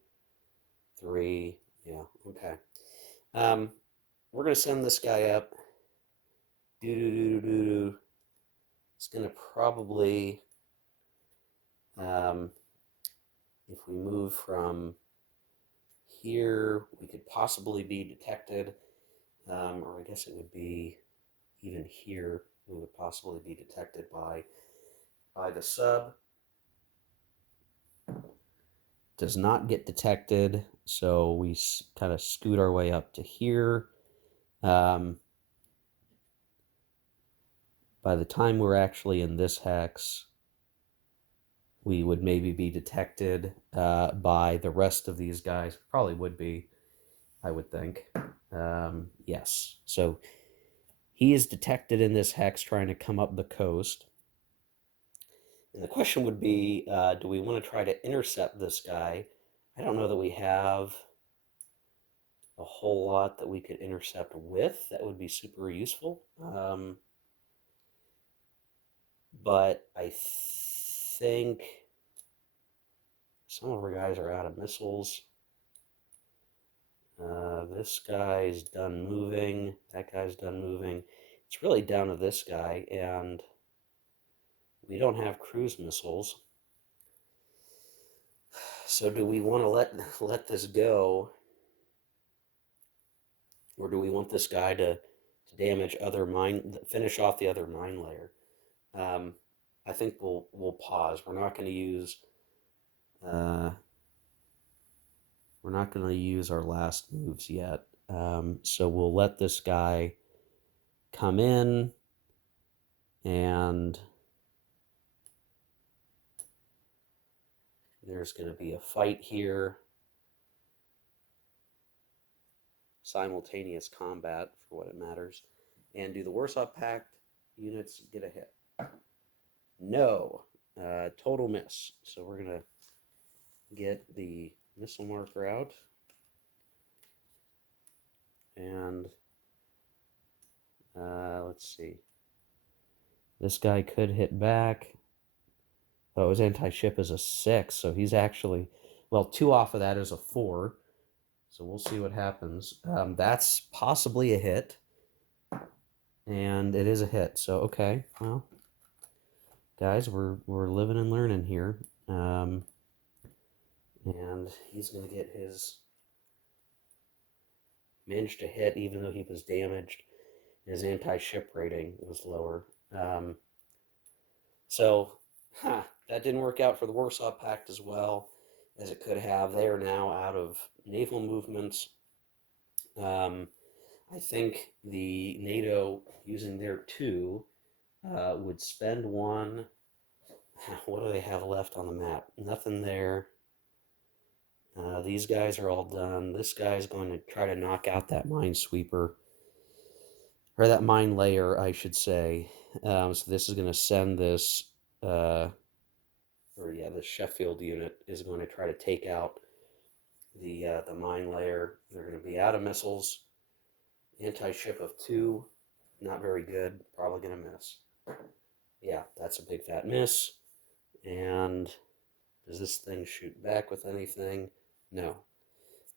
3. Yeah, okay. We're going to send this guy up. Do. It's going to probably, um, if we move from here, we could possibly be detected. Or I guess it would be even here, we would possibly be detected by the sub. Does not get detected, so we kind of scoot our way up to here. By the time we're actually in this hex, we would maybe be detected by the rest of these guys. Probably would be, I would think. Yes. So he is detected in this hex trying to come up the coast. And the question would be, do we want to try to intercept this guy? I don't know that we have a whole lot that we could intercept with. That would be super useful. But I think some of our guys are out of missiles. This guy's done moving. That guy's done moving. It's really down to this guy, and we don't have cruise missiles. So do we want to let this go, or do we want this guy to damage other mine, finish off the other mine layer. Um, I think we'll pause. Uh, we're not going to use our last moves yet. So we'll let this guy come in, and there's going to be a fight here. Simultaneous combat for what it matters. And do the Warsaw Pact units get a hit? No. Total miss. So we're going to get the missile marker out. And let's see. This guy could hit back. Oh, his anti-ship is a 6, so he's actually, well, 2 off of that is a 4. So we'll see what happens. That's possibly a hit. And it is a hit. So, okay, well, guys, we're living and learning here. And he's going to get his, managed to hit even though he was damaged. His anti-ship rating was lower. So, that didn't work out for the Warsaw Pact as well as it could have. They are now out of naval movements. I think the NATO, using their 2, would spend 1. What do they have left on the map? Nothing there. These guys are all done. This guy's going to try to knock out that minesweeper, or that mine layer, I should say. So this is going to send this, the Sheffield unit is going to try to take out the mine layer. They're going to be out of missiles. Anti-ship of 2, not very good. Probably going to miss. Yeah, that's a big fat miss. And does this thing shoot back with anything? No.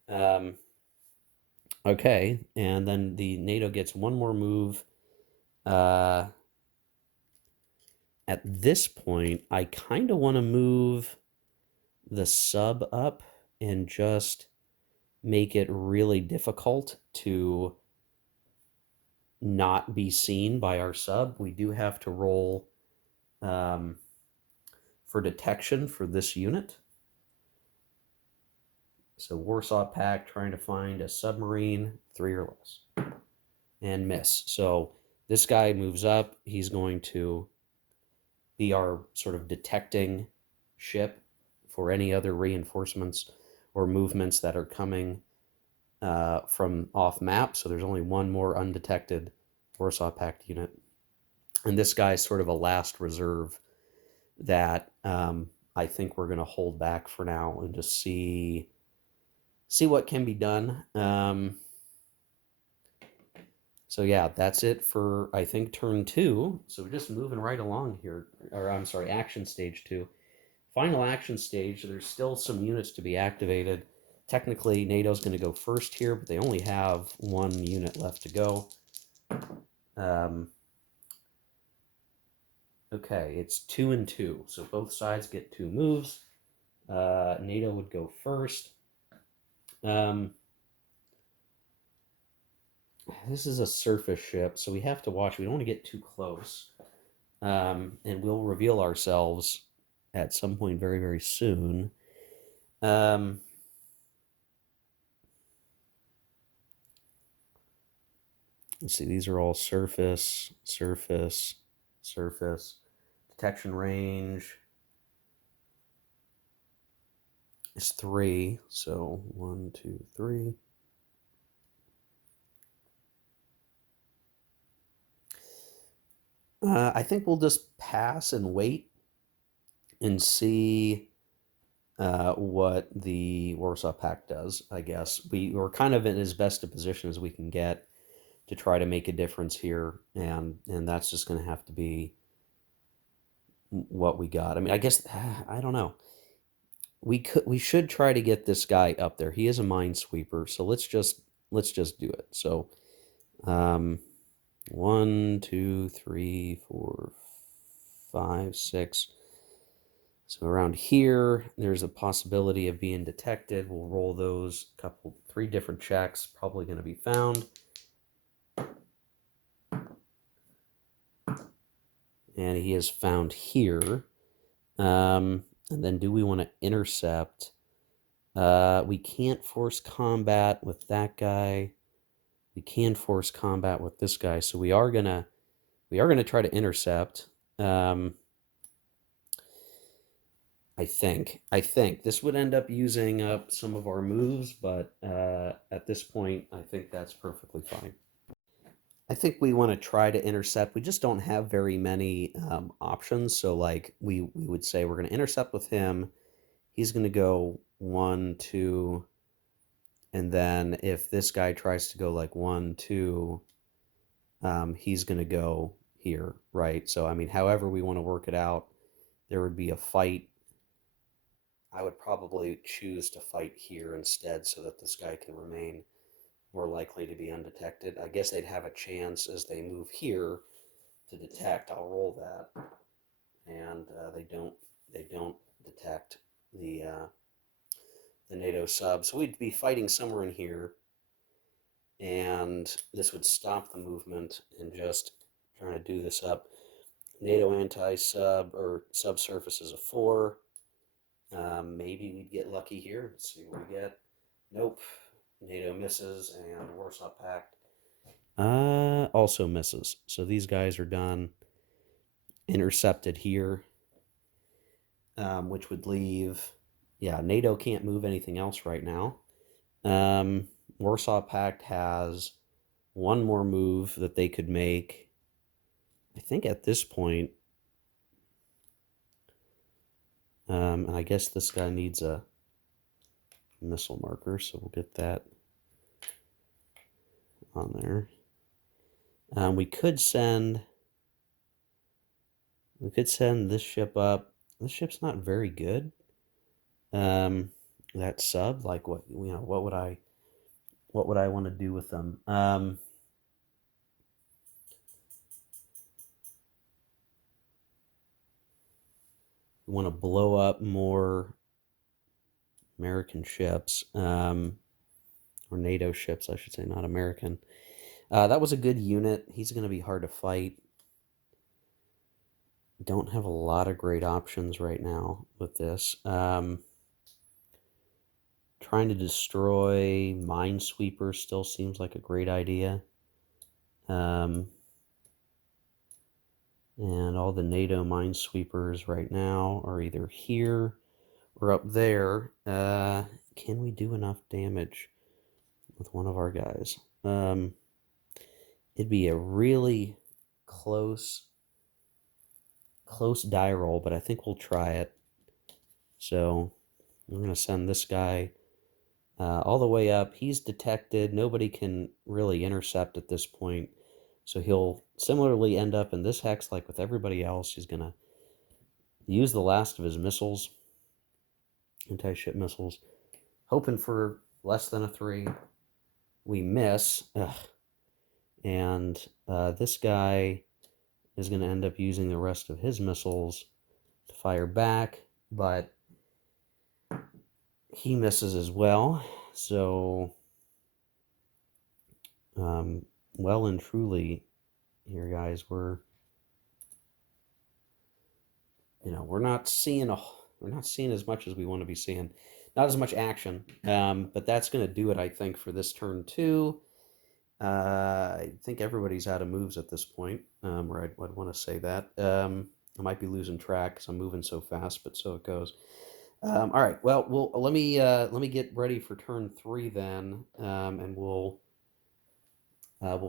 Um, okay, and then the NATO gets one more move. Uh, at this point, I kind of want to move the sub up and just make it really difficult to not be seen by our sub. We do have to roll um, for detection for this unit. So Warsaw Pact trying to find a submarine, 3 or less, and miss. So this guy moves up. He's going to be our sort of detecting ship for any other reinforcements or movements that are coming from off map. So there's only one more undetected Warsaw Pact unit. And this guy's sort of a last reserve that I think we're going to hold back for now and just see what can be done. So yeah, that's it for, I think, turn 2. So we're just moving right along here, or I'm sorry, action stage 2. Final action stage, there's still some units to be activated. Technically, NATO's going to go first here, but they only have 1 unit left to go. Okay, it's 2 and 2, so both sides get 2 moves. NATO would go first. This is a surface ship, so we have to watch. We don't want to get too close. And we'll reveal ourselves at some point very, very soon. Let's see, these are all surface, surface, surface. Detection range is 3, so 1, 2, 3. I think we'll just pass and wait and see what the Warsaw Pact does, I guess. We're kind of in as best a position as we can get to try to make a difference here, and that's just going to have to be what we got. I mean, I guess I don't know. We should try to get this guy up there. He is a minesweeper, so let's just do it. So, 1, 2, 3, 4, 5, 6. So around here, there's a possibility of being detected. We'll roll those 3 different checks, probably going to be found. and he is found here. And then do we want to intercept? We can't force combat with that guy. We can force combat with this guy, so we are gonna try to intercept. Um, I think this would end up using up some of our moves, but at this point, I think that's perfectly fine. I think we want to try to intercept. We just don't have very many options. So, like, we would say we're going to intercept with him. He's going to go one, two, and then if this guy tries to go like one, two, he's going to go here, right? So, I mean, however we want to work it out, there would be a fight. I would probably choose to fight here instead so that this guy can remain more likely to be undetected. I guess they'd have a chance as they move here to detect. I'll roll that, and they don't detect the NATO sub. So we'd be fighting somewhere in here, and this would stop the movement and just trying to do this up. NATO anti sub or subsurface is a 4. Maybe we'd get lucky here. Let's see what we get. Nope. NATO misses, and Warsaw Pact also misses. So these guys are done. Intercepted here, which would leave. Yeah, NATO can't move anything else right now. Um, Warsaw Pact has one more move that they could make. I think at this point, and I guess this guy needs a missile marker, so we'll get that on there. We could send this ship up. This ship's not very good. Um, that sub, like what would I want to do with them? We want to blow up more American ships, or NATO ships, I should say, not American. That was a good unit. He's going to be hard to fight. Don't have a lot of great options right now with this. Trying to destroy Minesweeper still seems like a great idea. Um, and all the NATO Minesweepers right now are either here or up there. Can we do enough damage with one of our guys? It'd be a really close die roll, but I think we'll try it. So we're going to send this guy all the way up. He's detected. Nobody can really intercept at this point. So he'll similarly end up in this hex like with everybody else. He's going to use the last of his missiles, anti-ship missiles, hoping for less than a 3. We miss. Ugh. And this guy is going to end up using the rest of his missiles to fire back, but he misses as well. So, well and truly, here, guys, we're not seeing as much as we want to be seeing. Not as much action, but that's going to do it, I think, for this turn 2. I think everybody's out of moves at this point, or I'd want to say that. I might be losing track because I'm moving so fast, but so it goes. All right. Well, let me get ready for turn 3 then, and we'll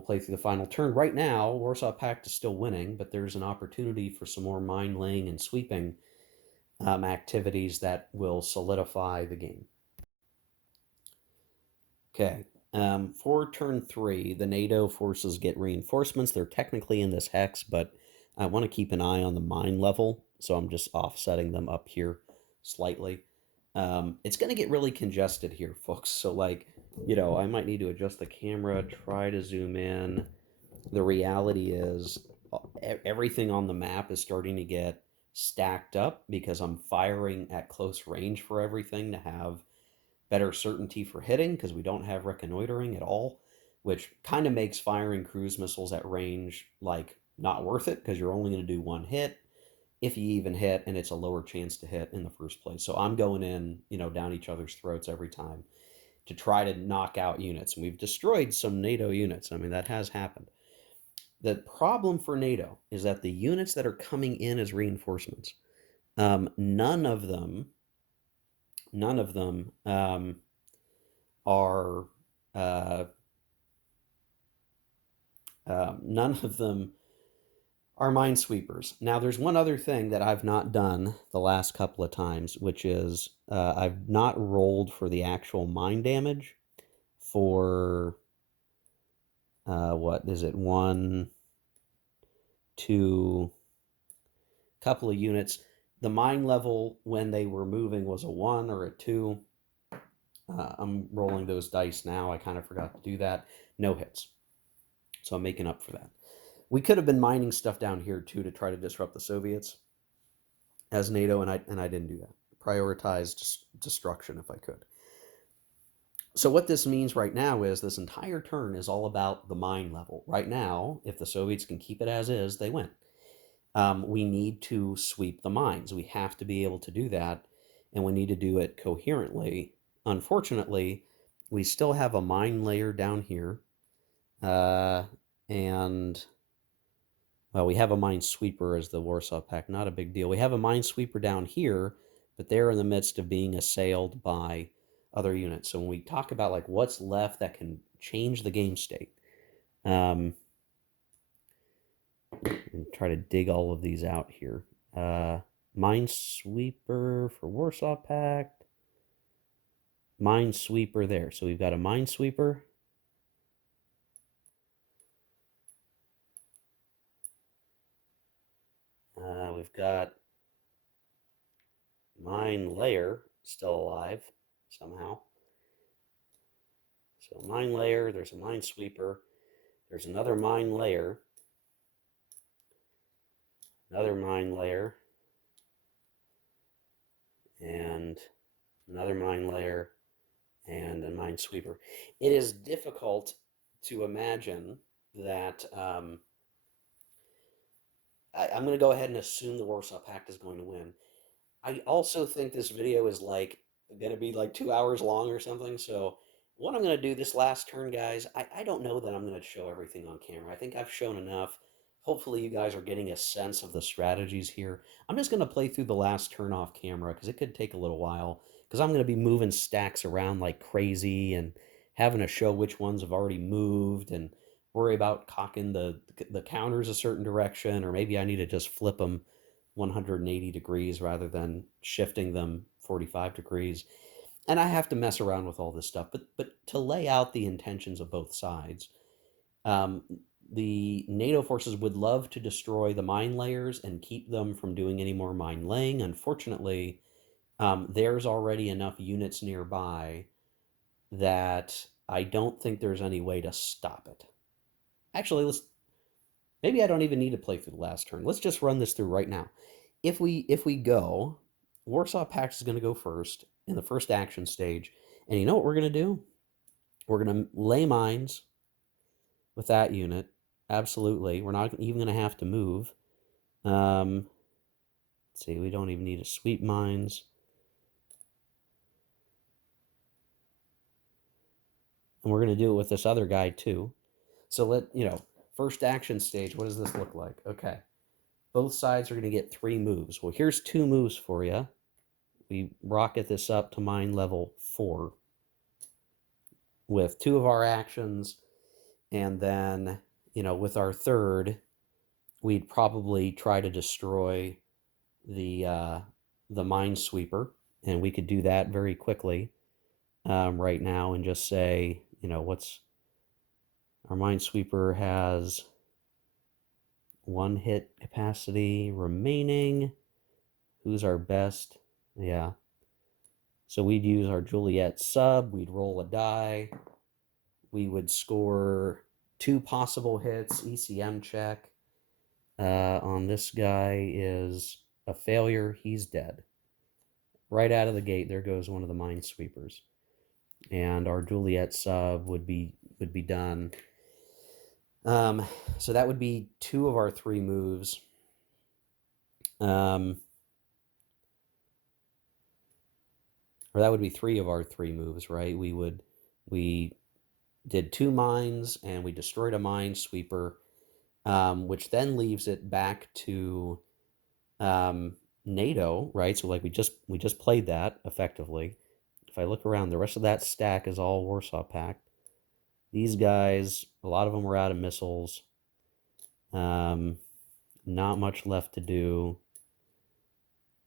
play through the final turn. Right now, Warsaw Pact is still winning, but there's an opportunity for some more mine laying and sweeping activities that will solidify the game. Okay. For turn 3, the NATO forces get reinforcements. They're technically in this hex, but I want to keep an eye on the mine level, so I'm just offsetting them up here slightly. It's going to get really congested here, folks. So, like, I might need to adjust the camera, try to zoom in. The reality is, everything on the map is starting to get stacked up because I'm firing at close range for everything to have better certainty for hitting because we don't have reconnoitering at all, which kind of makes firing cruise missiles at range like not worth it because you're only going to do one hit if you even hit, and it's a lower chance to hit in the first place. So I'm going in, down each other's throats every time to try to knock out units. And we've destroyed some NATO units. I mean, that has happened. The problem for NATO is that the units that are coming in as reinforcements, none of them, are, uh, none of them are minesweepers. Now, there's one other thing that I've not done the last couple of times, which is I've not rolled for the actual mine damage for what is it? One, two, couple of units. The mine level when they were moving was a one or a two. I'm rolling those dice now. I kind of forgot to do that. No hits. So I'm making up for that. We could have been mining stuff down here too to try to disrupt the Soviets as NATO, and I didn't do that. Prioritized destruction if I could. So what this means right now is this entire turn is all about the mine level. Right now, if the Soviets can keep it as is, they win. We need to sweep the mines. We have to be able to do that, and we need to do it coherently. Unfortunately, we still have a mine layer down here, and well, we have a minesweeper as the Warsaw Pact, not a big deal. We have a minesweeper down here, but they're in the midst of being assailed by other units. So when we talk about like what's left that can change the game state, and try to dig all of these out here. Minesweeper for Warsaw Pact, minesweeper there. So we've got a minesweeper. We've got mine layer still alive somehow. So mine layer, there's a minesweeper, there's another mine layer, another mine layer, and another mine layer, and a minesweeper. It is difficult to imagine that. I'm going to go ahead and assume the Warsaw Pact is going to win. I also think this video is like going to be like 2 hours long or something. So what I'm going to do this last turn, guys, I don't know that I'm going to show everything on camera. I think I've shown enough. Hopefully you guys are getting a sense of the strategies here. I'm just going to play through the last turn off camera because it could take a little while because I'm going to be moving stacks around like crazy and having to show which ones have already moved and worry about cocking the counters a certain direction, or maybe I need to just flip them 180 degrees rather than shifting them 45 degrees. And I have to mess around with all this stuff. But to lay out the intentions of both sides, um, the NATO forces would love to destroy the mine layers and keep them from doing any more mine laying. Unfortunately, there's already enough units nearby that I don't think there's any way to stop it. Actually, maybe I don't even need to play through the last turn. Let's just run this through right now. If we go, Warsaw Pact is going to go first in the first action stage, and you know what we're going to do? We're going to lay mines with that unit. Absolutely, we're not even going to have to move. Let's see, we don't even need to sweep mines, and we're going to do it with this other guy too. So first action stage. What does this look like? Okay, both sides are going to get 3 moves. Well, here's 2 moves for you. We rocket this up to mine level 4 with 2 of our actions, and then with our third, we'd probably try to destroy the minesweeper, and we could do that very quickly right now, and just say, what's our minesweeper has 1 hit capacity remaining. Who's our best? Yeah. So we'd use our Juliet sub. We'd roll a die. We would score 2 possible hits. ECM check on this guy is a failure. He's dead. Right out of the gate, there goes one of the minesweepers, and our Juliet sub would be done. Um, so that would be two of our three moves. Um, or that would be three of our three moves, right? We did two mines and we destroyed a mine sweeper, which then leaves it back to um, NATO, right? So like we just played that effectively. If I look around, the rest of that stack is all Warsaw Pact. These guys, a lot of them were out of missiles. Um, Not much left to do.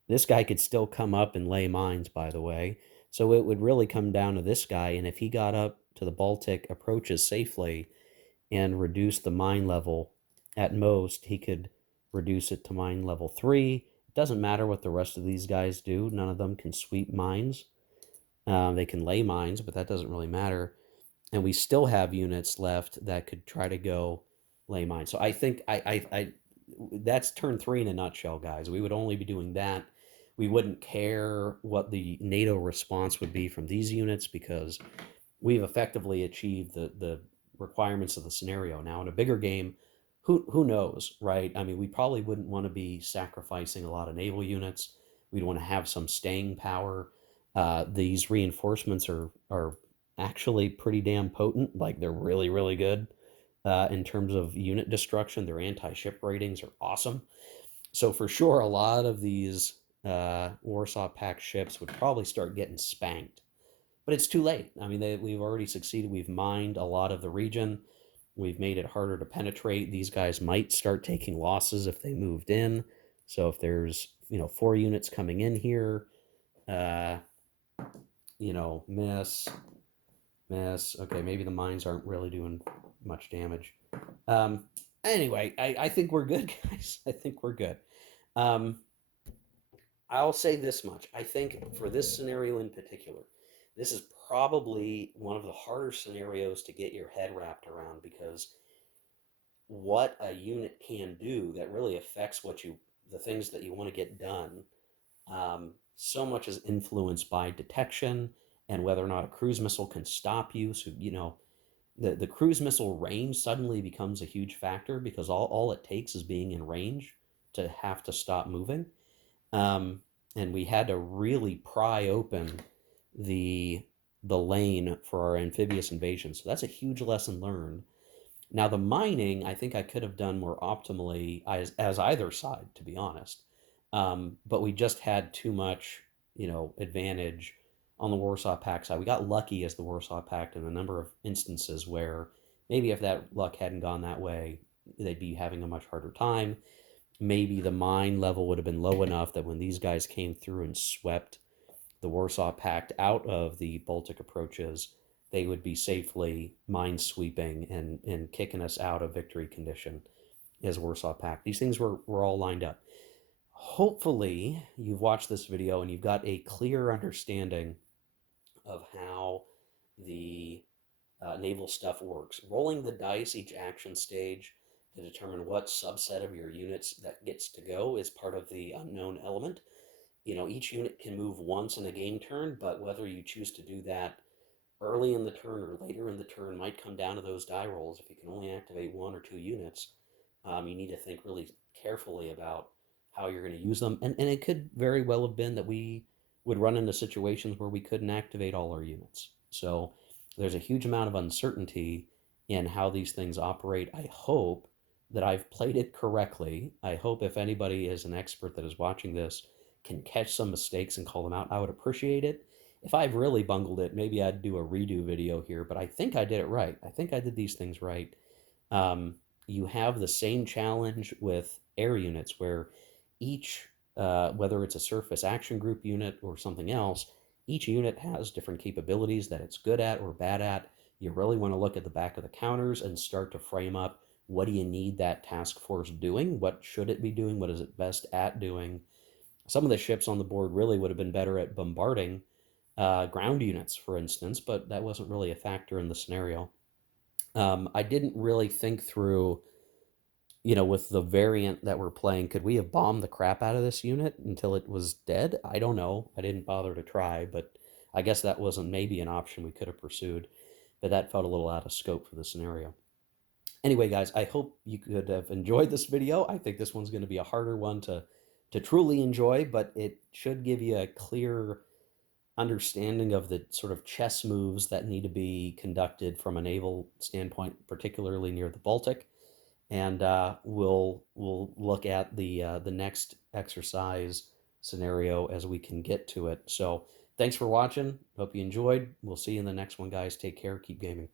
This guy could still come up and lay mines, by the way. So it would really come down to this guy. And if he got up to the Baltic approaches safely and reduce the mine level, at most, he could reduce it to mine level 3. It doesn't matter what the rest of these guys do. None of them can sweep mines. They can lay mines, but that doesn't really matter. And we still have units left that could try to go lay mines. So I think I that's turn three in a nutshell, guys. We would only be doing that. We wouldn't care what the NATO response would be from these units because we've effectively achieved the requirements of the scenario. Now, in a bigger game, who knows, right? I mean, we probably wouldn't want to be sacrificing a lot of naval units. We'd want to have some staying power. These reinforcements are actually pretty damn potent. Like they're really good in terms of unit destruction. Their anti-ship ratings are awesome. So for sure, a lot of these Warsaw Pact ships would probably start getting spanked, but it's too late. I mean, we've already succeeded. We've mined a lot of the region. We've made it harder to penetrate. These guys might start taking losses if they moved in. So if there's four units coming in here, uh, miss, miss. Okay, maybe the mines aren't really doing much damage. Um, anyway, I think we're good, guys. I think we're good. Um, I'll say this much. I think for this scenario in particular, this is probably one of the harder scenarios to get your head wrapped around because what a unit can do that really affects the things that you want to get done. So much is influenced by detection and whether or not a cruise missile can stop you. So, the cruise missile range suddenly becomes a huge factor because all it takes is being in range to have to stop moving. Um, and we had to really pry open the the lane for our amphibious invasion. So that's a huge lesson learned. Now the mining, I think I could have done more optimally as either side, to be honest. But we just had too much, advantage on the Warsaw Pact side. We got lucky as the Warsaw Pact in a number of instances where maybe if that luck hadn't gone that way, they'd be having a much harder time. Maybe the mine level would have been low enough that when these guys came through and swept the Warsaw Pact out of the Baltic approaches, they would be safely mine sweeping and kicking us out of victory condition as Warsaw Pact. These things were all lined up. Hopefully, you've watched this video and you've got a clear understanding of how the naval stuff works. Rolling the dice each action stage to determine what subset of your units that gets to go is part of the unknown element. Each unit can move once in a game turn, but whether you choose to do that early in the turn or later in the turn might come down to those die rolls. If you can only activate one or two units, you need to think really carefully about how you're going to use them. And it could very well have been that we would run into situations where we couldn't activate all our units. So there's a huge amount of uncertainty in how these things operate. I hope that I've played it correctly. I hope if anybody is an expert that is watching this can catch some mistakes and call them out, I would appreciate it. If I've really bungled it, maybe I'd do a redo video here, but I think I did it right. I think I did these things right. Um, you have the same challenge with air units where each, whether it's a surface action group unit or something else, each unit has different capabilities that it's good at or bad at. You really want to look at the back of the counters and start to frame up what do you need that task force doing? What should it be doing? What is it best at doing? Some of the ships on the board really would have been better at bombarding ground units, for instance, but that wasn't really a factor in the scenario. I didn't really think through, with the variant that we're playing, could we have bombed the crap out of this unit until it was dead? I don't know. I didn't bother to try, but I guess that wasn't maybe an option we could have pursued, but that felt a little out of scope for the scenario. Anyway, guys, I hope you could have enjoyed this video. I think this one's going to be a harder one to truly enjoy, but it should give you a clear understanding of the sort of chess moves that need to be conducted from a naval standpoint, particularly near the Baltic. And we'll look at the next exercise scenario as we can get to it. So thanks for watching. Hope you enjoyed. We'll see you in the next one, guys. Take care. Keep gaming.